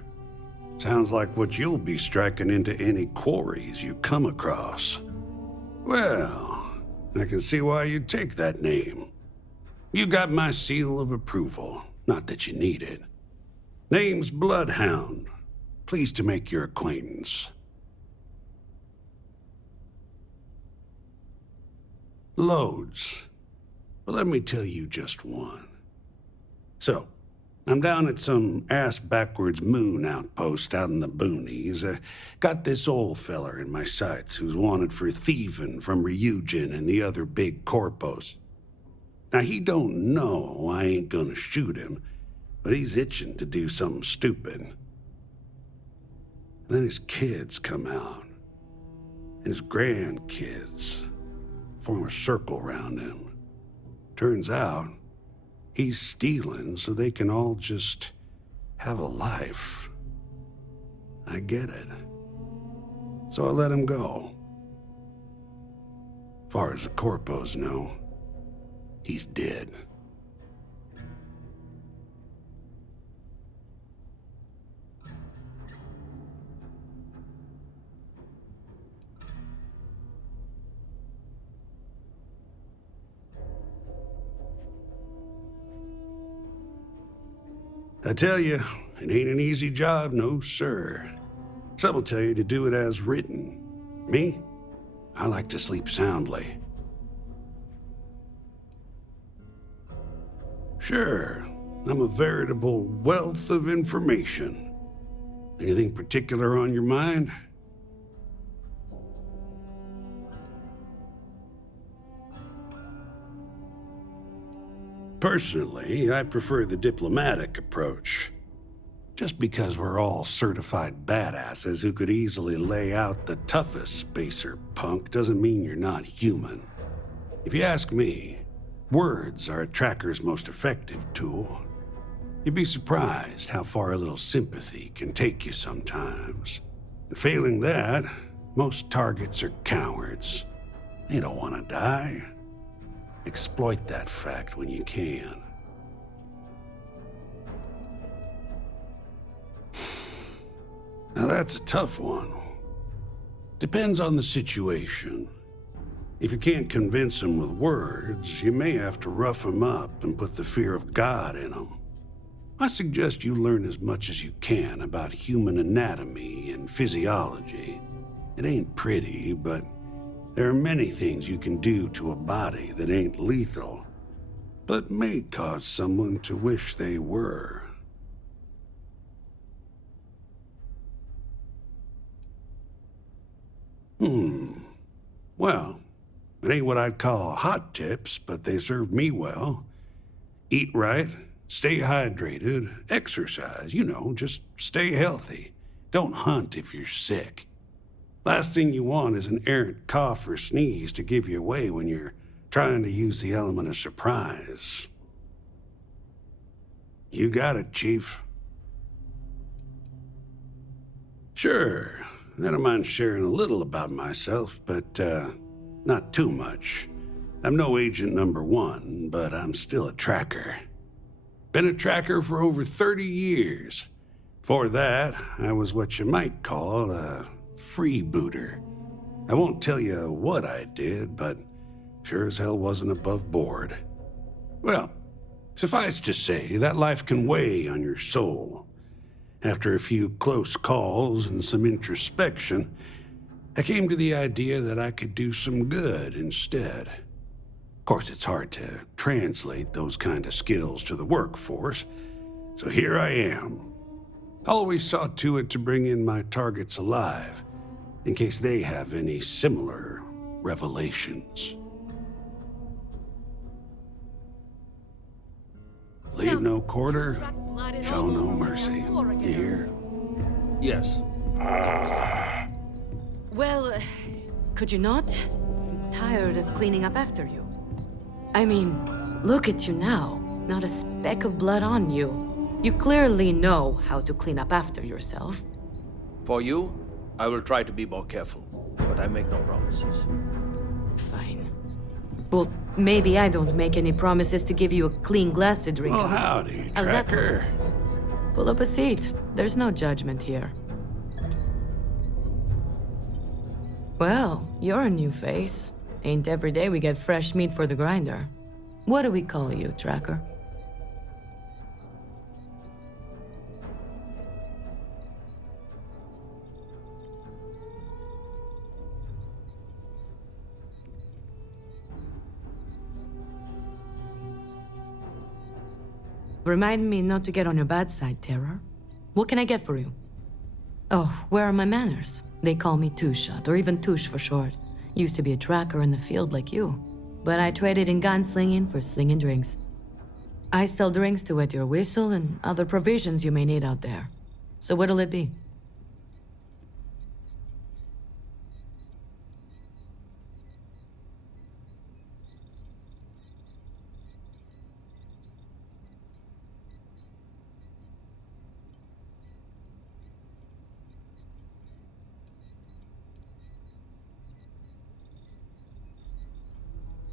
Sounds like what you'll be striking into any quarries you come across. Well, I can see why you'd take that name. You got my seal of approval, not that you need it. Name's Bloodhound. Pleased to make your acquaintance. Loads. But let me tell you just one. So, I'm down at some ass-backwards moon outpost out in the boonies. Got this old feller in my sights who's wanted for thieving from Ryujin and the other big corpos. Now, he don't know I ain't gonna shoot him, but he's itching to do something stupid. Then his kids come out, and his grandkids form a circle around him. Turns out, he's stealing so they can all just have a life. I get it. So I let him go. Far as the corpos know, he's dead. I tell you, it ain't an easy job, no sir. Some will tell you to do it as written. Me? I like to sleep soundly. Sure. I'm a veritable wealth of information. Anything particular on your mind? Personally, I prefer the diplomatic approach. Just because we're all certified badasses who could easily lay out the toughest spacer punk doesn't mean you're not human. If you ask me, words are a tracker's most effective tool. You'd be surprised how far a little sympathy can take you sometimes. And failing that, most targets are cowards. They don't want to die. Exploit that fact when you can. Now that's a tough one. Depends on the situation. If you can't convince them with words, you may have to rough them up and put the fear of God in them. I suggest you learn as much as you can about human anatomy and physiology. It ain't pretty, but there are many things you can do to a body that ain't lethal, but may cause someone to wish they were. Well, it ain't what I'd call hot tips, but they serve me well. Eat right, stay hydrated, exercise, just stay healthy. Don't hunt if you're sick. Last thing you want is an errant cough or sneeze to give you away when you're trying to use the element of surprise. You got it, Chief. Sure, I don't mind sharing a little about myself, but not too much. I'm no agent number 1, but I'm still a tracker. Been a tracker for over 30 years. Before that, I was what you might call a freebooter. I won't tell you what I did, but sure as hell wasn't above board. Well, suffice to say, that life can weigh on your soul. After a few close calls and some introspection, I came to the idea that I could do some good instead. Of course, it's hard to translate those kind of skills to the workforce, so here I am. Always saw to it to bring in my targets alive, in case they have any similar revelations. Leave no quarter, show no mercy. You hear? Yes. Well, could you not? I'm tired of cleaning up after you. I mean, look at you now. Not a speck of blood on you. You clearly know how to clean up after yourself. For you, I will try to be more careful, but I make no promises. Fine. Well, maybe I don't make any promises to give you a clean glass to drink. Well, howdy, How's that? tracker. Pull up a seat. There's no judgment here. Well, you're a new face. Ain't every day we get fresh meat for the grinder. What do we call you, Tracker? Remind me not to get on your bad side, Terror. What can I get for you? Oh, where are my manners? They call me Two-Shot, or even Touche for short. Used to be a tracker in the field like you. But I traded in gunslinging for slinging drinks. I sell drinks to wet your whistle and other provisions you may need out there. So what'll it be?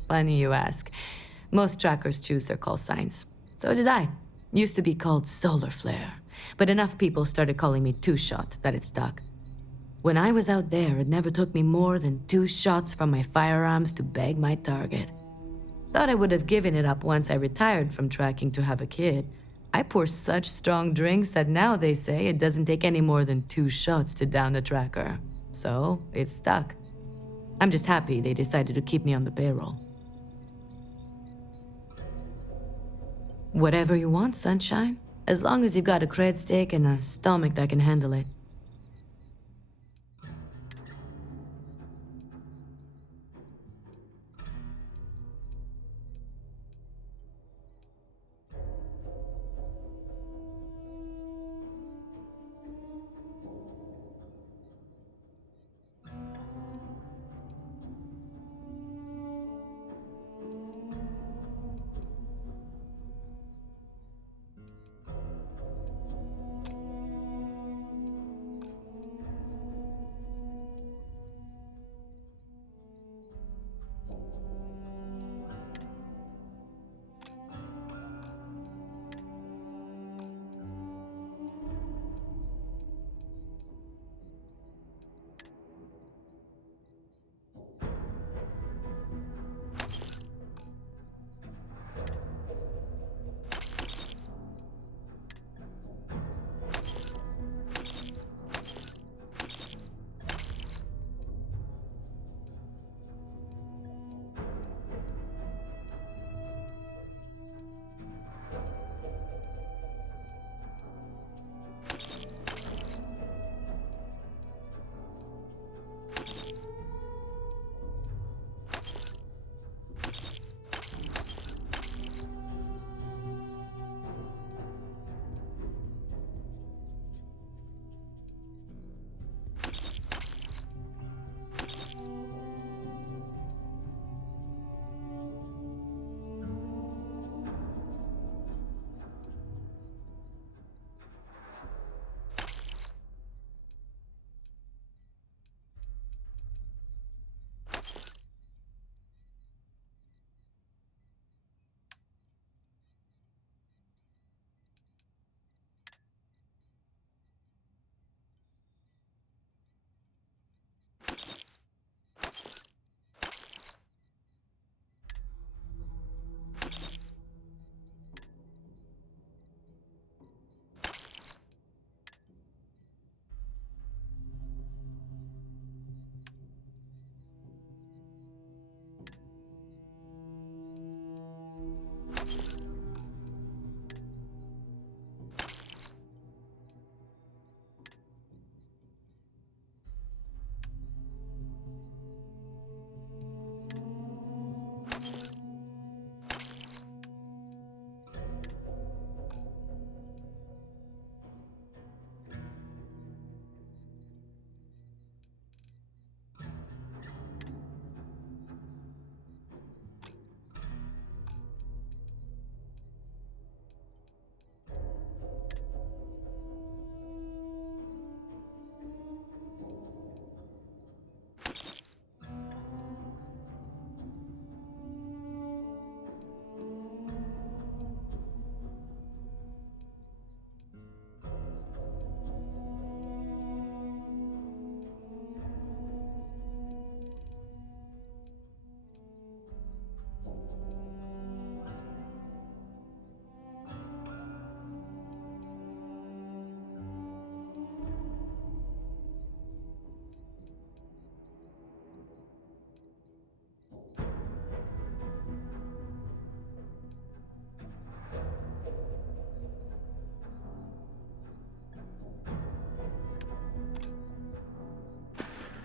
Funny you ask. Most trackers choose their call signs. So did I. Used to be called Solar Flare, but enough people started calling me Two-Shot that it stuck. When I was out there, it never took me more than 2 shots from my firearms to bag my target. Thought I would have given it up once I retired from tracking to have a kid. I pour such strong drinks that now they say it doesn't take any more than 2 shots to down a tracker. So it stuck. I'm just happy they decided to keep me on the payroll. Whatever you want, sunshine. As long as you got a cred steak and a stomach that can handle it.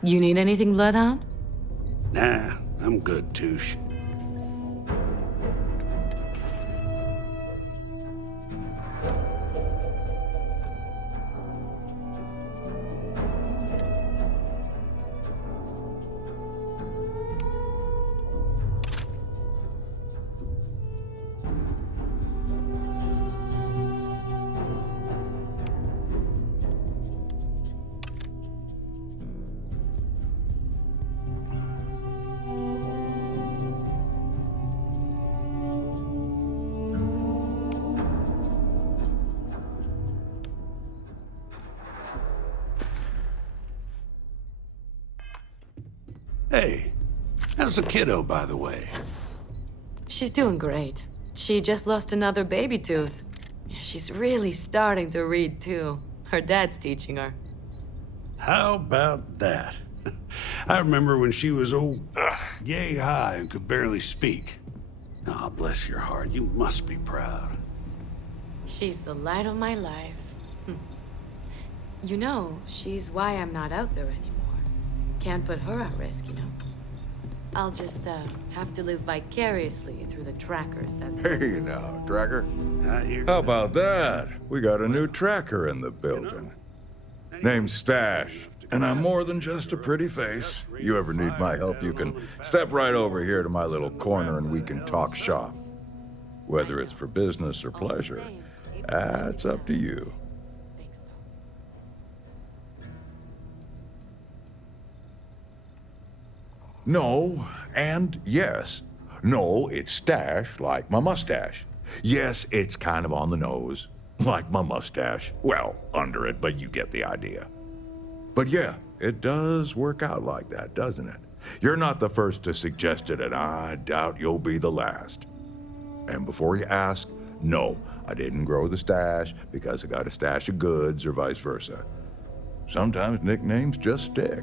You need anything, Bloodhound? Nah, I'm good, Touche. Hey, how's the kiddo, by the way? She's doing great. She just lost another baby tooth. She's really starting to read, too. Her dad's teaching her. How about that? I remember when she was yay high and could barely speak. Ah, bless your heart, you must be proud. She's the light of my life. You know, she's why I'm not out there anymore. Can't put her at risk, you know? I'll just, have to live vicariously through the trackers, that's all. Hey now, Tracker. How about that? We got a new tracker in the building. Name's Stash, and I'm more than just a pretty face. You ever need my help, you can step right over here to my little corner and we can talk shop. Whether it's for business or pleasure, that's up to you. No, and yes. No, it's Stash, like my mustache. Yes, it's kind of on the nose, like my mustache. Well, under it, but you get the idea. But yeah, it does work out like that, doesn't it? You're not the first to suggest it, and I doubt you'll be the last. And before you ask, no, I didn't grow the stash because I got a stash of goods or vice versa. Sometimes nicknames just stick.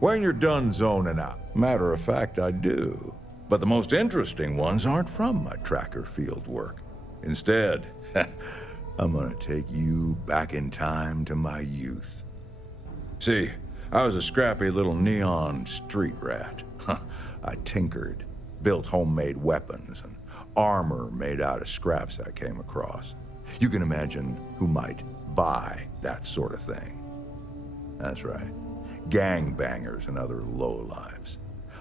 When you're done zoning out. Matter of fact, I do. But the most interesting ones aren't from my tracker field work. Instead, I'm gonna take you back in time to my youth. See, I was a scrappy little neon street rat. I tinkered, built homemade weapons and armor made out of scraps I came across. You can imagine who might buy that sort of thing. That's right. Gangbangers and other lowlives.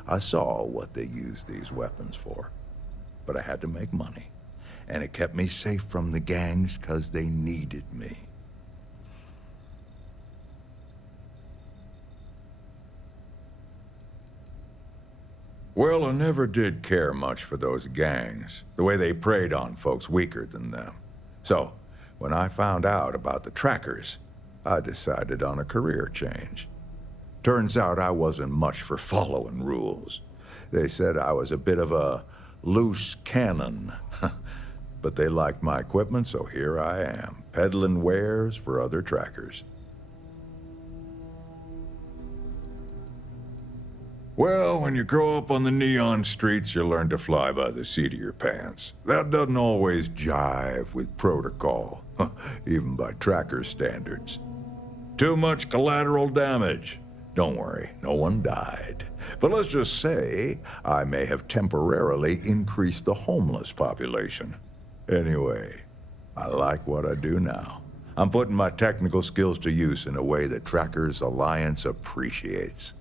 I saw what they used these weapons for, but I had to make money, and it kept me safe from the gangs because they needed me. Well, I never did care much for those gangs, the way they preyed on folks weaker than them. So, when I found out about the trackers, I decided on a career change. Turns out I wasn't much for following rules. They said I was a bit of a loose cannon. But they liked my equipment, so here I am, peddling wares for other trackers. Well, when you grow up on the neon streets, you learn to fly by the seat of your pants. That doesn't always jive with protocol, even by tracker standards. Too much collateral damage. Don't worry, no one died. But let's just say I may have temporarily increased the homeless population. Anyway, I like what I do now. I'm putting my technical skills to use in a way that Trackers Alliance appreciates.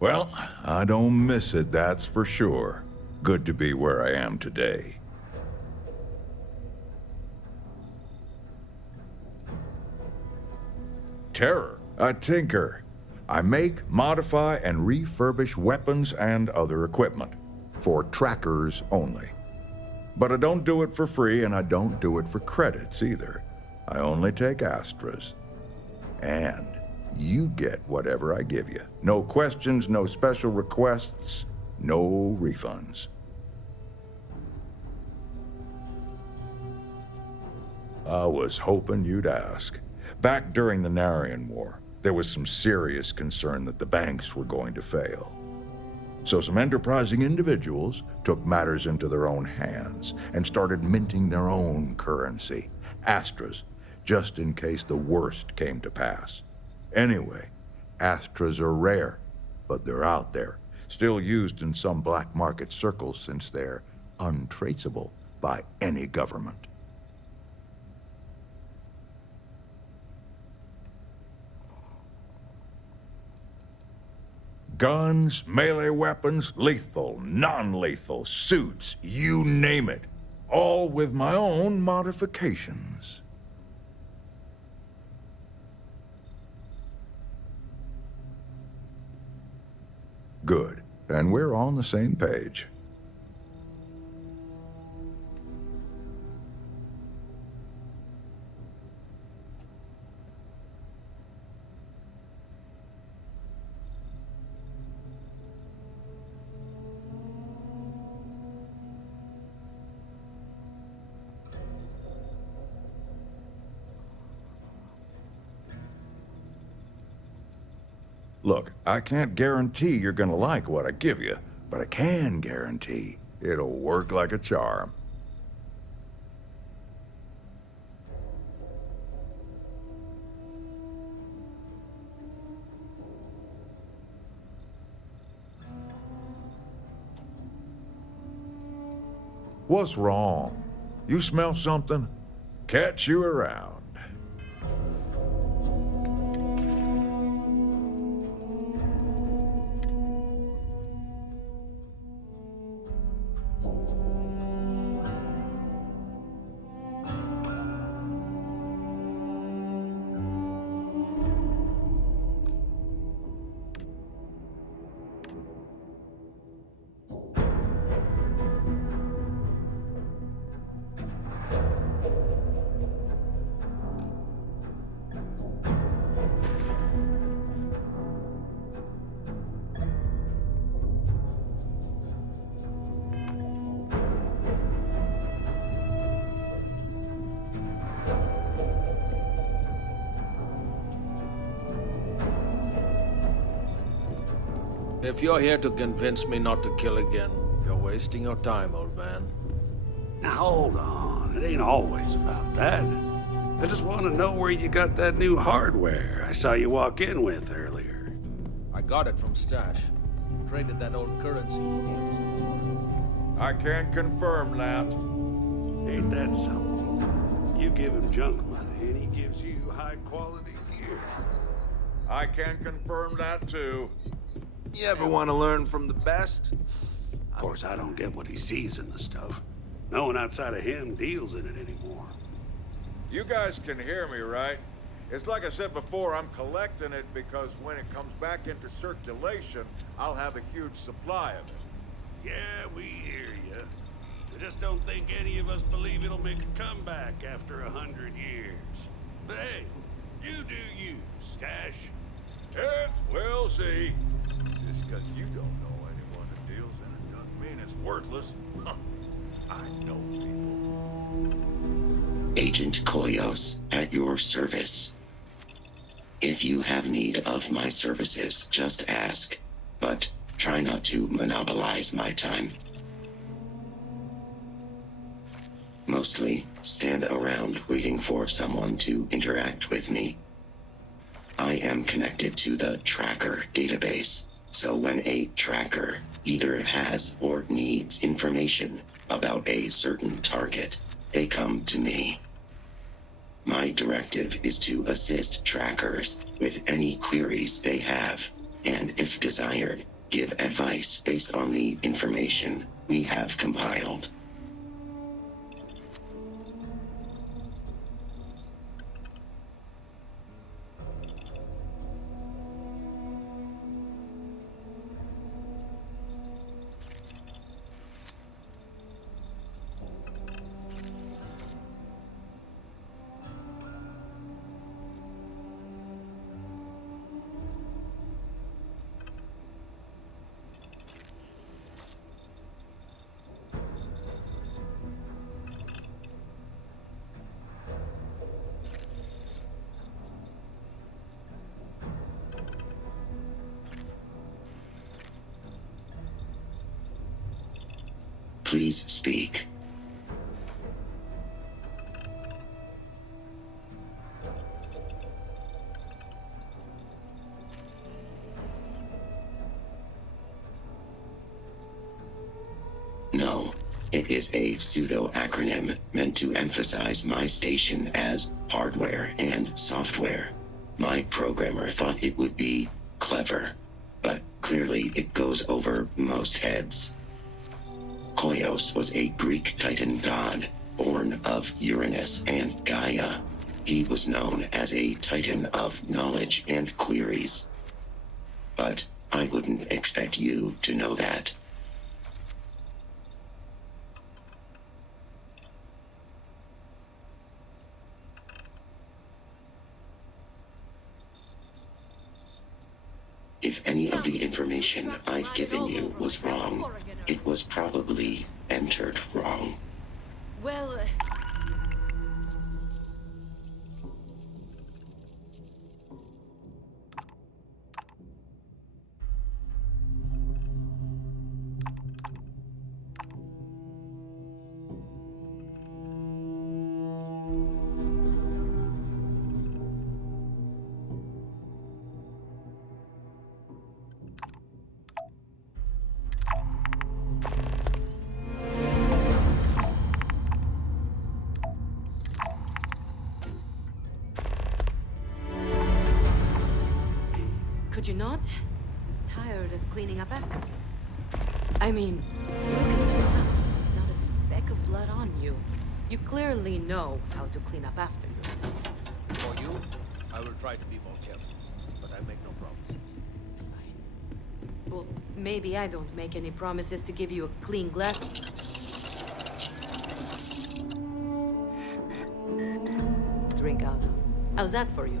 Well, I don't miss it, that's for sure. Good to be where I am today. Terror. I tinker. I make, modify, and refurbish weapons and other equipment. For trackers only. But I don't do it for free, and I don't do it for credits either. I only take Astras. And you get whatever I give you. No questions, no special requests, no refunds. I was hoping you'd ask. Back during the Narian War, there was some serious concern that the banks were going to fail. So some enterprising individuals took matters into their own hands and started minting their own currency, Astras, just in case the worst came to pass. Anyway, Astras are rare, but they're out there, still used in some black market circles since they're untraceable by any government. Guns, melee weapons, lethal, non-lethal, suits, you name it. All with my own modifications. Good. And we're on the same page. Look, I can't guarantee you're gonna like what I give you, but I can guarantee it'll work like a charm. What's wrong? You smell something? Catch you around. If you're here to convince me not to kill again, you're wasting your time, old man. Now hold on, it ain't always about that. I just want to know where you got that new hardware I saw you walk in with earlier. I got it from Stash. Traded that old currency for the incense for it. I can't confirm that. Ain't that something? You give him junk money and he gives you high-quality gear. I can confirm that too. You ever want to learn from the best? Of course, I don't get what he sees in the stuff. No one outside of him deals in it anymore. You guys can hear me, right? It's like I said before, I'm collecting it because when it comes back into circulation, I'll have a huge supply of it. Yeah, we hear you. We just don't think any of us believe it'll make a comeback after 100 years. But hey, you do you, Stash. Yeah, we'll see. Just because you don't know anyone that deals in it doesn't mean it's worthless. I know people. Agent Kolyos, at your service. If you have need of my services, just ask. But try not to monopolize my time. Mostly, stand around waiting for someone to interact with me. I am connected to the tracker database, so when a tracker either has or needs information about a certain target, they come to me. My directive is to assist trackers with any queries they have, and if desired, give advice based on the information we have compiled. Please speak. No, it is a pseudo-acronym meant to emphasize my station as hardware and software. My programmer thought it would be clever, but clearly it goes over most heads. Koios was a Greek Titan god, born of Uranus and Gaia. He was known as a Titan of knowledge and queries. But I wouldn't expect you to know that. If any of the information I've given you was wrong, it was probably entered wrong. Well, could you not? Tired of cleaning up after me? I mean, look at you now. Not a speck of blood on you. You clearly know how to clean up after yourself. For you, I will try to be more careful, but I make no promises. Well, maybe I don't make any promises to give you a clean glass. Drink out of. How's that for you?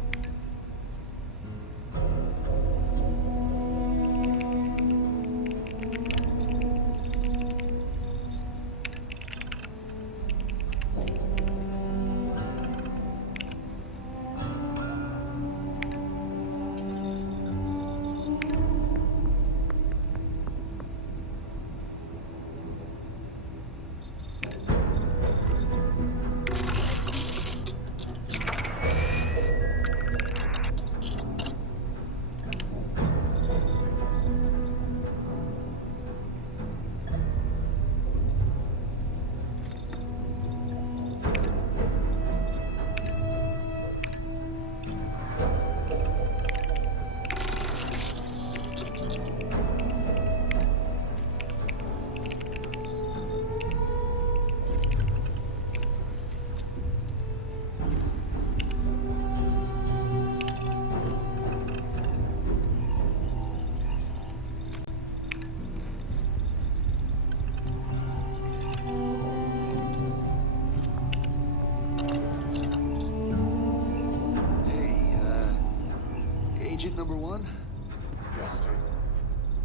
Agent number one? Yes, Taylor.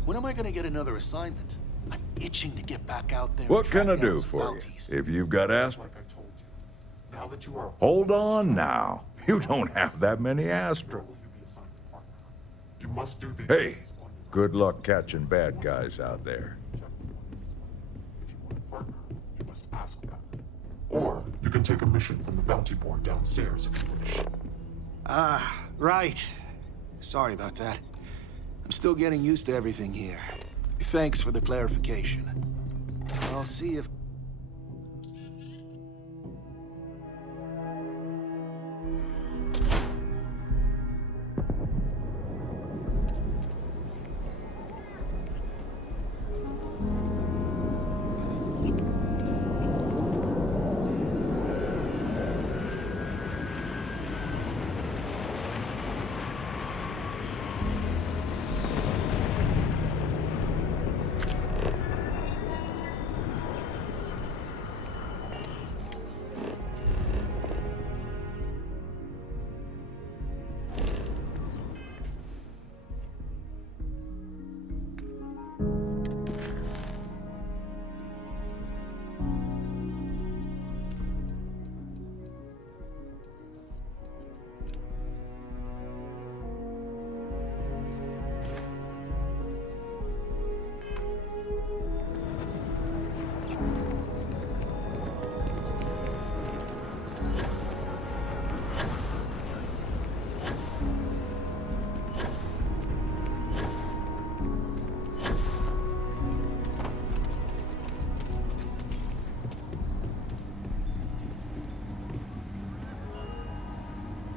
When am I gonna get another assignment? I'm itching to get back out there. What and can I track down do some for bounties. you? If you've got asked. Like I told you. Now that you are Hold on now. You don't have that many Astra. will you be assigned a partner? You must do these Hey, things on your good luck catching bad guys out there. If you want a partner, you must ask that. Or you can take a mission from the bounty board downstairs if you wish. Ah, right. Sorry about that. I'm still getting used to everything here. Thanks for the clarification. I'll see if...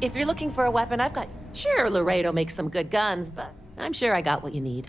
If you're looking for a weapon, I've got... Sure, Laredo makes some good guns, but I'm sure I got what you need.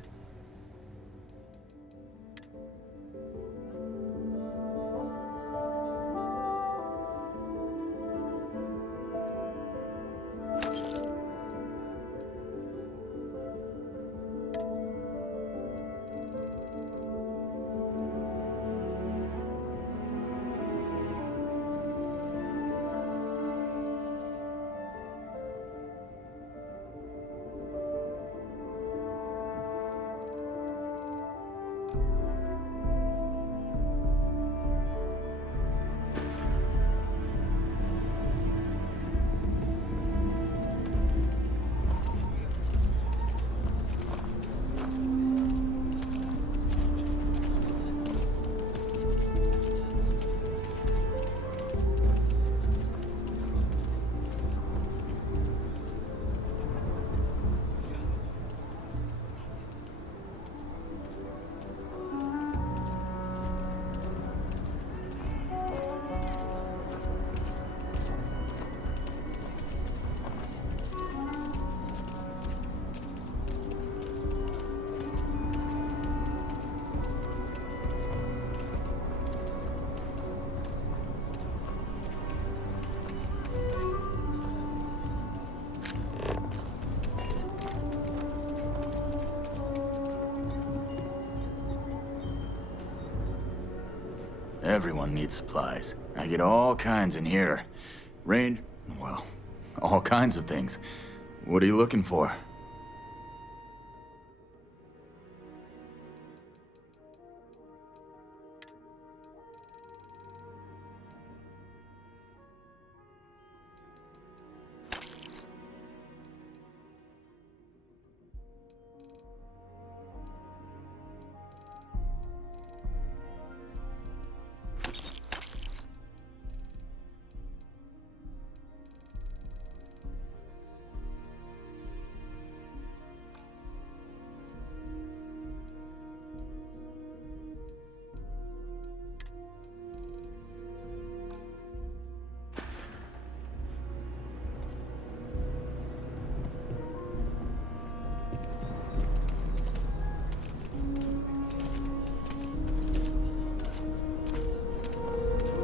Everyone needs supplies. I get all kinds in here. Range, well, all kinds of things. What are you looking for?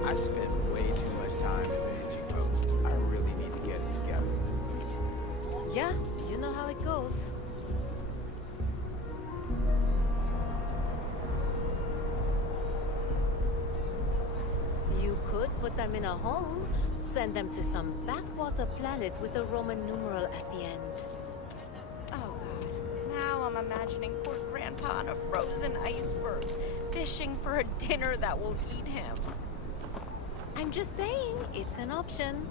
I spend way too much time at the hitching post. I really need to get it together. Yeah, you know how it goes. You could put them in a home, send them to some backwater planet with a Roman numeral at the end. Oh god, now I'm imagining poor Grandpa on a frozen iceberg, fishing for a dinner that will eat him. I'm just saying, it's an option.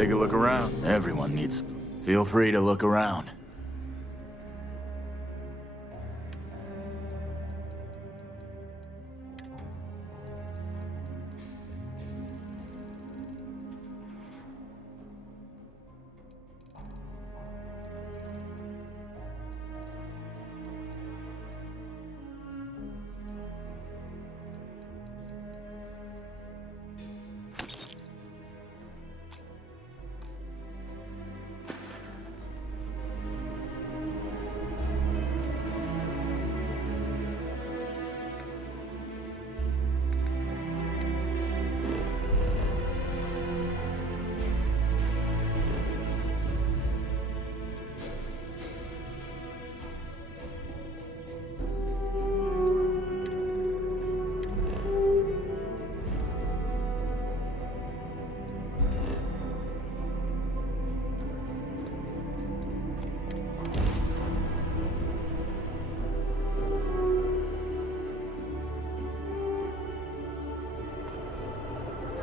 take a look around. Everyone needs... Feel free to look around.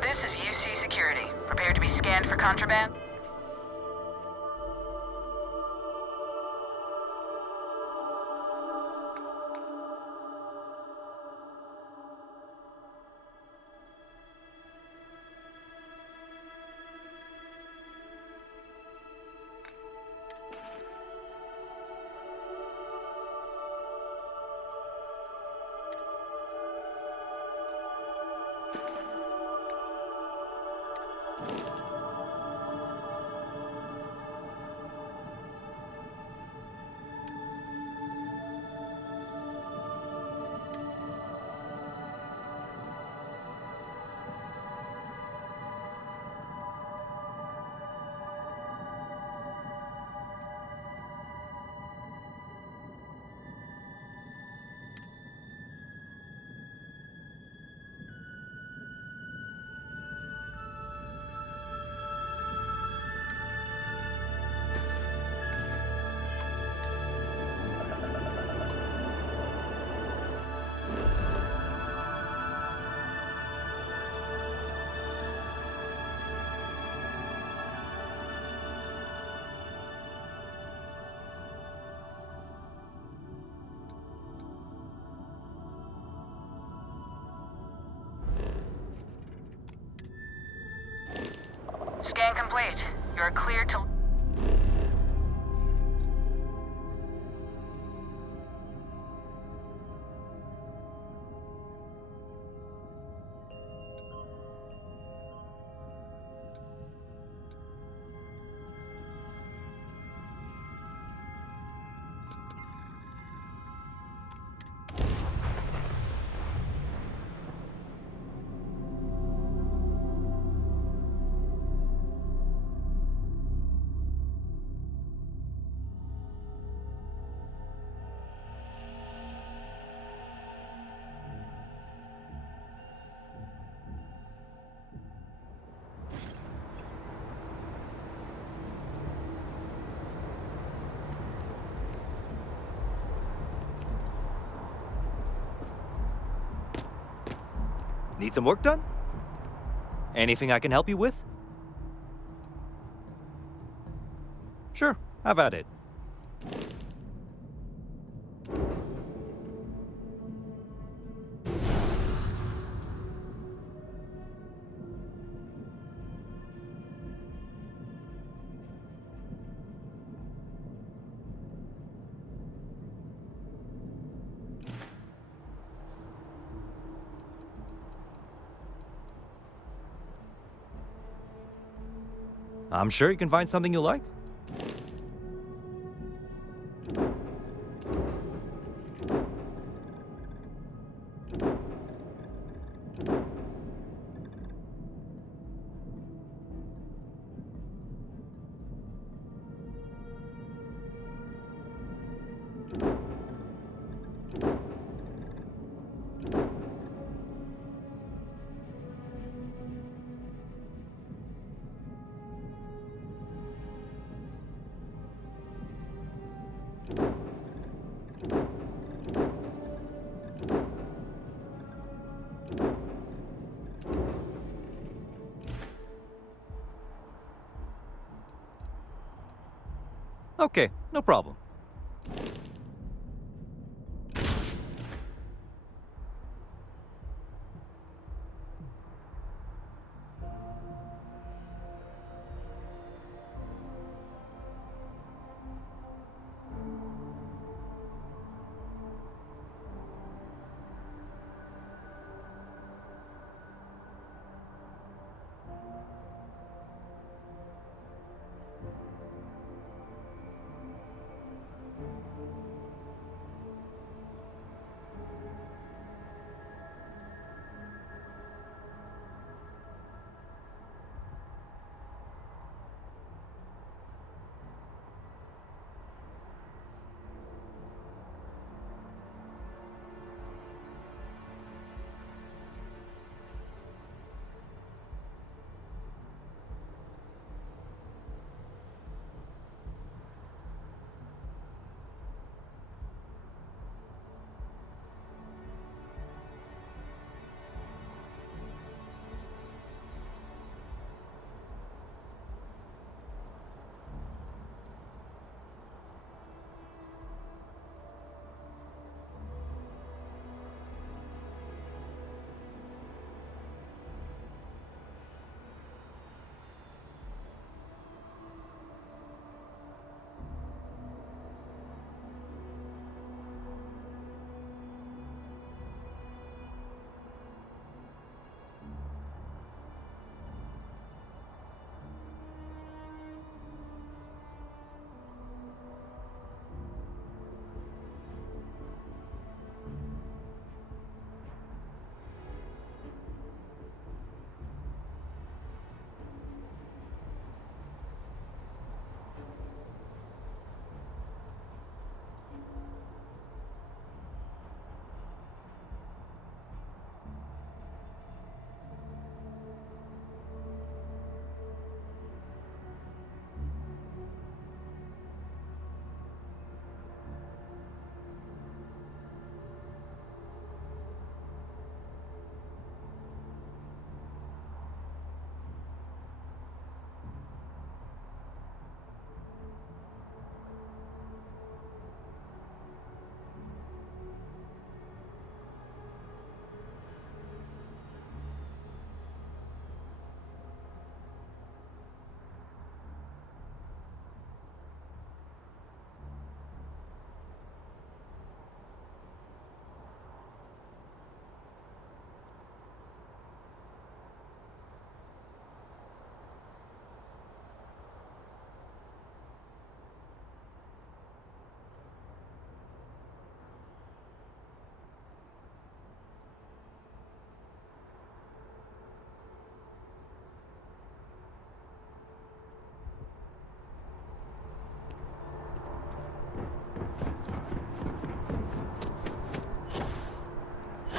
This is UC Security. Prepare to be scanned for contraband. Scan complete. You're cleared to... Need some work done? Anything I can help you with? Sure, have at it. I'm sure you can find something you like. Okay, no problem.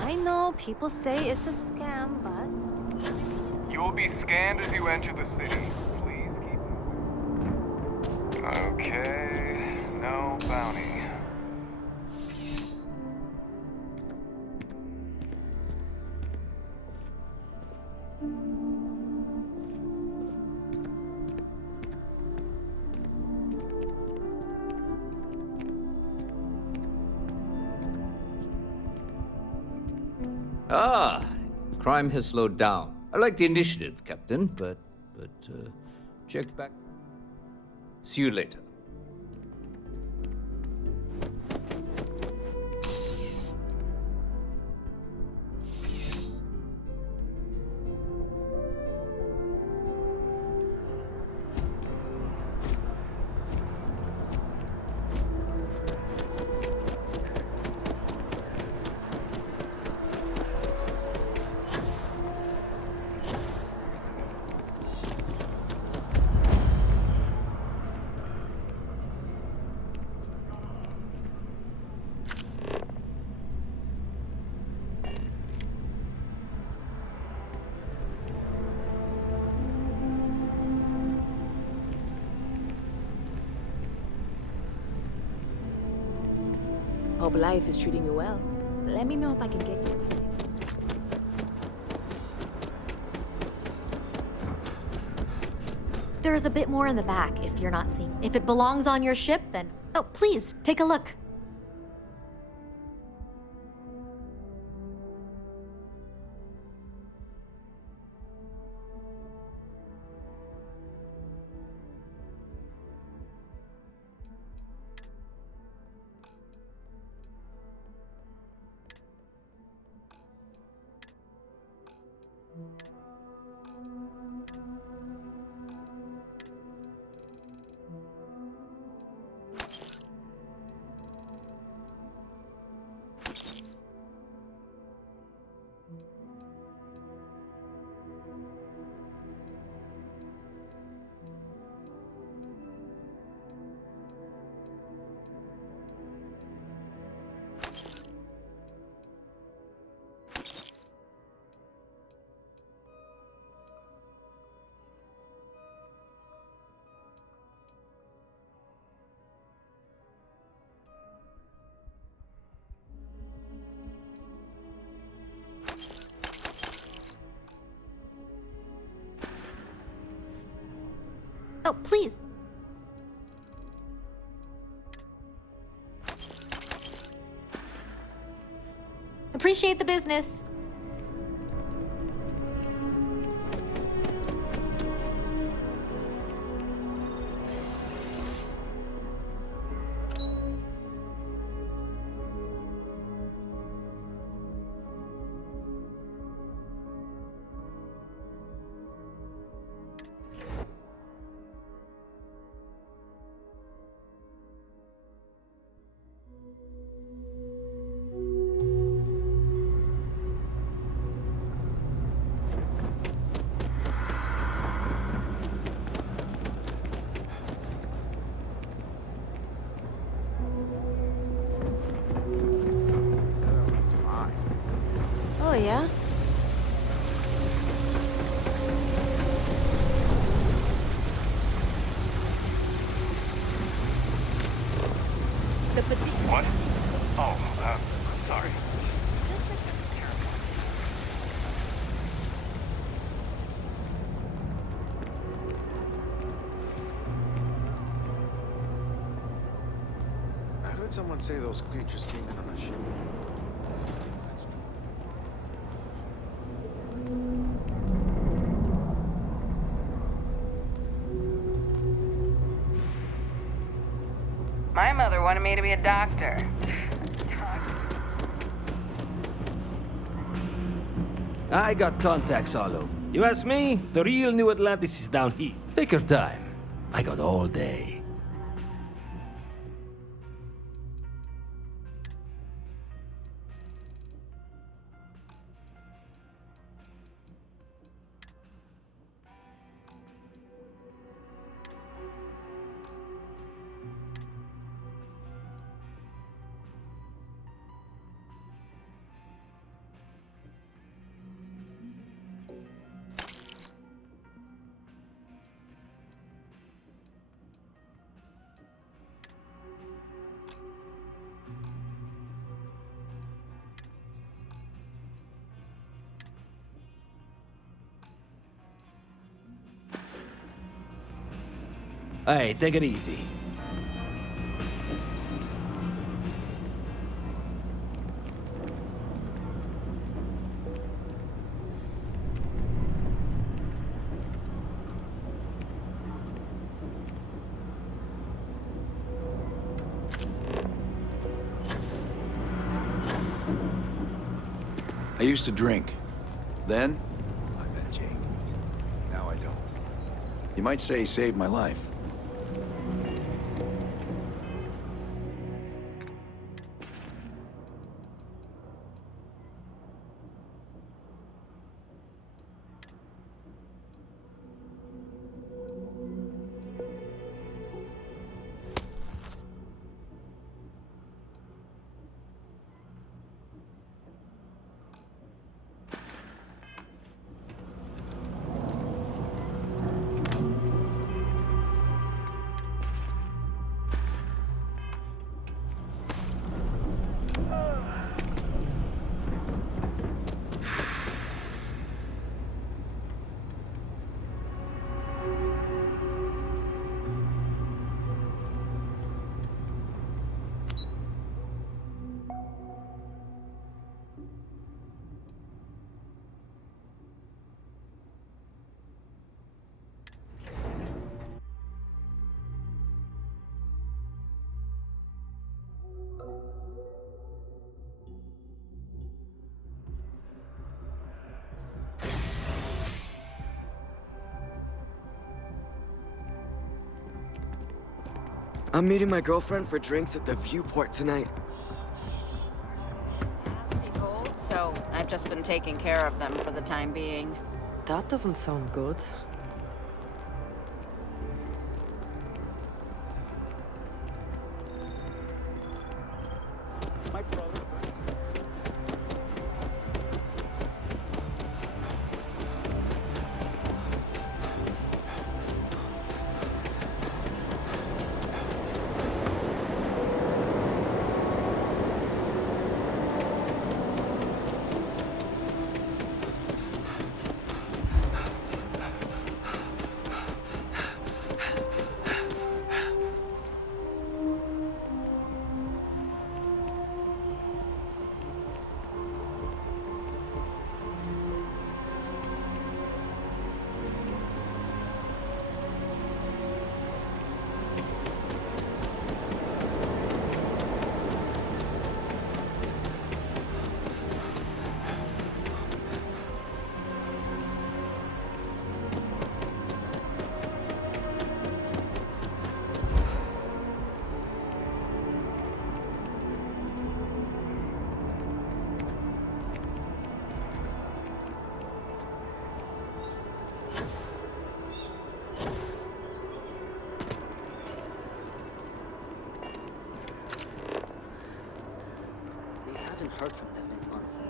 I know people say it's a scam, but... You will be scanned as you enter the city. Please keep moving. Okay, no bounty. Ah, crime has slowed down. I like the initiative, Captain, but check back. See you later. Hope life is treating you well. Let me know if I can get you. There's a bit more in the back if you're not seeing. If it belongs on your ship, then... Oh, please, take a look. Oh, please. Appreciate the business. Oh, yeah? The petition. What? Oh, sorry. I heard someone say those creatures came in on a ship. My mother wanted me to be a doctor. I got contacts all over. You ask me, the real New Atlantis is down here. Take your time. I got all day. Hey, take it easy. I used to drink. Then, I met Jake. Now I don't. You might say he saved my life. I'm meeting my girlfriend for drinks at the Viewport tonight. Nasty cold, so I've just been taking care of them for the time being. That doesn't sound good. My brother. We haven't heard from them in months.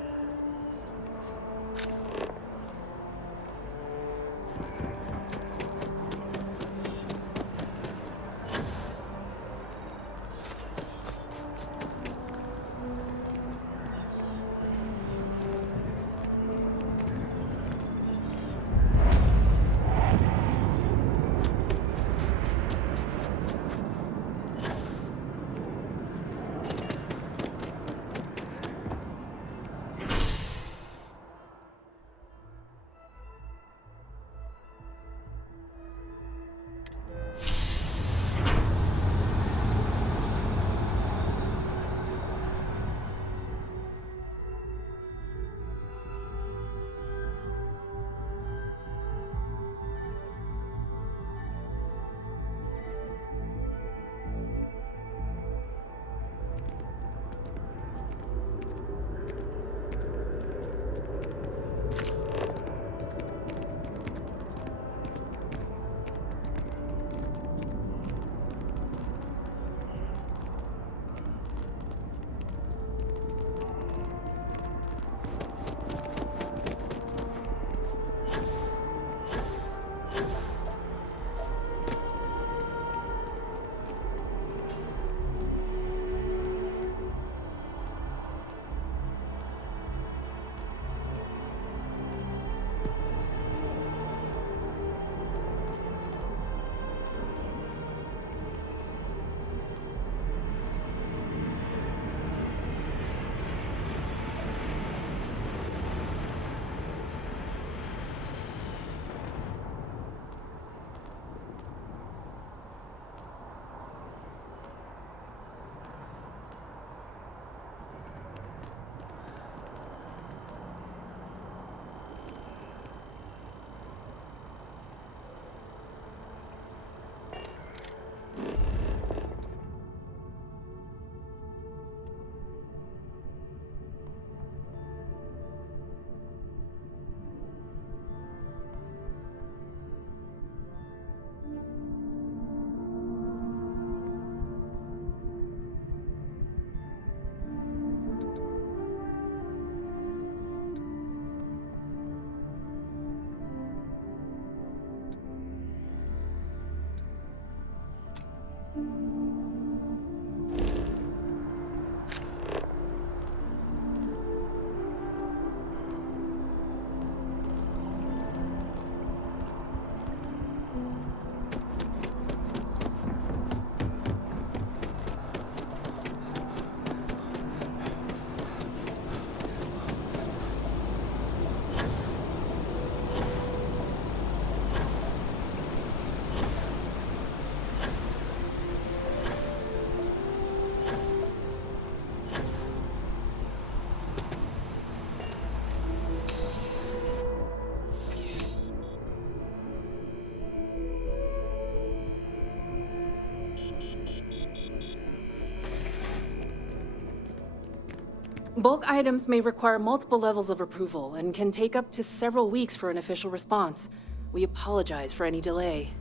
Bulk items may require multiple levels of approval and can take up to several weeks for an official response. We apologize for any delay.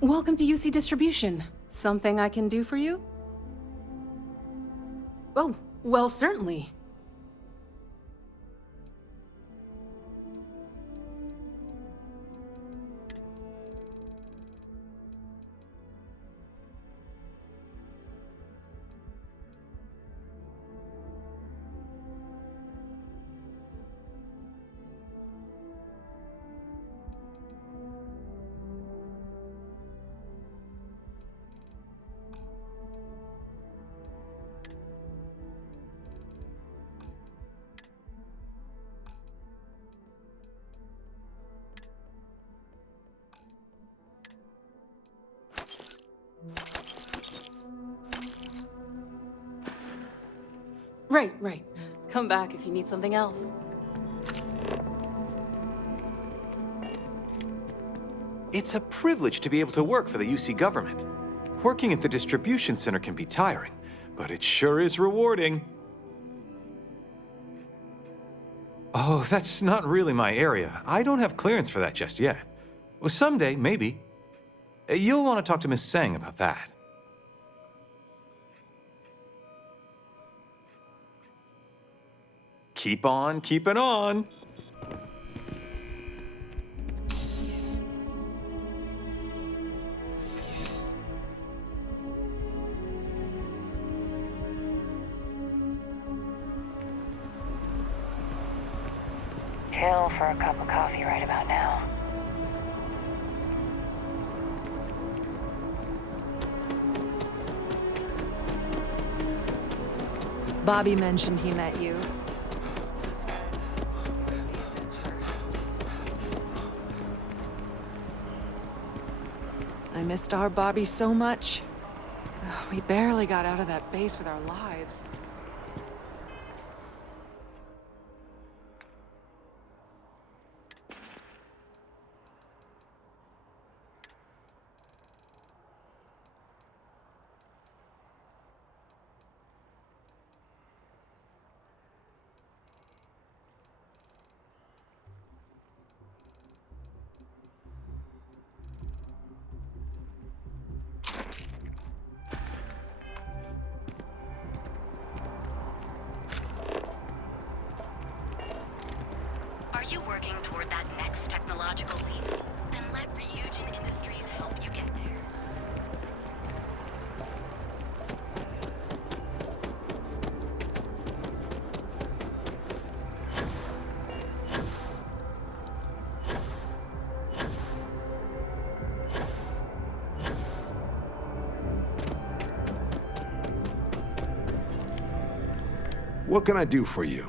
Welcome to UC Distribution. Something I can do for you? Oh, well, certainly. Right. Come back if you need something else. It's a privilege to be able to work for the UC government. Working at the distribution center can be tiring, but it sure is rewarding. Oh, that's not really my area. I don't have clearance for that just yet. Well, someday, maybe. You'll want to talk to Miss Sang about that. Keep on keeping on. Kill for a cup of coffee right about now. Bobby mentioned he met you. I missed our Bobby so much. We barely got out of that base with our lives. Are you working toward that next technological leap? Then let Ryujin Industries help you get there. What can I do for you?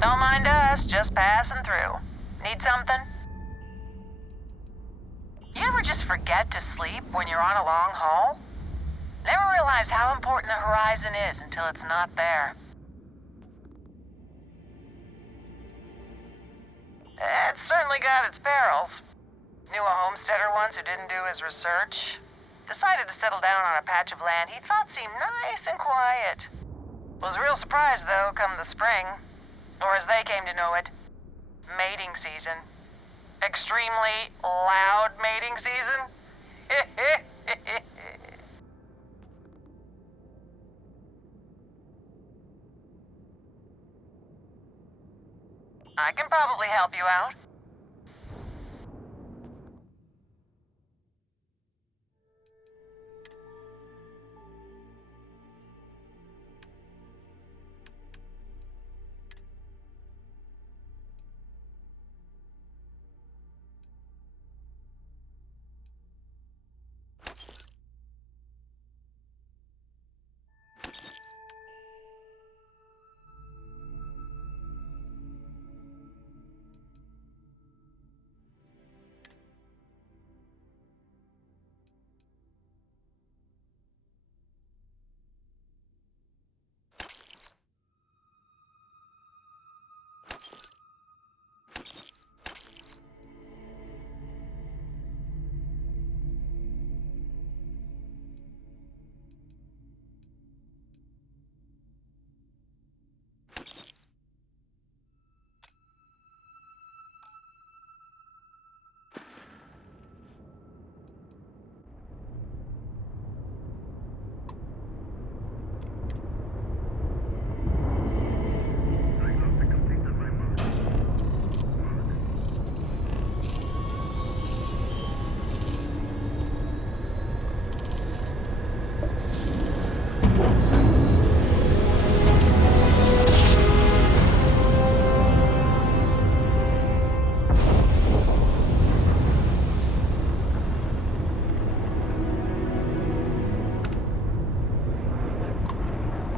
Don't mind us, just passing through. Need something? You ever just forget to sleep when you're on a long haul? Never realize how important the horizon is until it's not there. It's certainly got its perils. Knew a homesteader once who didn't do his research. Decided to settle down on a patch of land he thought seemed nice and quiet. Was real surprised, though, come the spring. Or as they came to know it, mating season. Extremely loud mating season. I can probably help you out.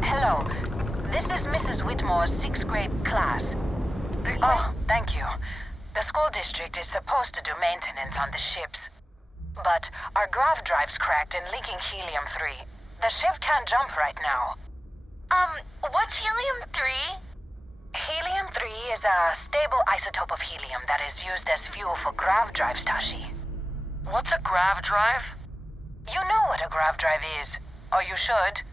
Hello. This is Mrs. Whitmore's 6th grade class. Oh, thank you. The school district is supposed to do maintenance on the ships. But our grav drive's cracked and leaking helium-3. The ship can't jump right now. What's helium-3? Helium-3 is a stable isotope of helium that is used as fuel for grav drives, Tashi. What's a grav drive? You know what a grav drive is, or you should.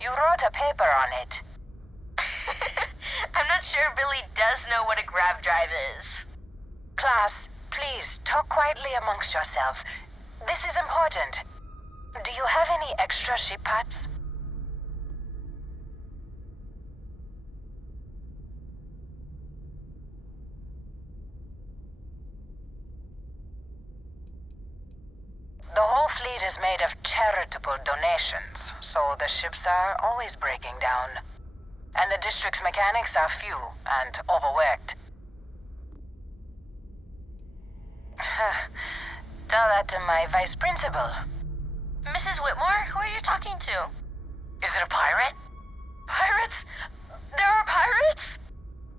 You wrote a paper on it. I'm not sure Billy does know what a grav drive is. Class, please talk quietly amongst yourselves. This is important. Do you have any extra ship parts? The whole fleet is made of charitable donations, so the ships are always breaking down. And the district's mechanics are few and overworked. Tell that to my vice principal. Mrs. Whitmore, who are you talking to? Is it a pirate? Pirates? There are pirates?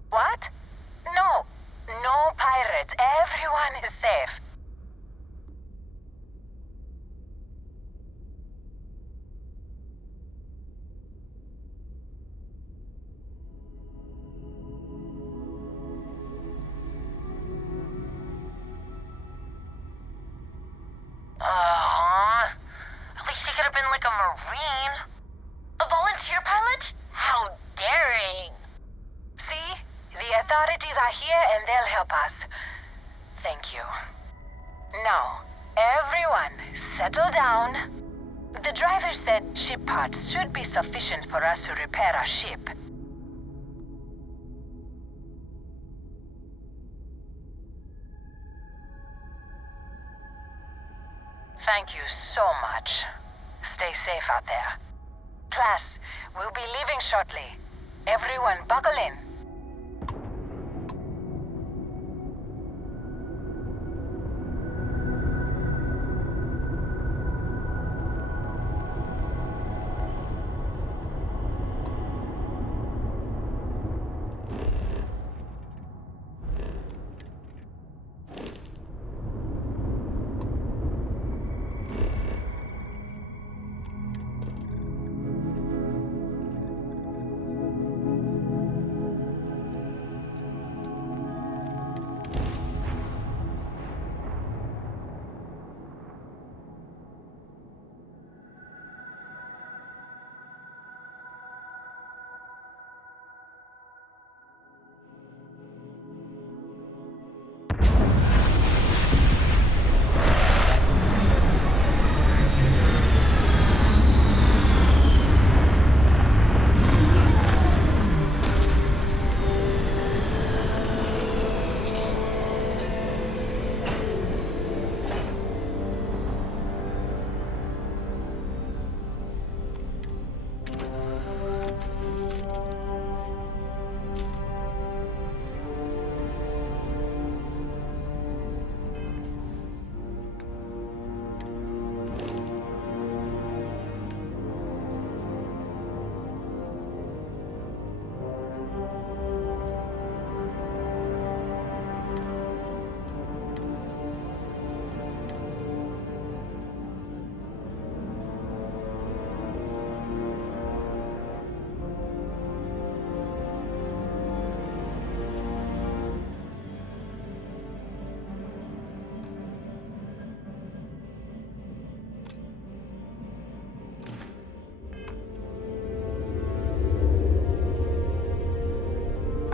What? No. No pirates. Everyone is safe. At least he could have been like a Marine. A volunteer pilot? How daring. See? The authorities are here and they'll help us. Thank you. Now, everyone, settle down. The driver said ship parts should be sufficient for us to repair our ship. Thank you so much. Stay safe out there. Class, we'll be leaving shortly. Everyone buckle in.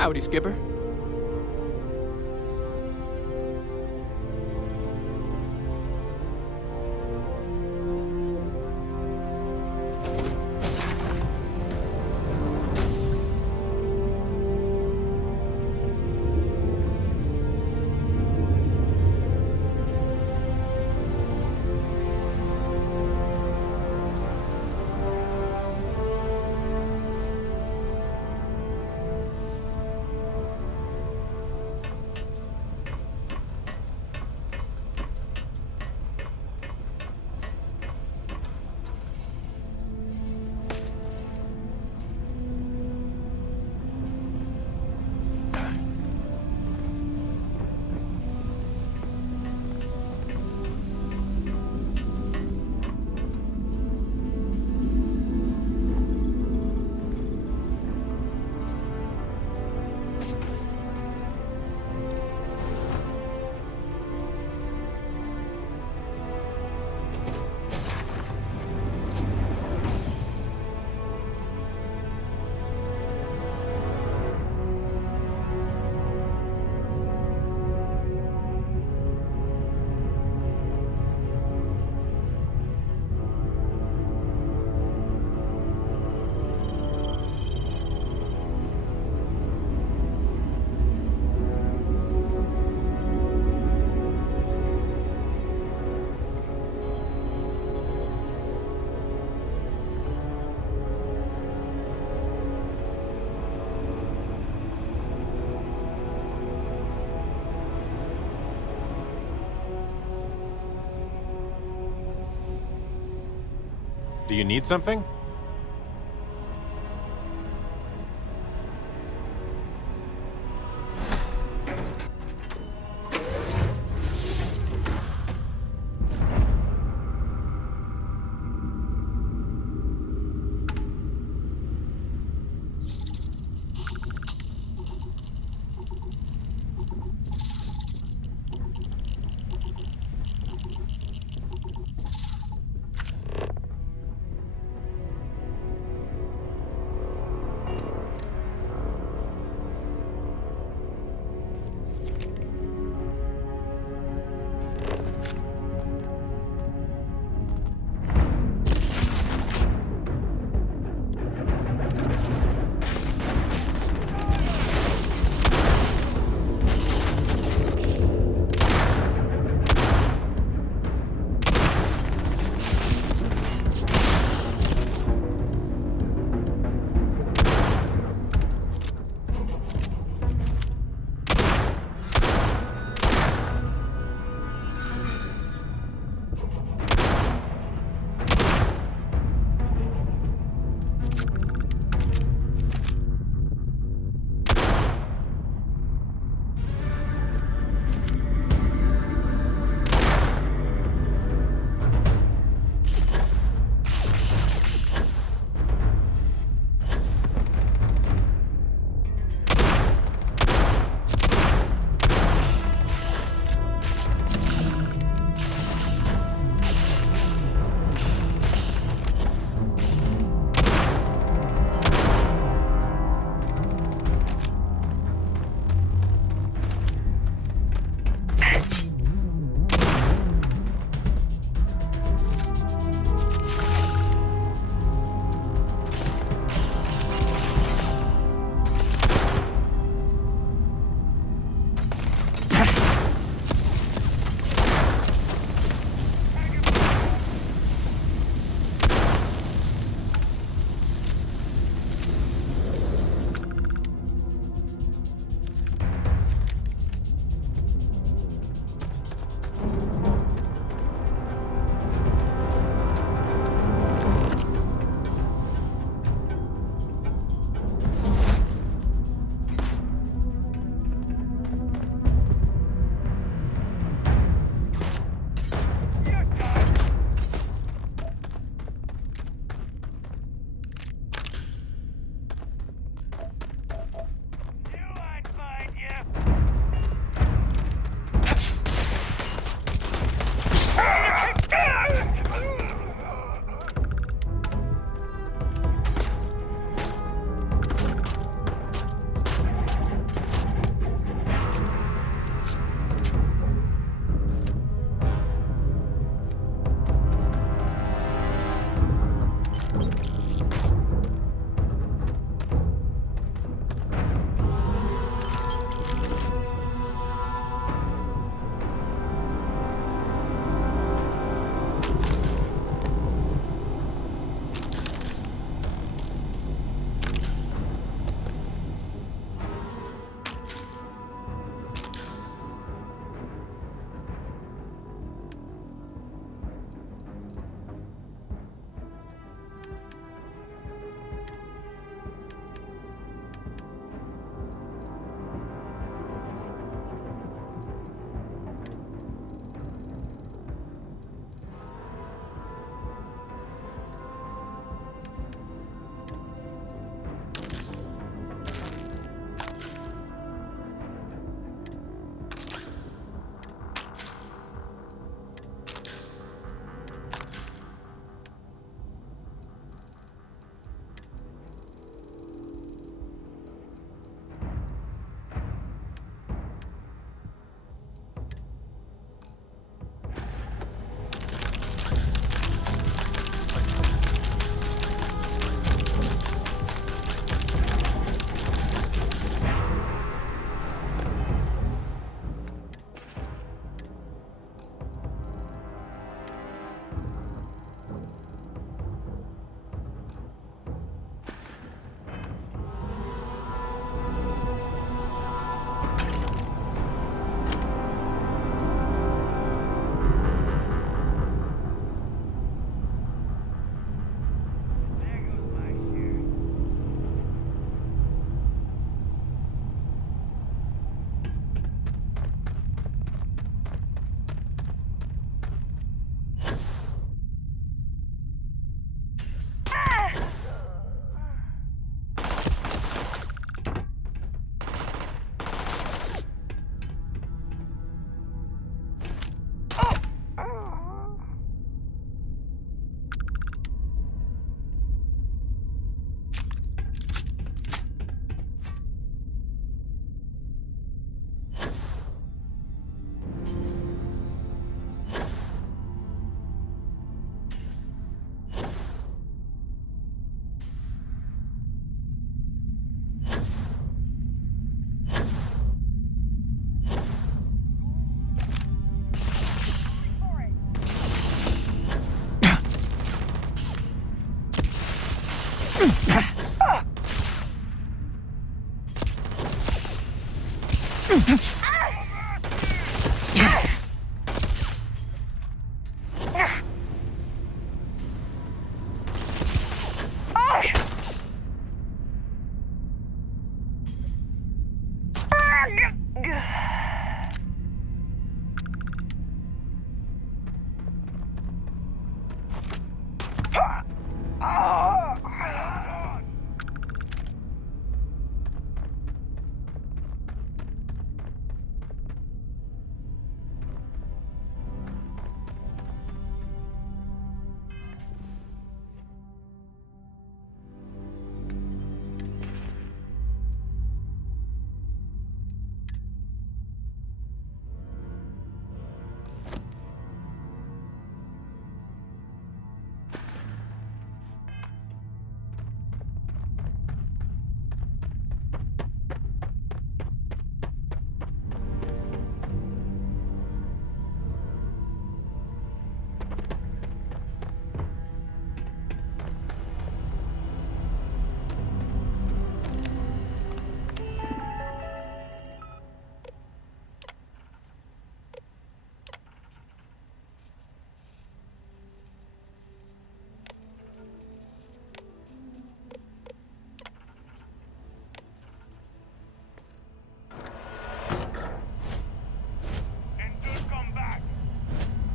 Howdy, Skipper. Do you need something?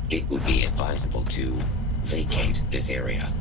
It would be advisable to vacate this area.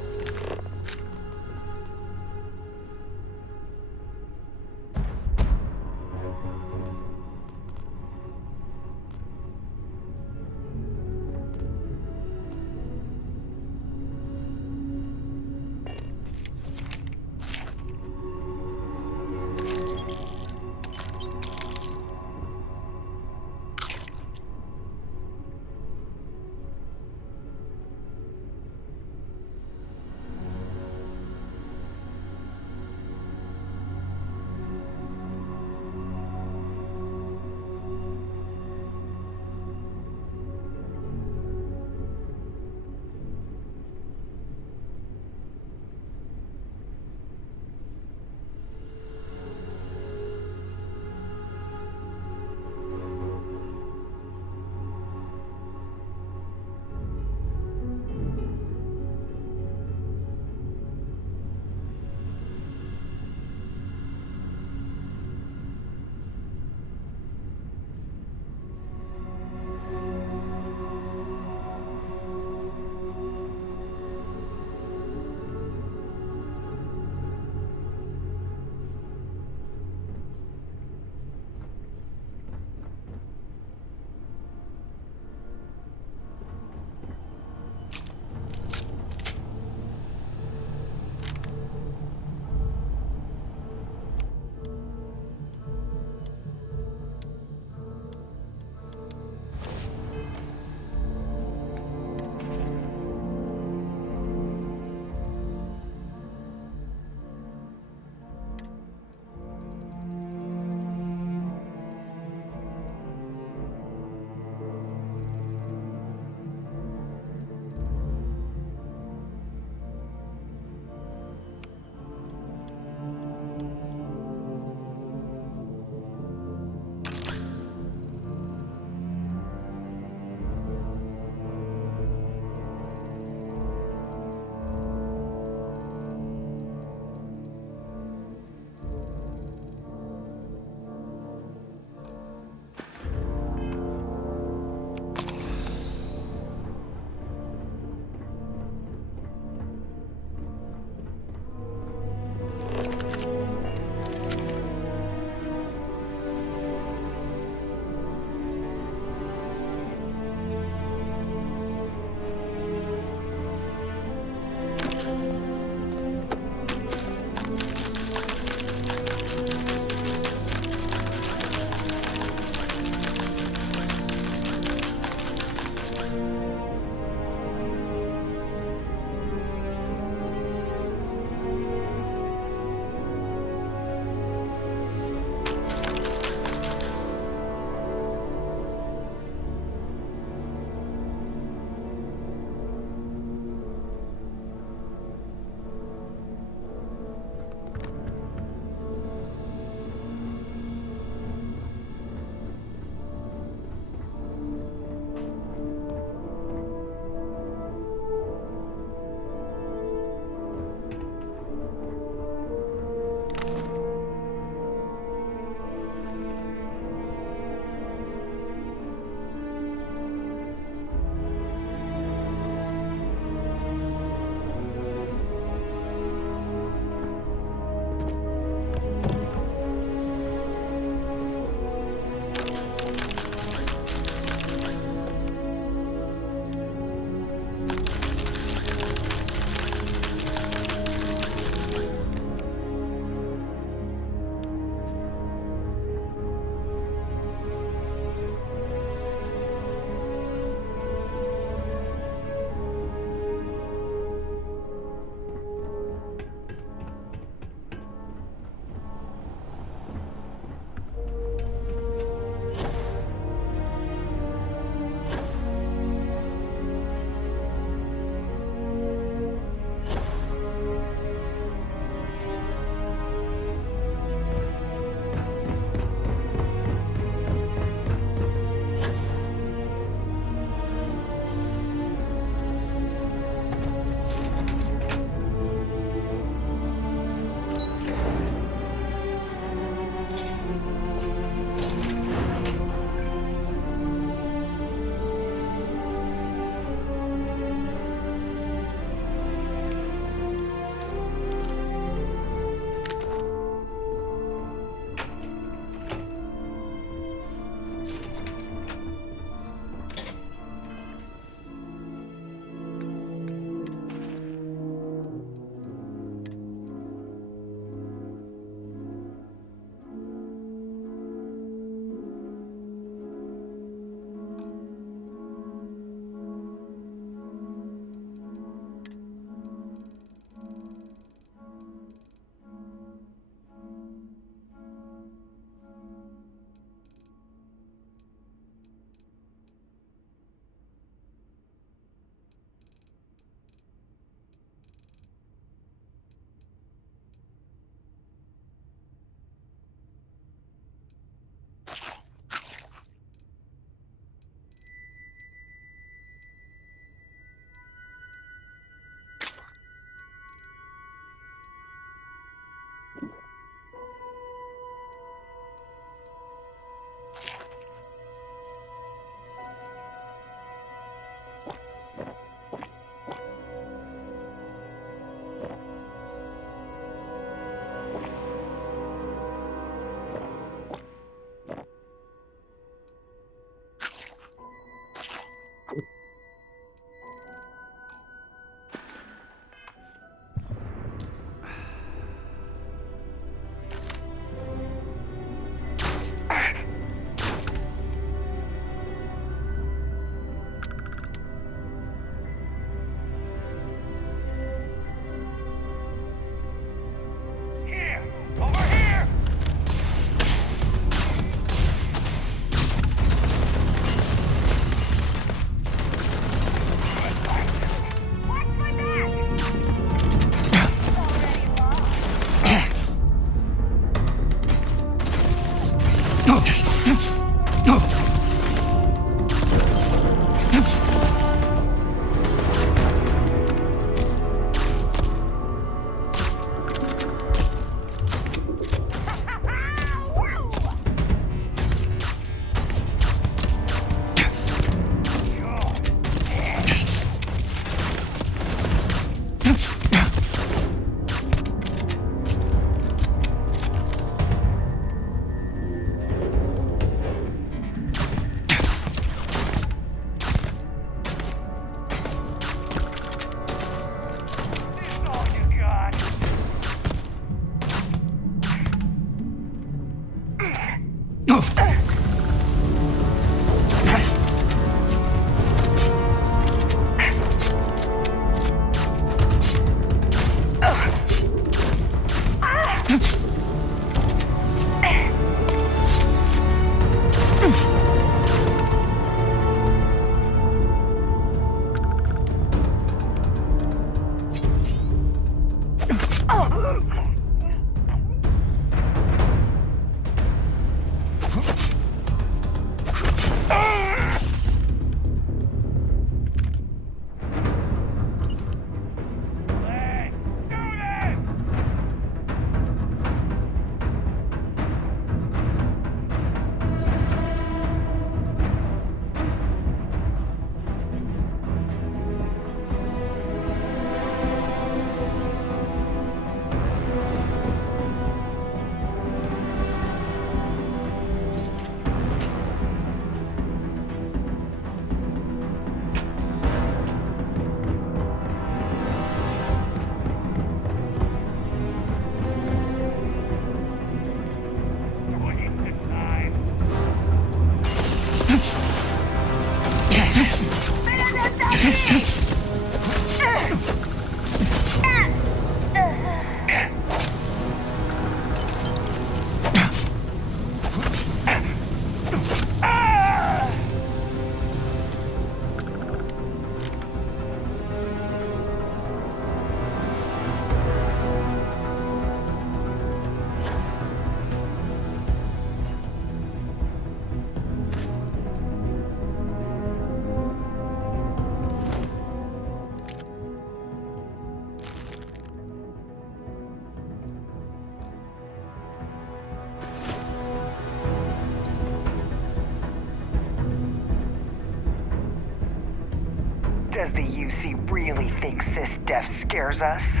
Does the UC really think sysdef scares us?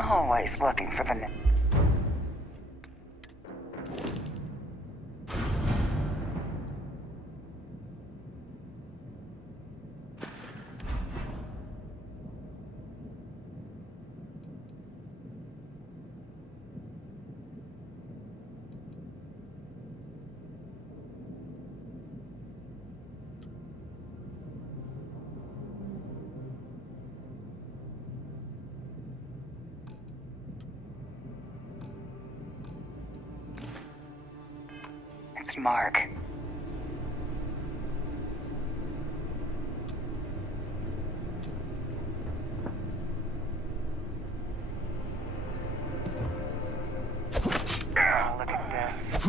Always looking for the... It's Mark. Oh, look at this.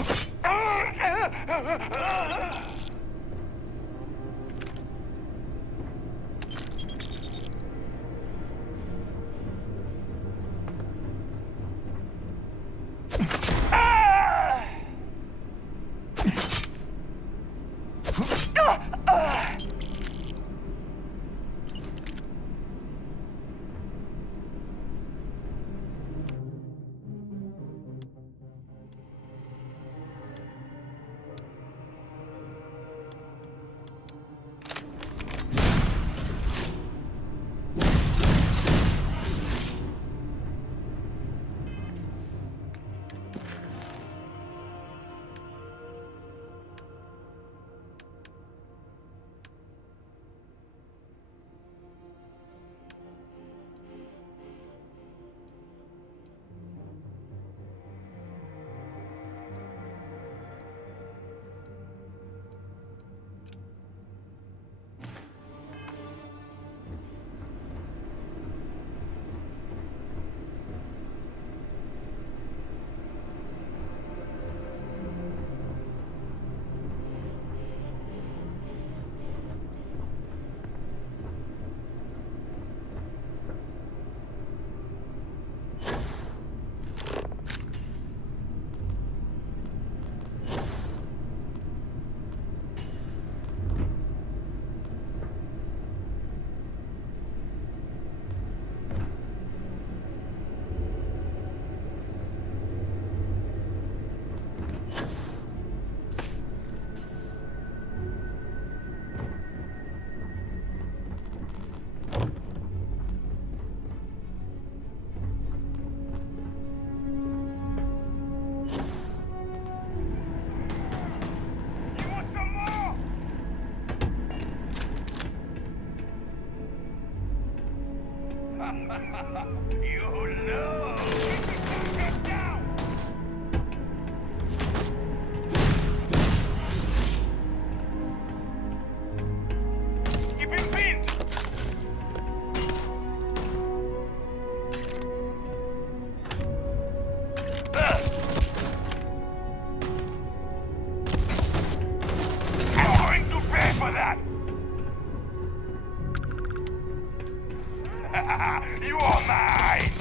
You know. Get down. Keep him pinned. I'm going to pay for that. You are mine!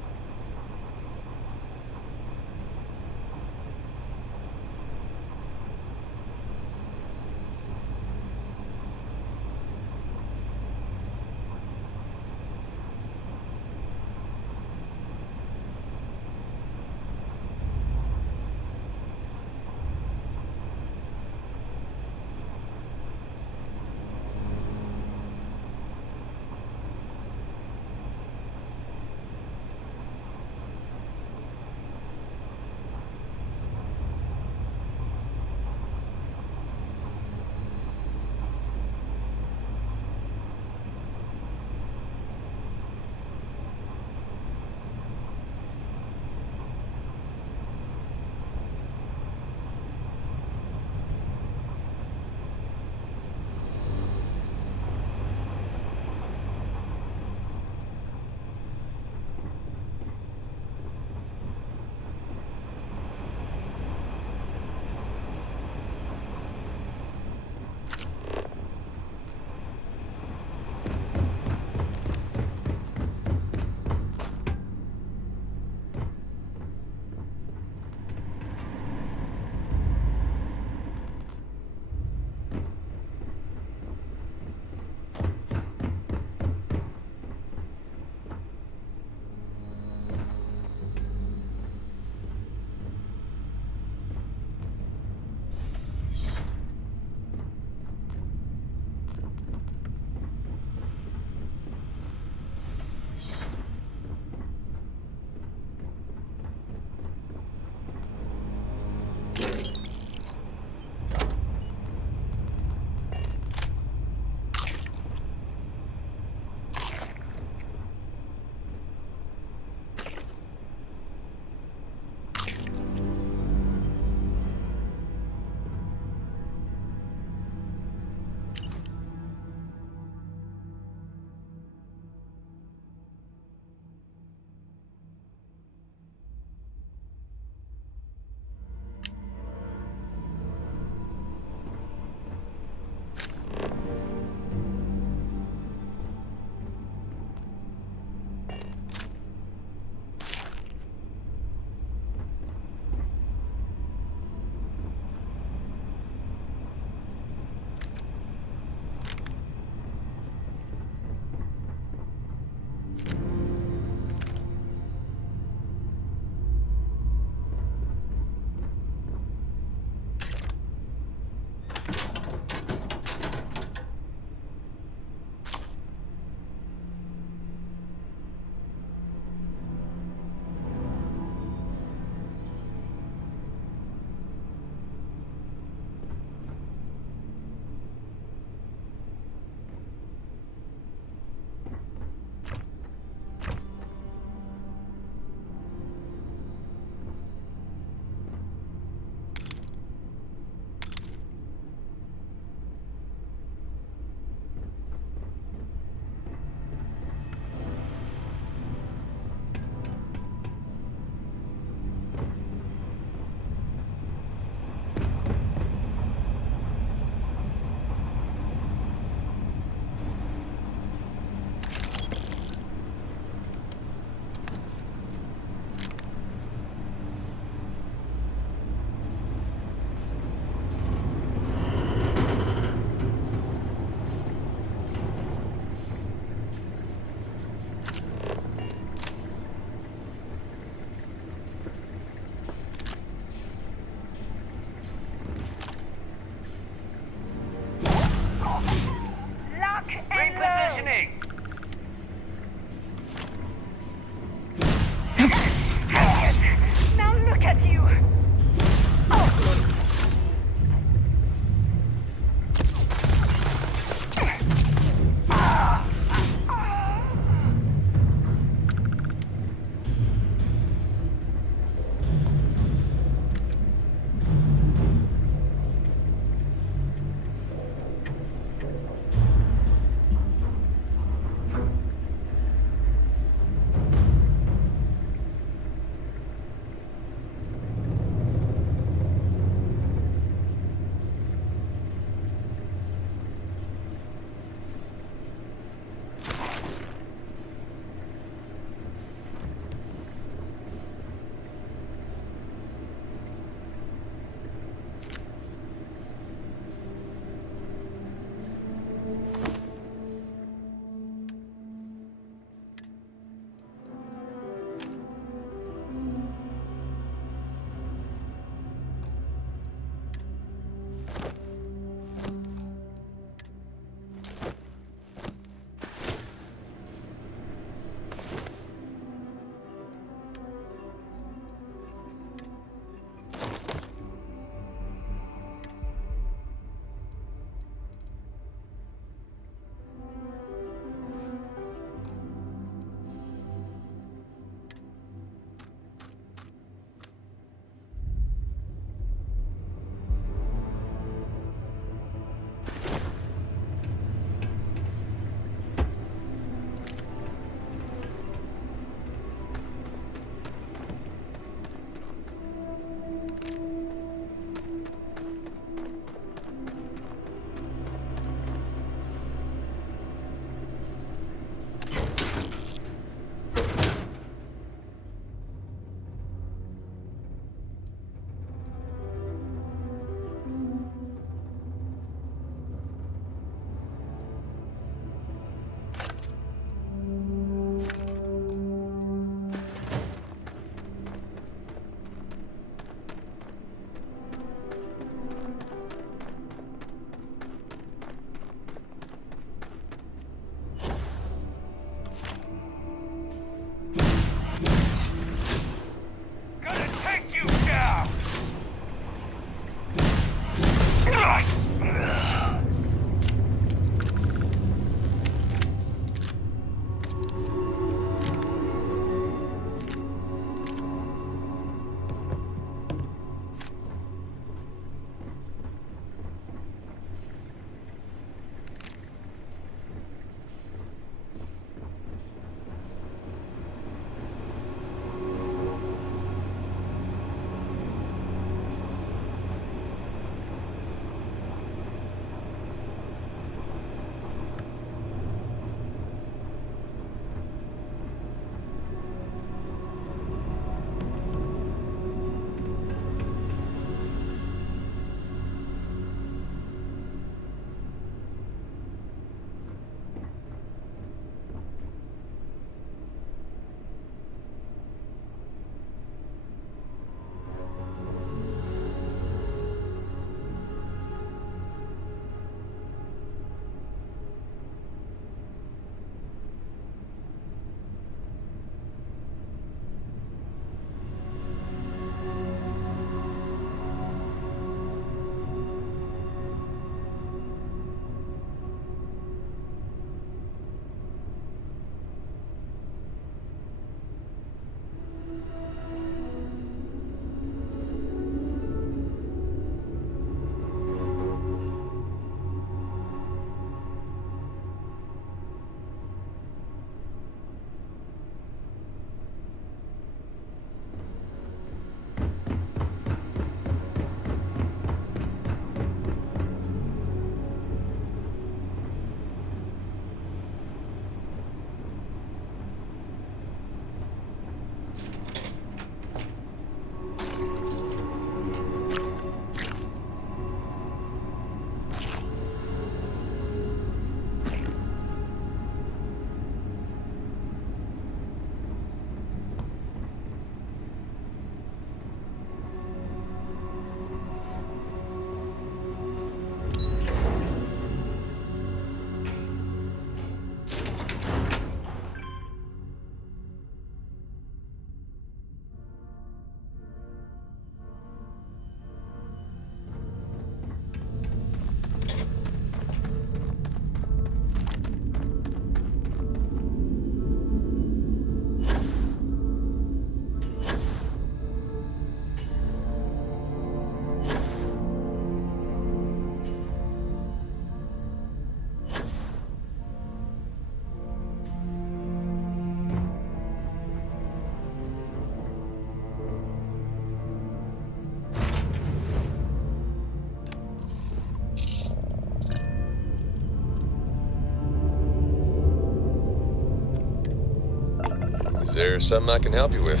there something I can help you with?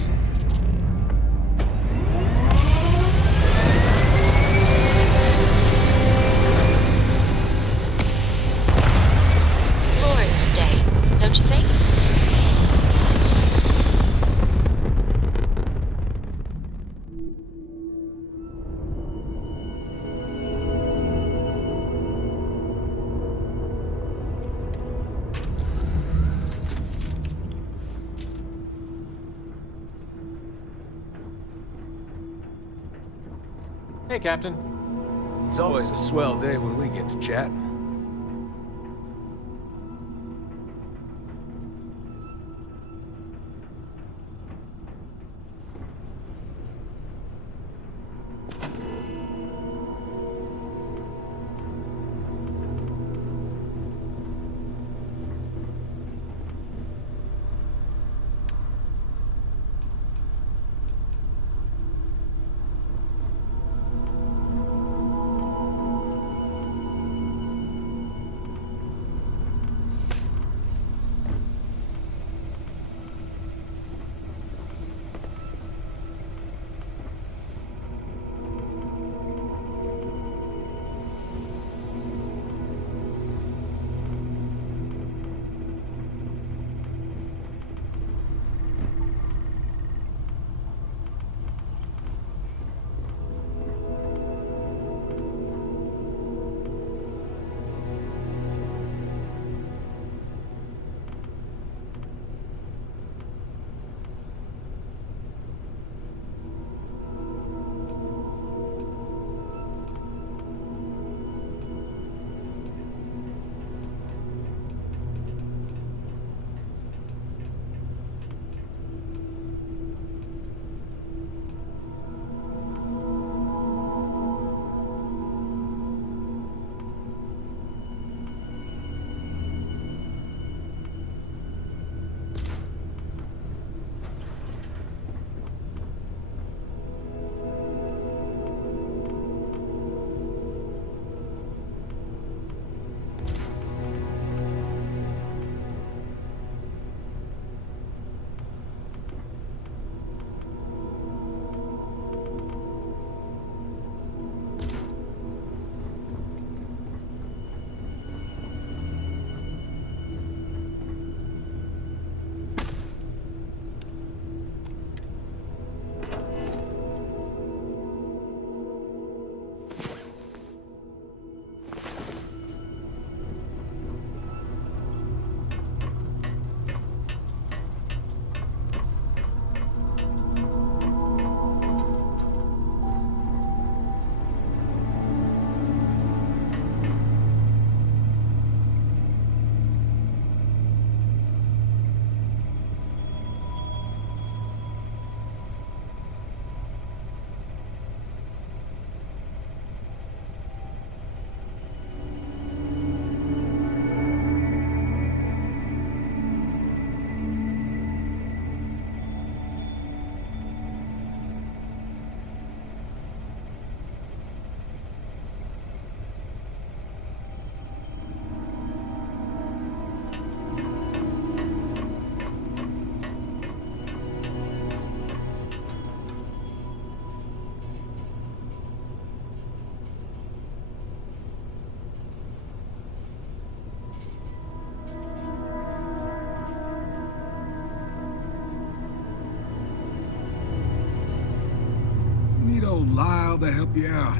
Glorious day, don't you think? Hey, Captain. It's always a swell day when we get to chat. Need old Lyle to help you out.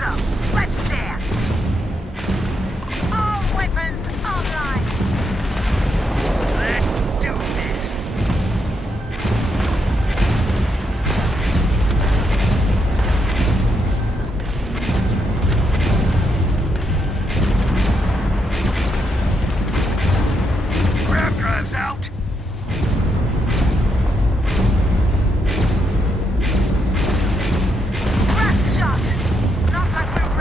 So, let's dance! All weapons online! Let's do this! Grab drives out! Last shot! Not like we're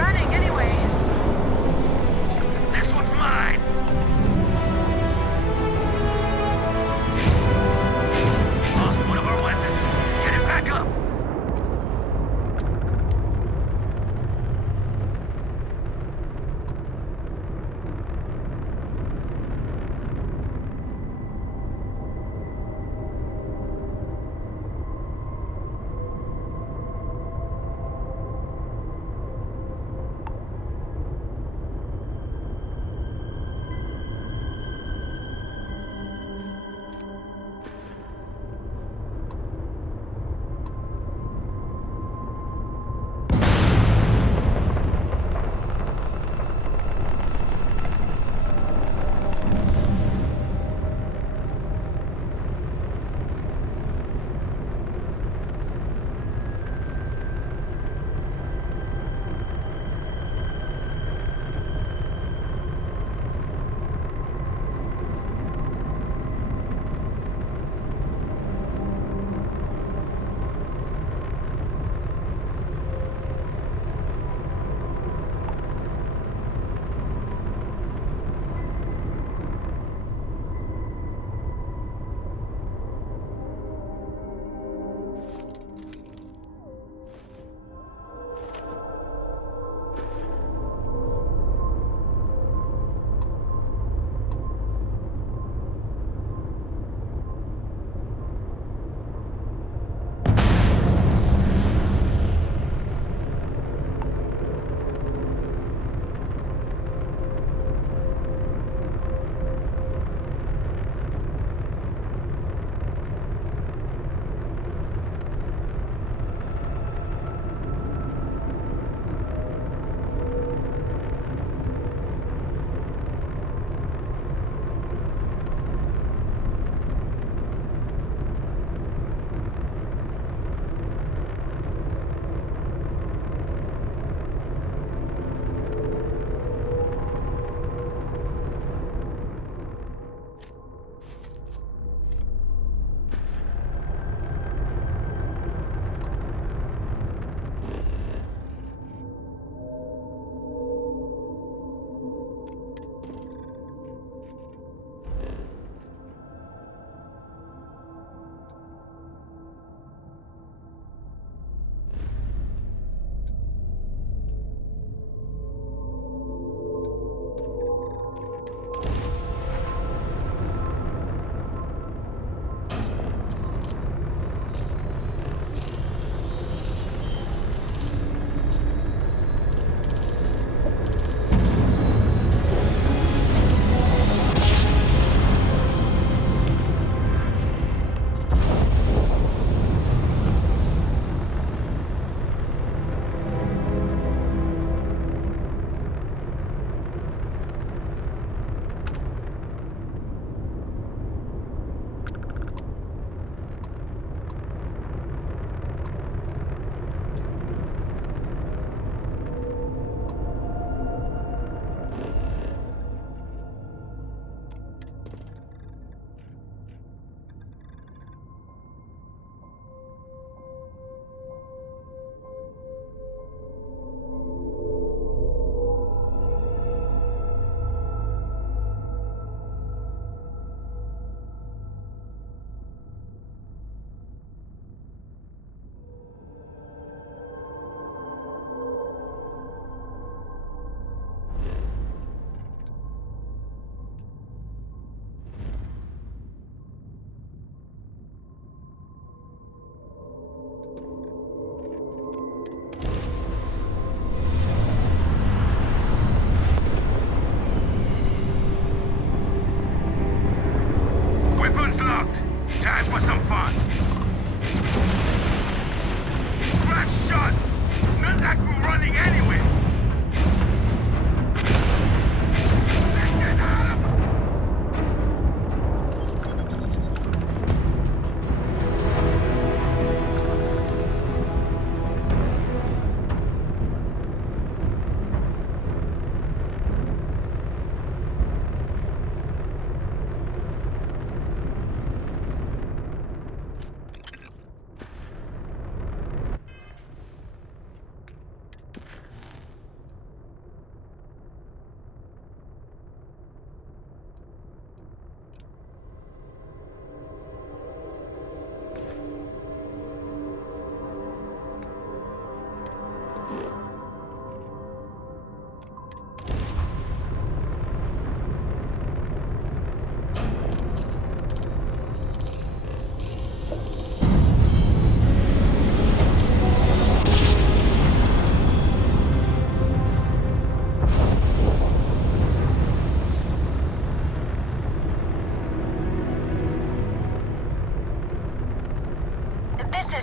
This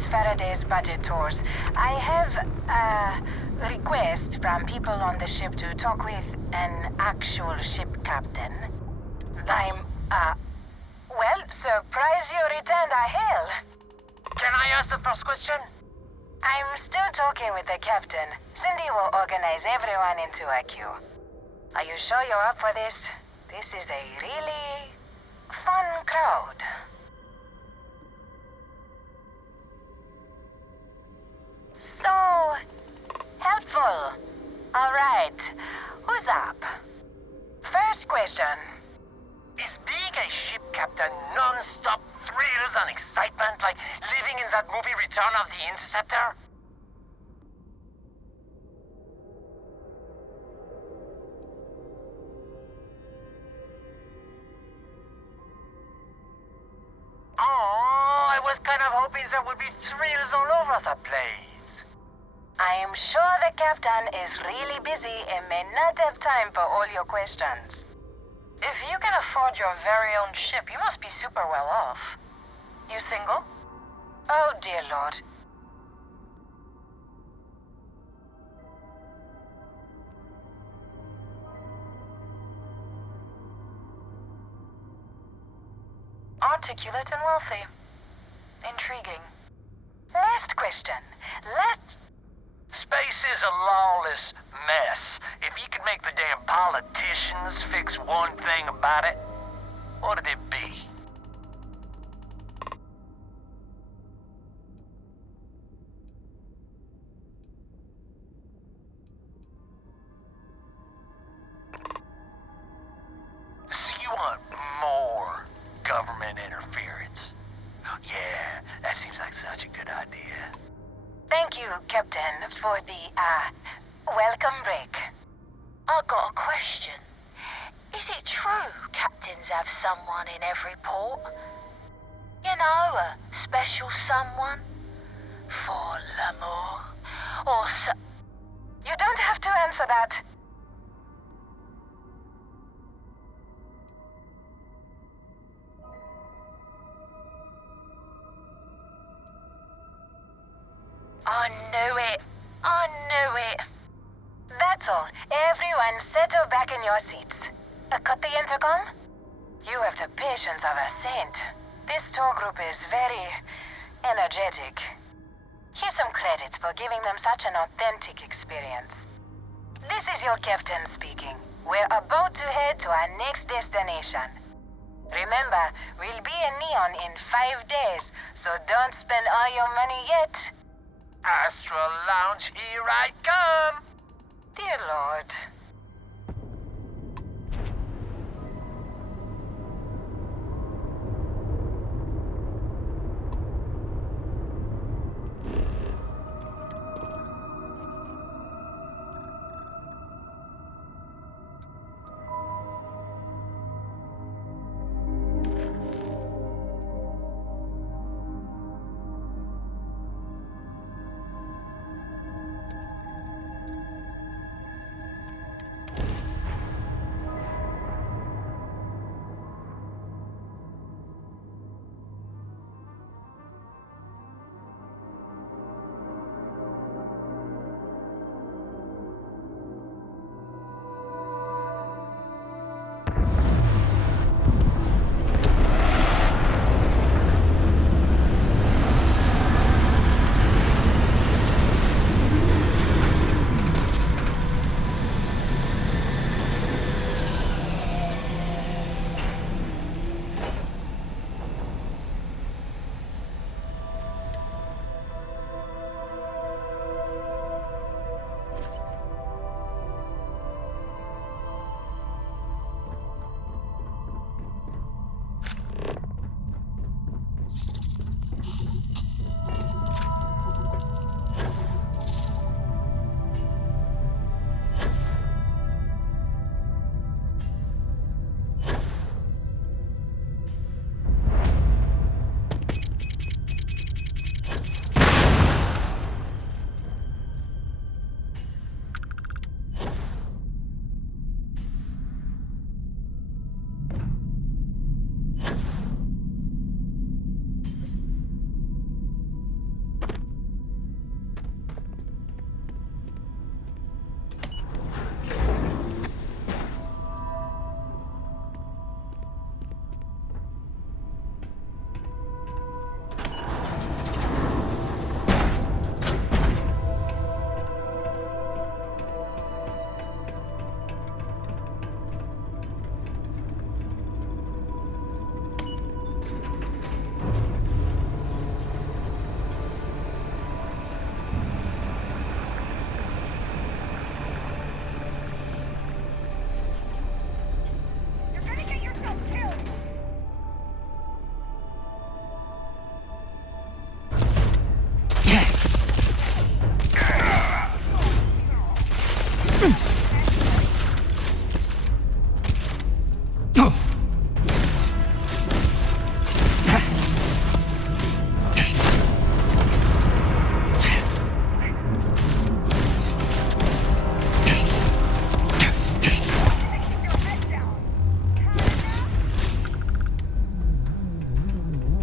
is Faraday's budget tours. I have requests from people on the ship to talk with an actual ship captain. Well, surprise you returned a hail. Can I ask the first question? I'm still talking with the captain. Cindy will organize everyone into a queue. Are you sure you're up for this? This is a really fun crowd. So helpful. All right. Who's up? First question. Is being a ship captain non-stop thrills and excitement like living in that movie Return of the Interceptor? Oh, I was kind of hoping there would be thrills all over the place. I am sure the captain is really busy and may not have time for all your questions. If you can afford your very own ship, you must be super well off. You single? Oh, dear Lord. Articulate and wealthy. Intriguing. Last question. Space is a lawless mess. If you could make the damn politicians fix one thing about it, what'd it be? So you want more government interference? Yeah, that seems like such a good idea. Thank you, Captain, for the, welcome break. I got a question. Is it true captains have someone in every port? You know, a special someone? For l'amour? Or You don't have to answer that. I knew it. I knew it. That's all. Everyone settle back in your seats. Cut the intercom? You have the patience of a saint. This tour group is very energetic. Here's some credits for giving them such an authentic experience. This is your captain speaking. We're about to head to our next destination. Remember, we'll be in Neon in 5 days, so don't spend all your money yet. Astral Lounge, here I come! Dear Lord.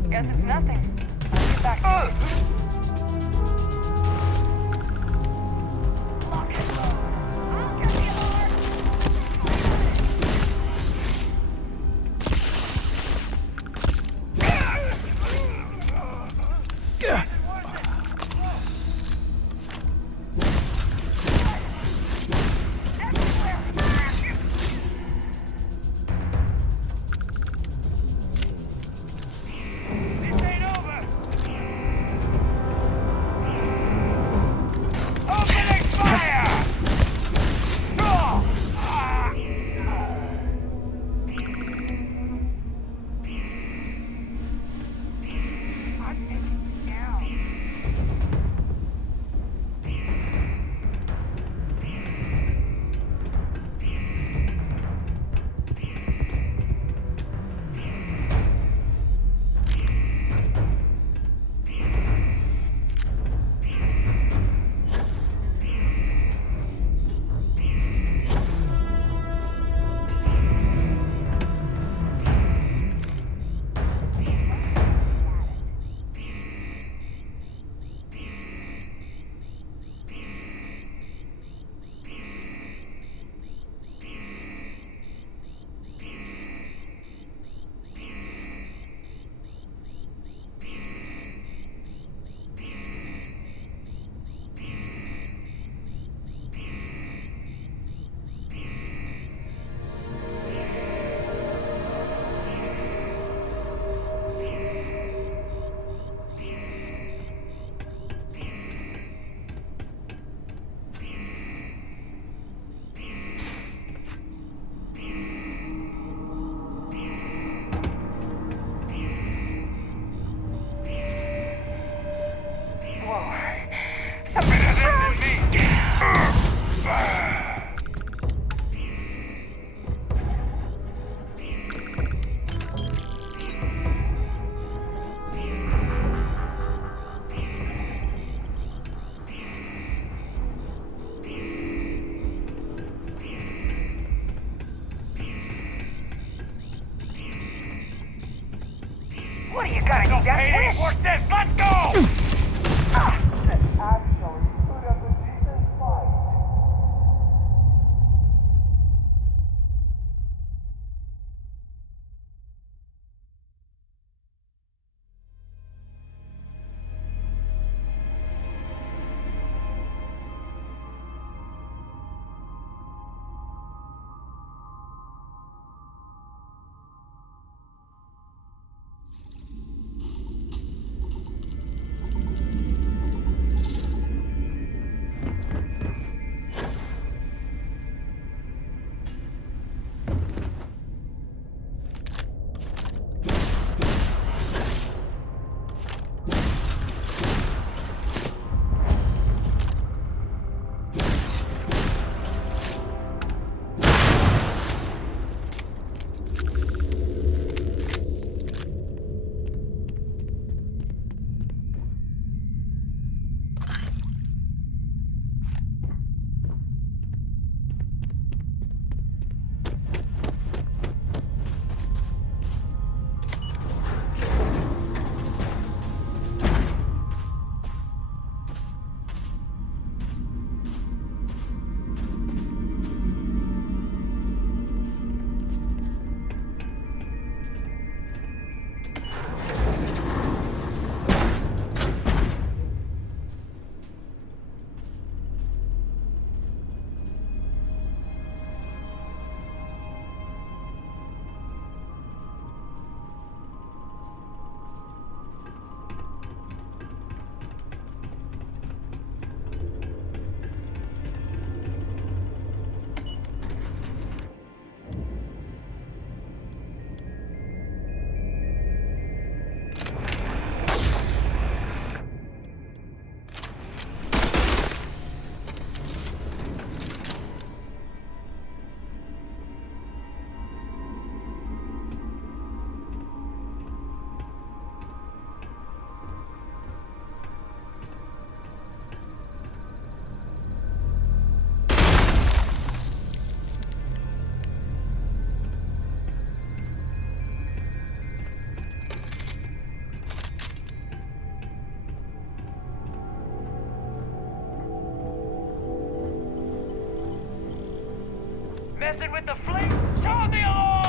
Guess it's nothing. I'll get back to you. Lock and load. I'll get Messing with the fleet? Sound the alarm!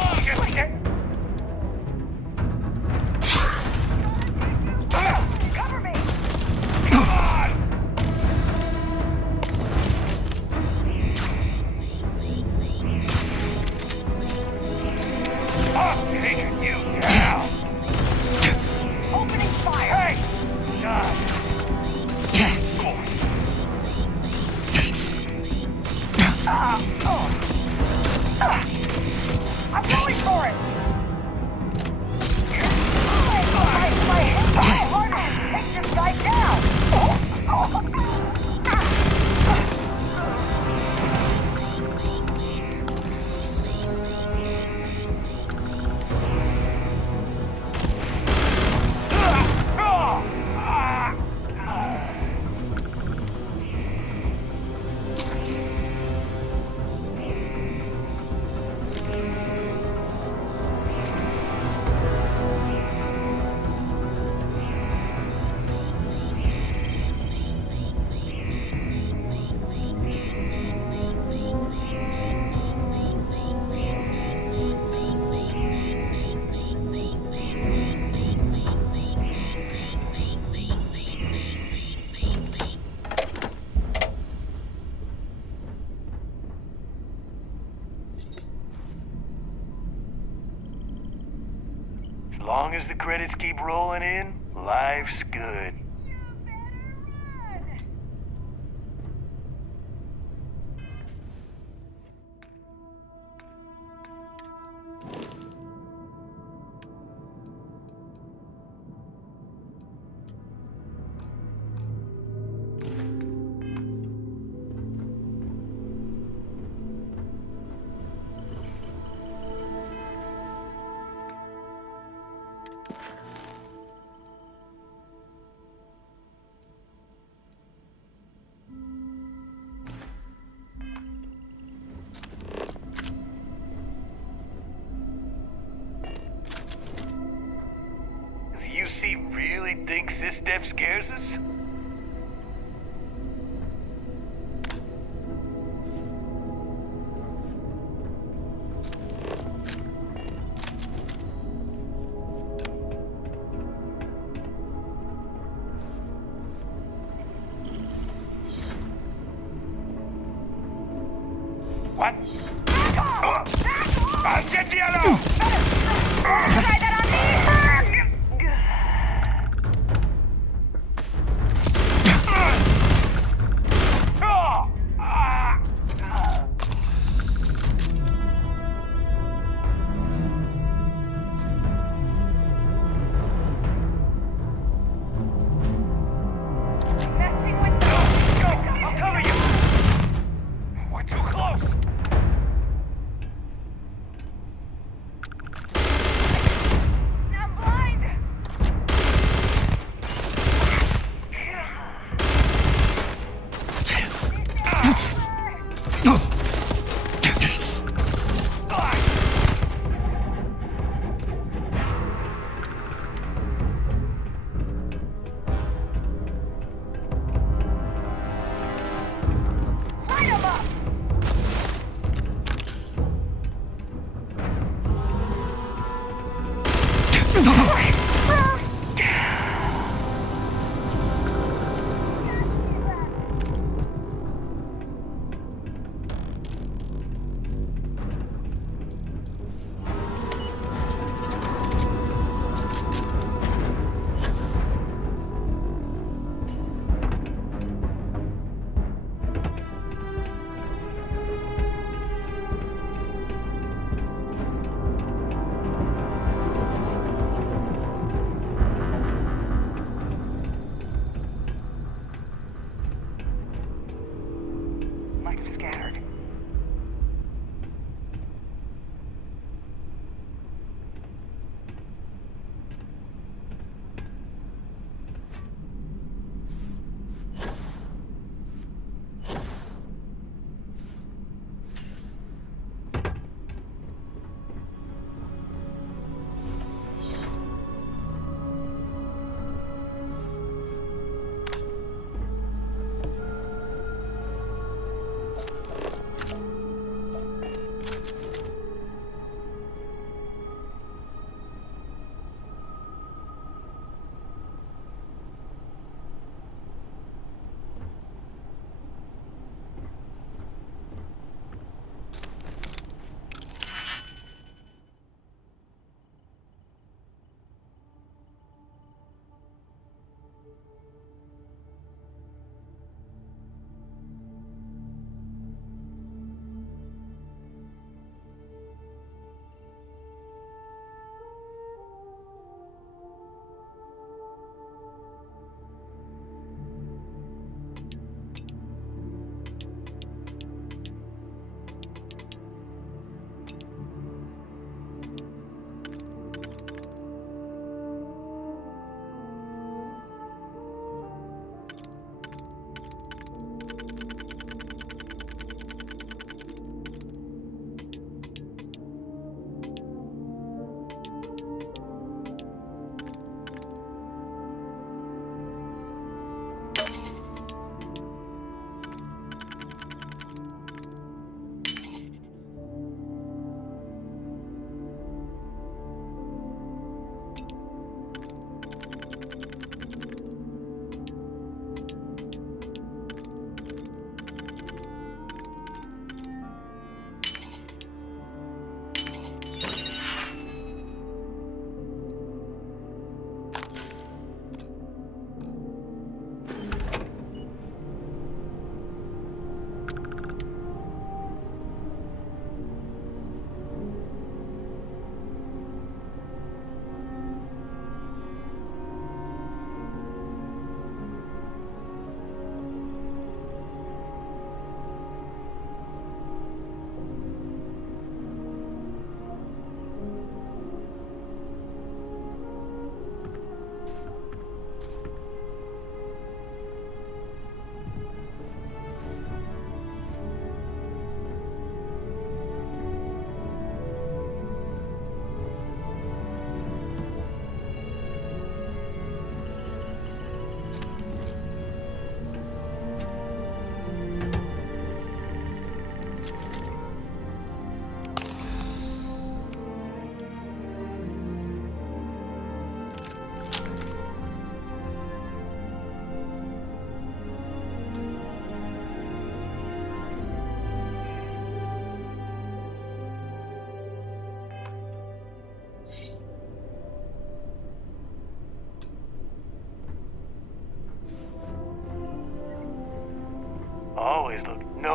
Cover me! Come on! I'm taking you down! Opening fire! Hey! God! I'm going for it! My hip is hard to take this guy down! As long as the credits keep rolling in, life's good. Does UC really think SysDef scares us? What? Accendialo! Try that on me! Messing with the... I'll cover you! We're too close! I'm blind! Light 'em up! Must have scattered.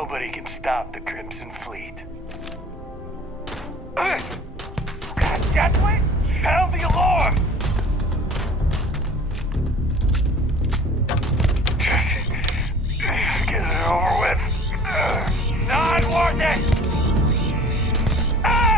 Nobody can stop the Crimson Fleet. Deathwing, sound the alarm! Just get it over with. Not worth it! Ah!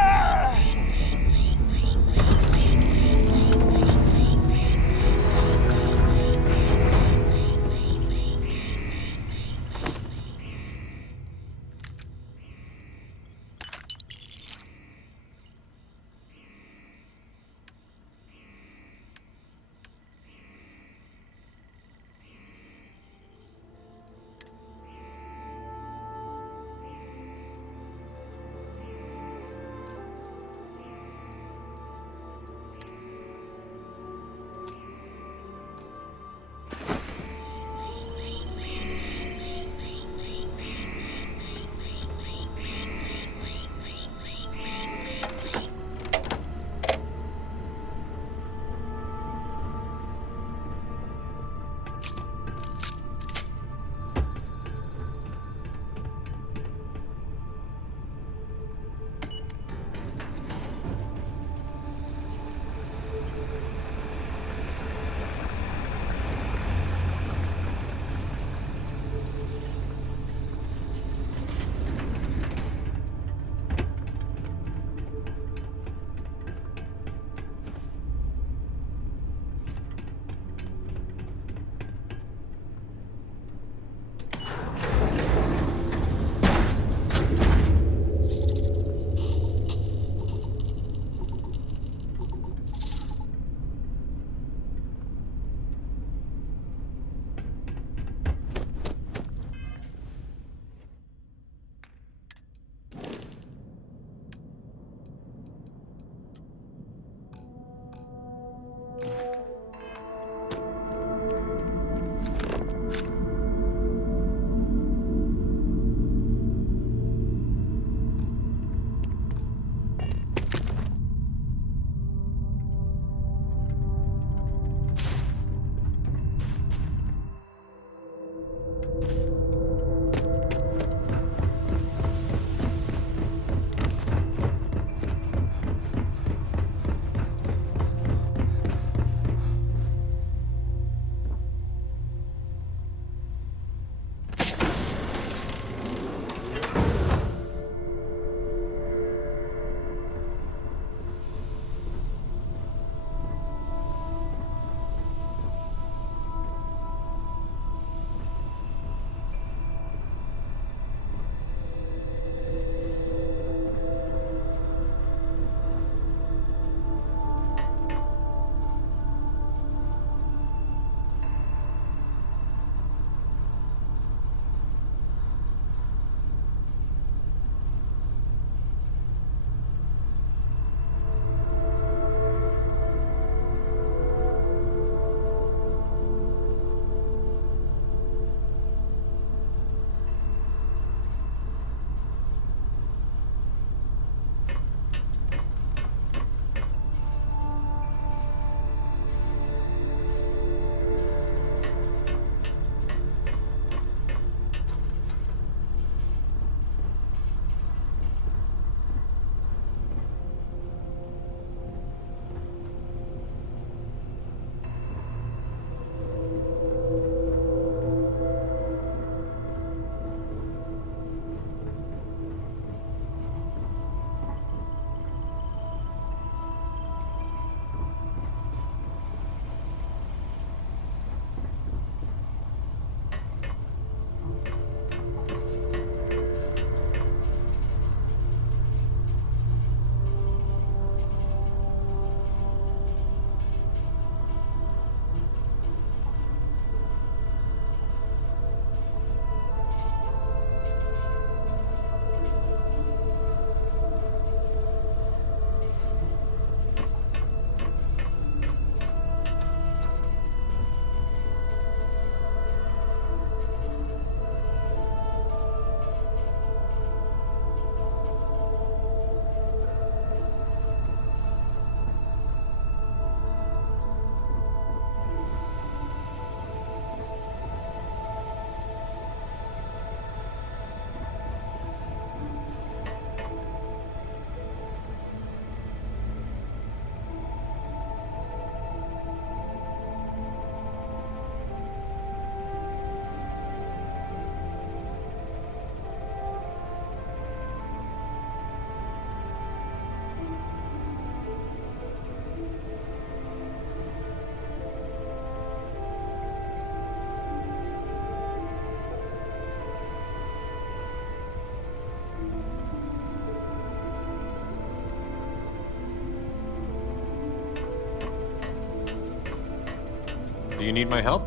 Do you need my help?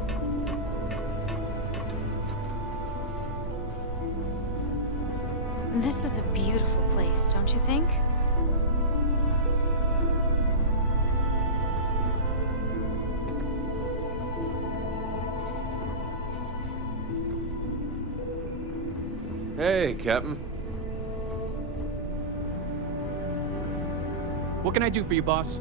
This is a beautiful place, don't you think? Hey, Captain. What can I do for you, boss?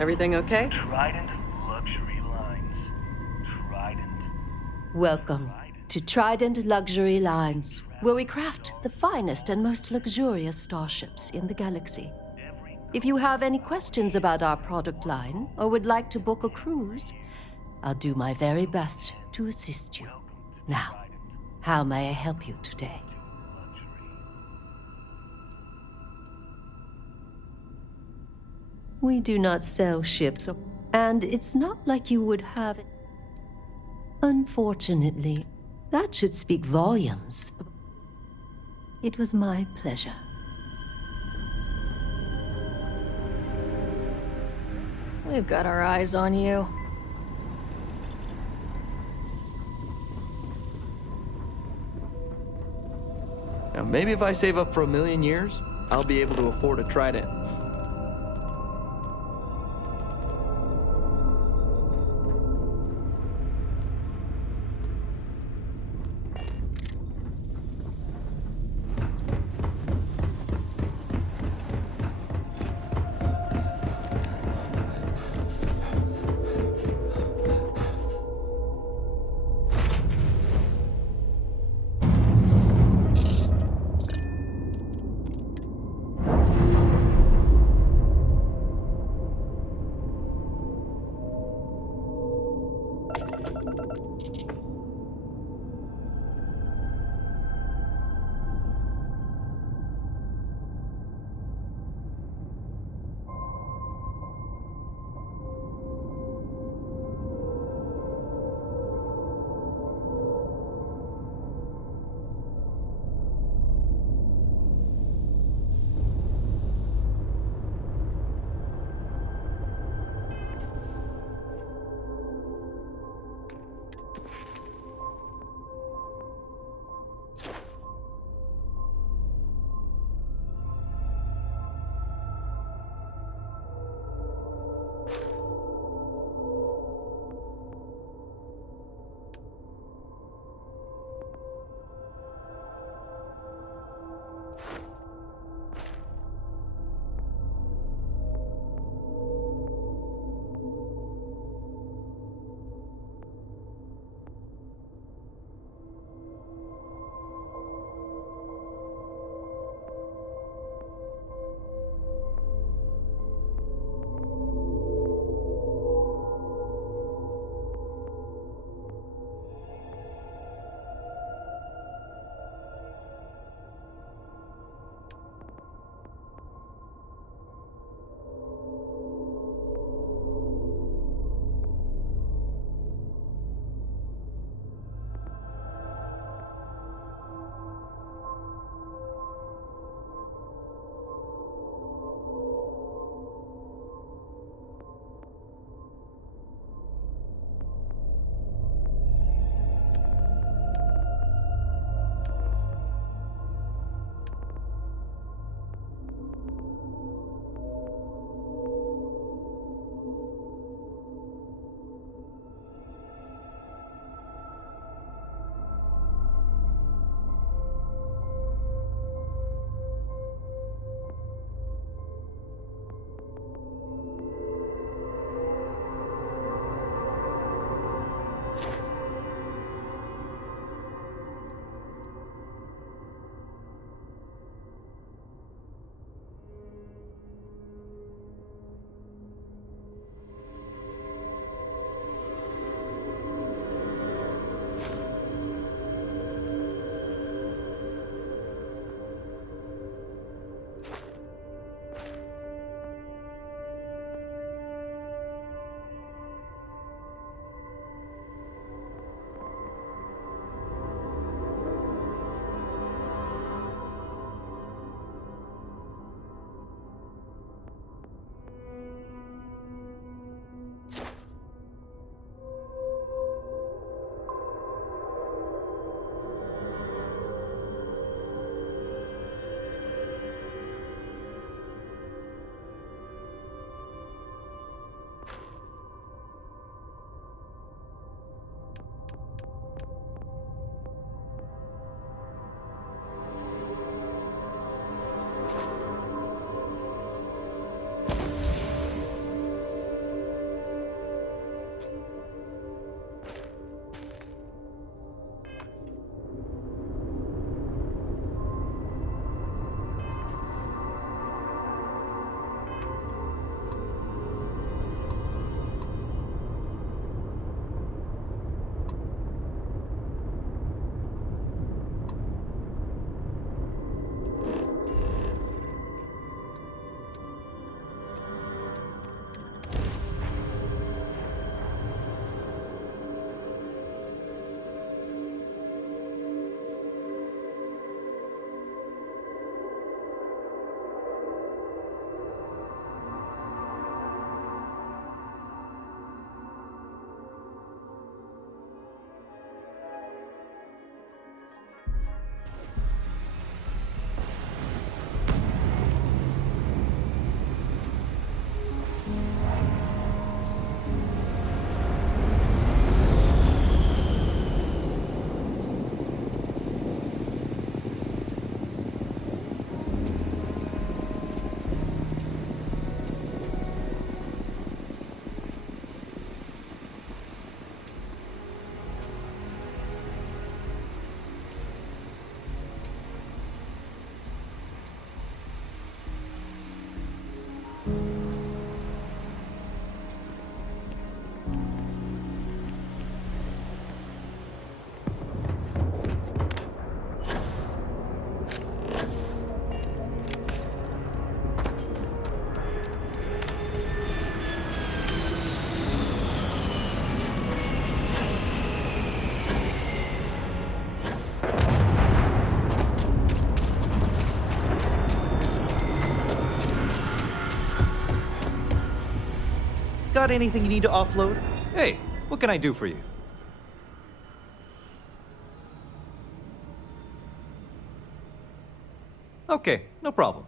Everything okay? Trident Luxury Lines. Trident. Welcome to Trident Luxury Lines, where we craft the finest and most luxurious starships in the galaxy. If you have any questions about our product line or would like to book a cruise, I'll do my very best to assist you. Now, how may I help you today? We do not sell ships, and it's not like you would have it. Unfortunately, that should speak volumes. It was my pleasure. We've got our eyes on you. Now, maybe if I save up for 1,000,000 years, I'll be able to afford a Trident. Got anything you need to offload? Hey, what can I do for you? Okay, no problem.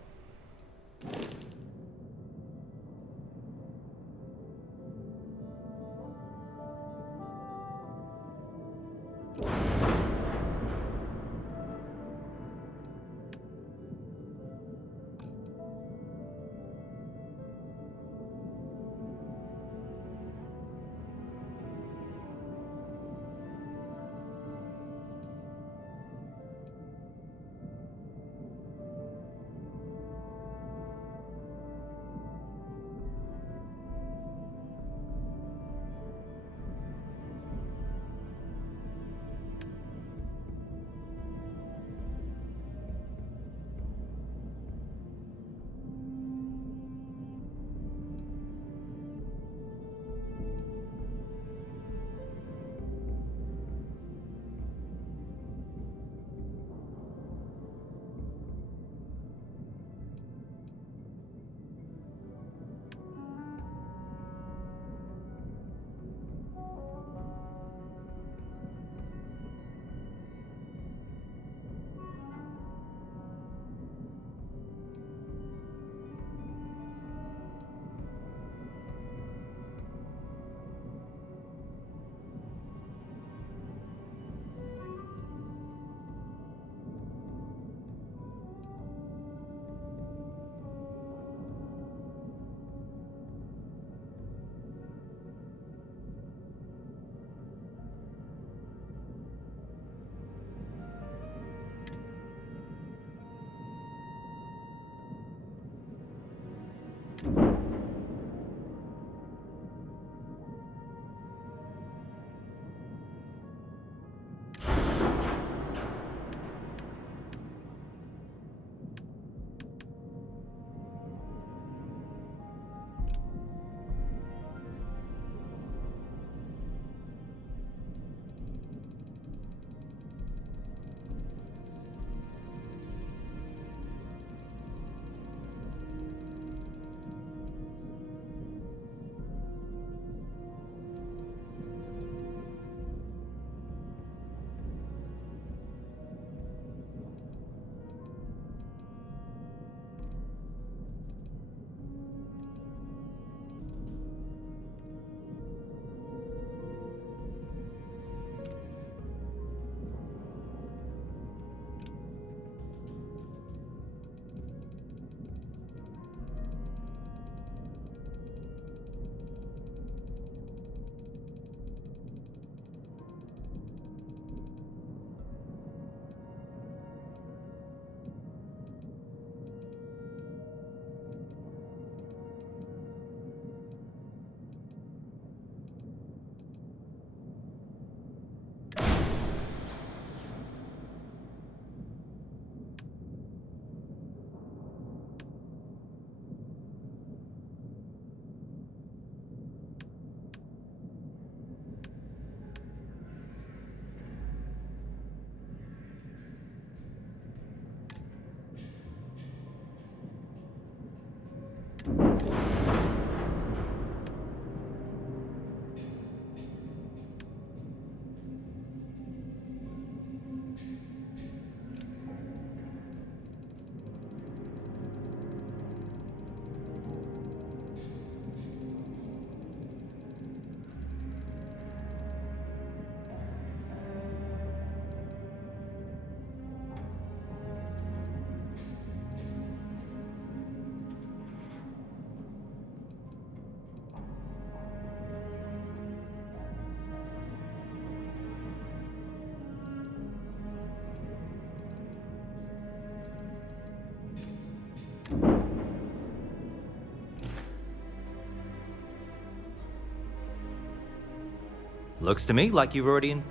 Looks to me like you've already...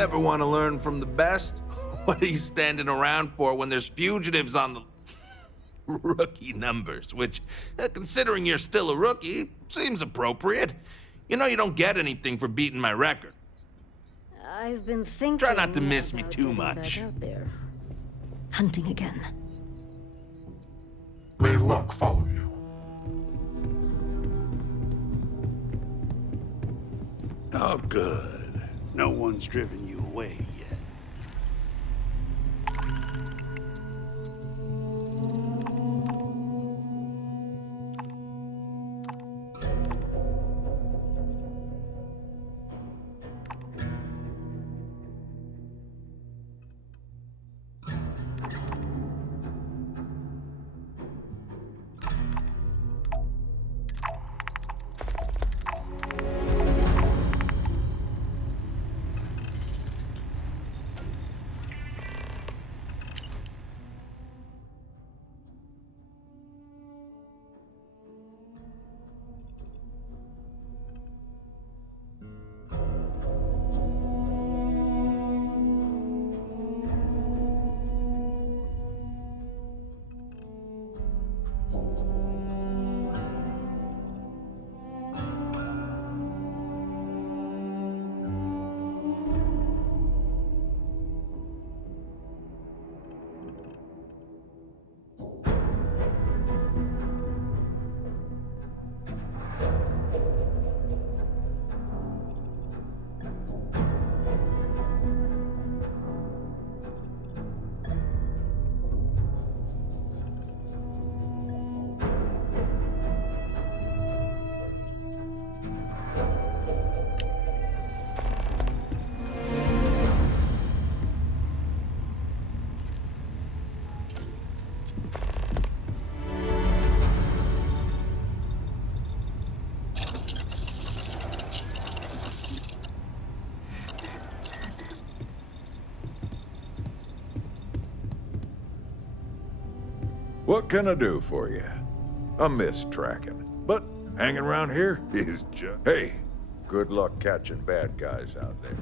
ever want to learn from the best? What are you standing around for when there's fugitives on the rookie numbers? Which, considering you're still a rookie, seems appropriate. You know you don't get anything for beating my record. I've been thinking. Try not to miss me about too getting much. back out there. Hunting again. May luck follow you. Oh, good. No one's driven you away yet. What can I do for you? I miss tracking, but hanging around here is just... Hey, good luck catching bad guys out there.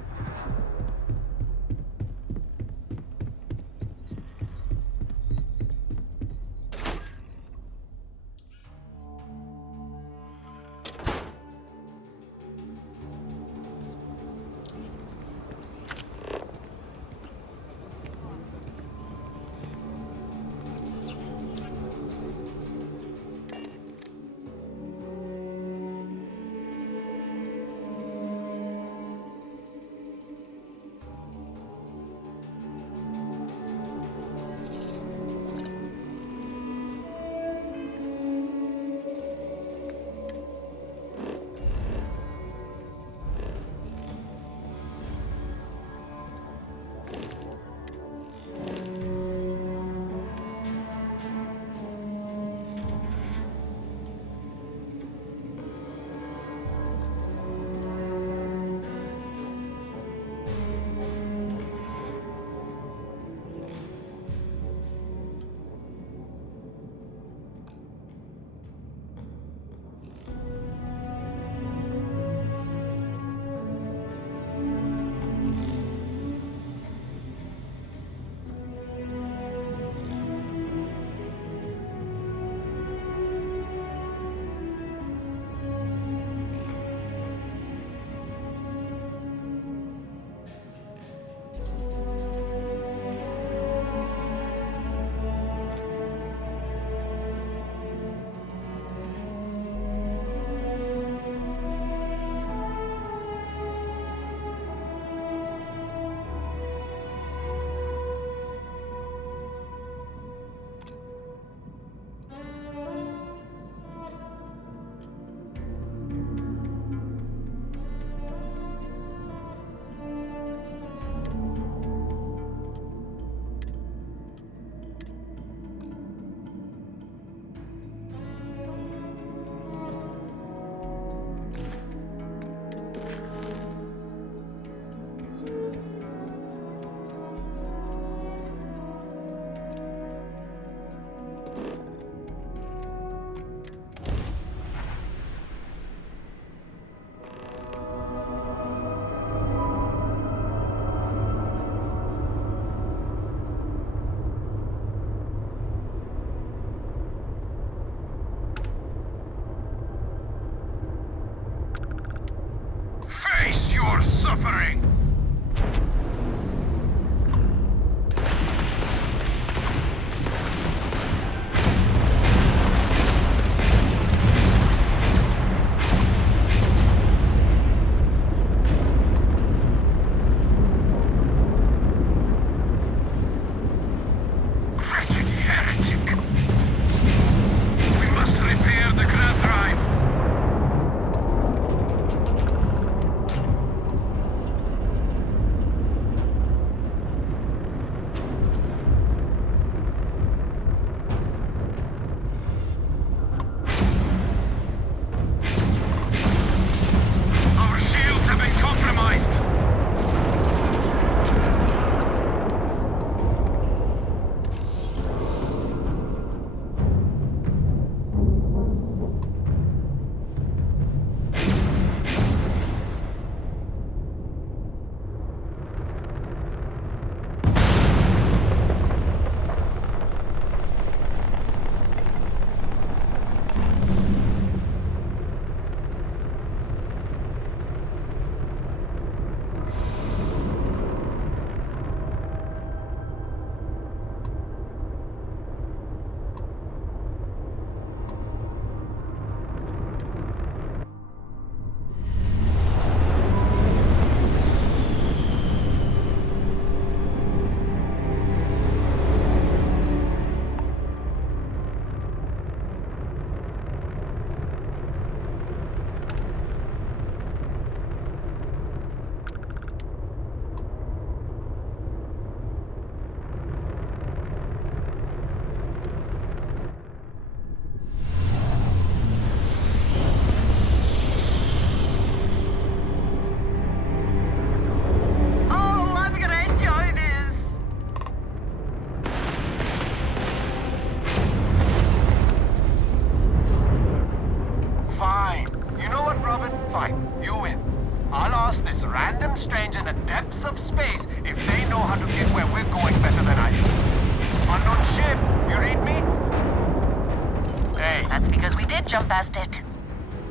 jump past it.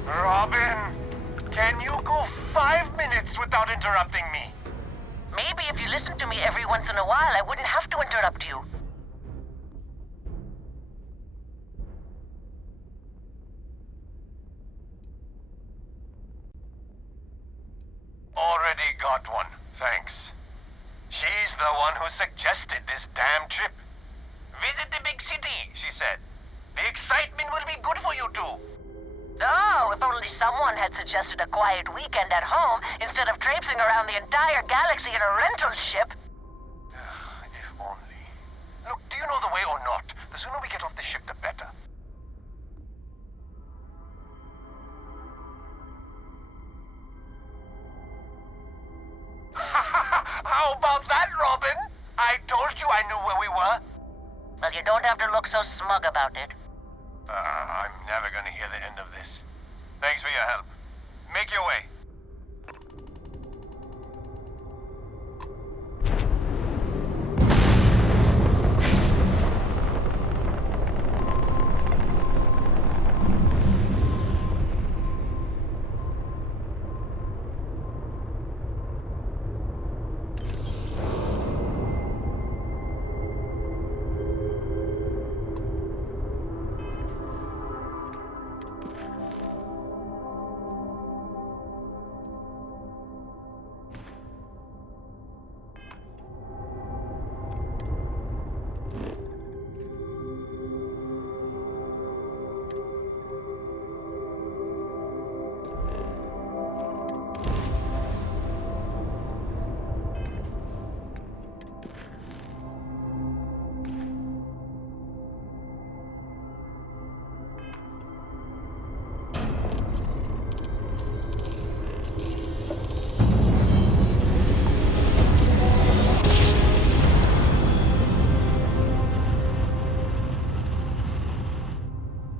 Robin, can you go 5 minutes without interrupting me? Maybe if you listen to me every once in a while, I wouldn't have to interrupt you. Already got one, thanks. She's the one who suggested this damn trip. Visit the big city, she said. The excitement will be good for you two. Oh, if only someone had suggested a quiet weekend at home instead of traipsing around the entire galaxy in a rental ship. If only. Look, do you know the way or not? The sooner we get off the ship, the better. How about that, Robin? I told you I knew where we were. Well, you don't have to look so smug about it. I'm never gonna hear the end of this. Thanks for your help. Make your way.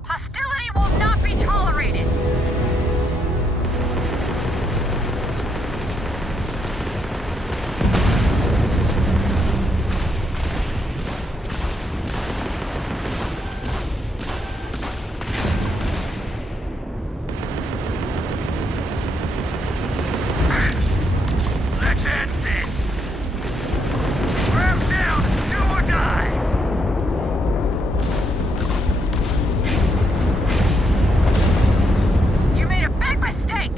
Hostility will not be tolerated! Let's end this! Ramp down! Do or die! You made a big mistake!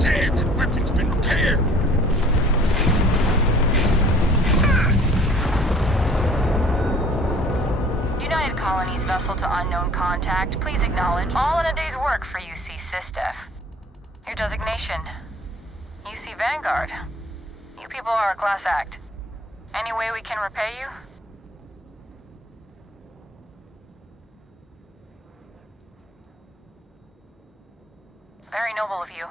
Damn, the weapon's been repaired! United Colonies vessel to unknown contact. Please acknowledge. All in a day's work for UC Sysdef. Your designation. UC Vanguard. You people are a class act. Any way we can repay you? Very noble of you.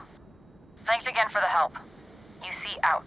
Thanks again for the help. UC out.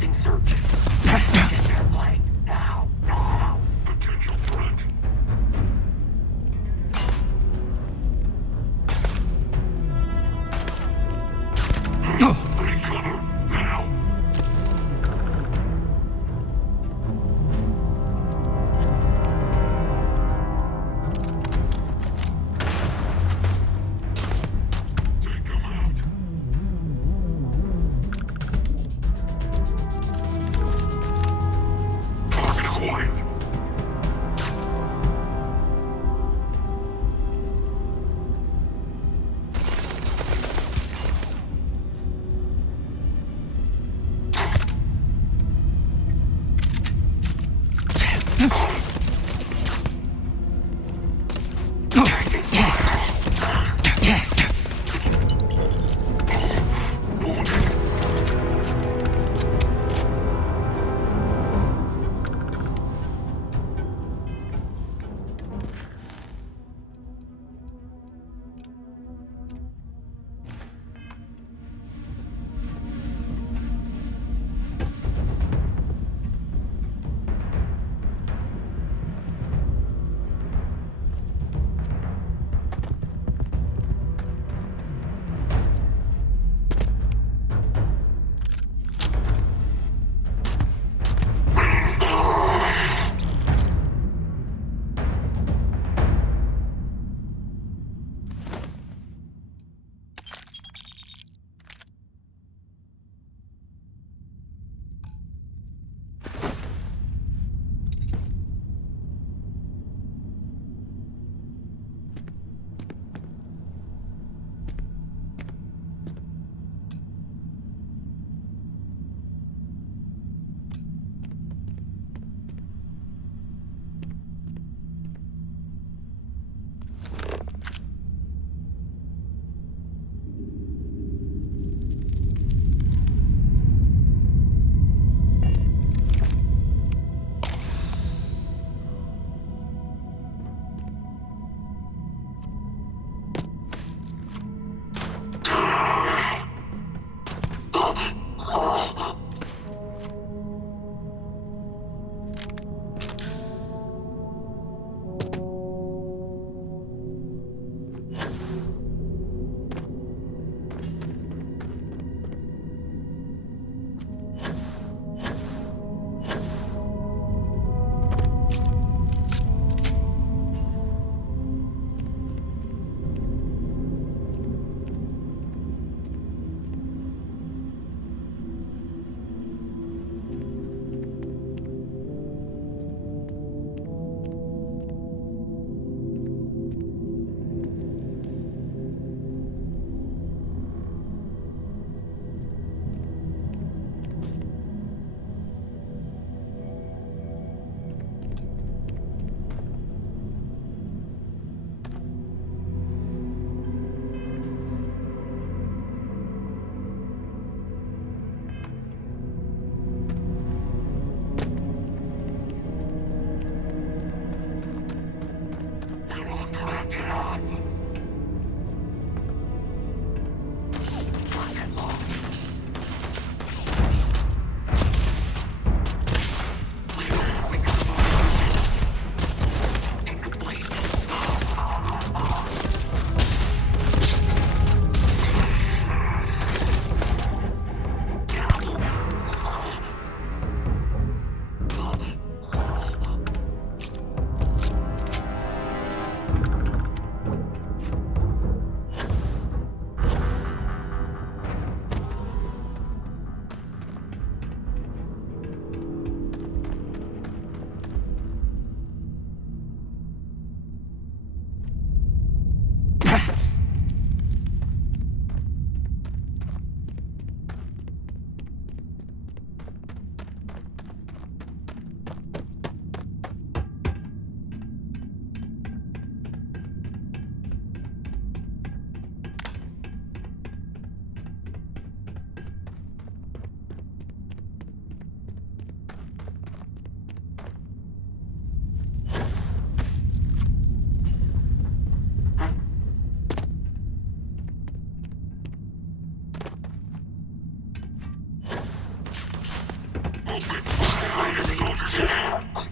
Commencing search. Get airplane. Now. Now. Potential threat. Recover. Now. Take him out. Movement. Line of soldiers in.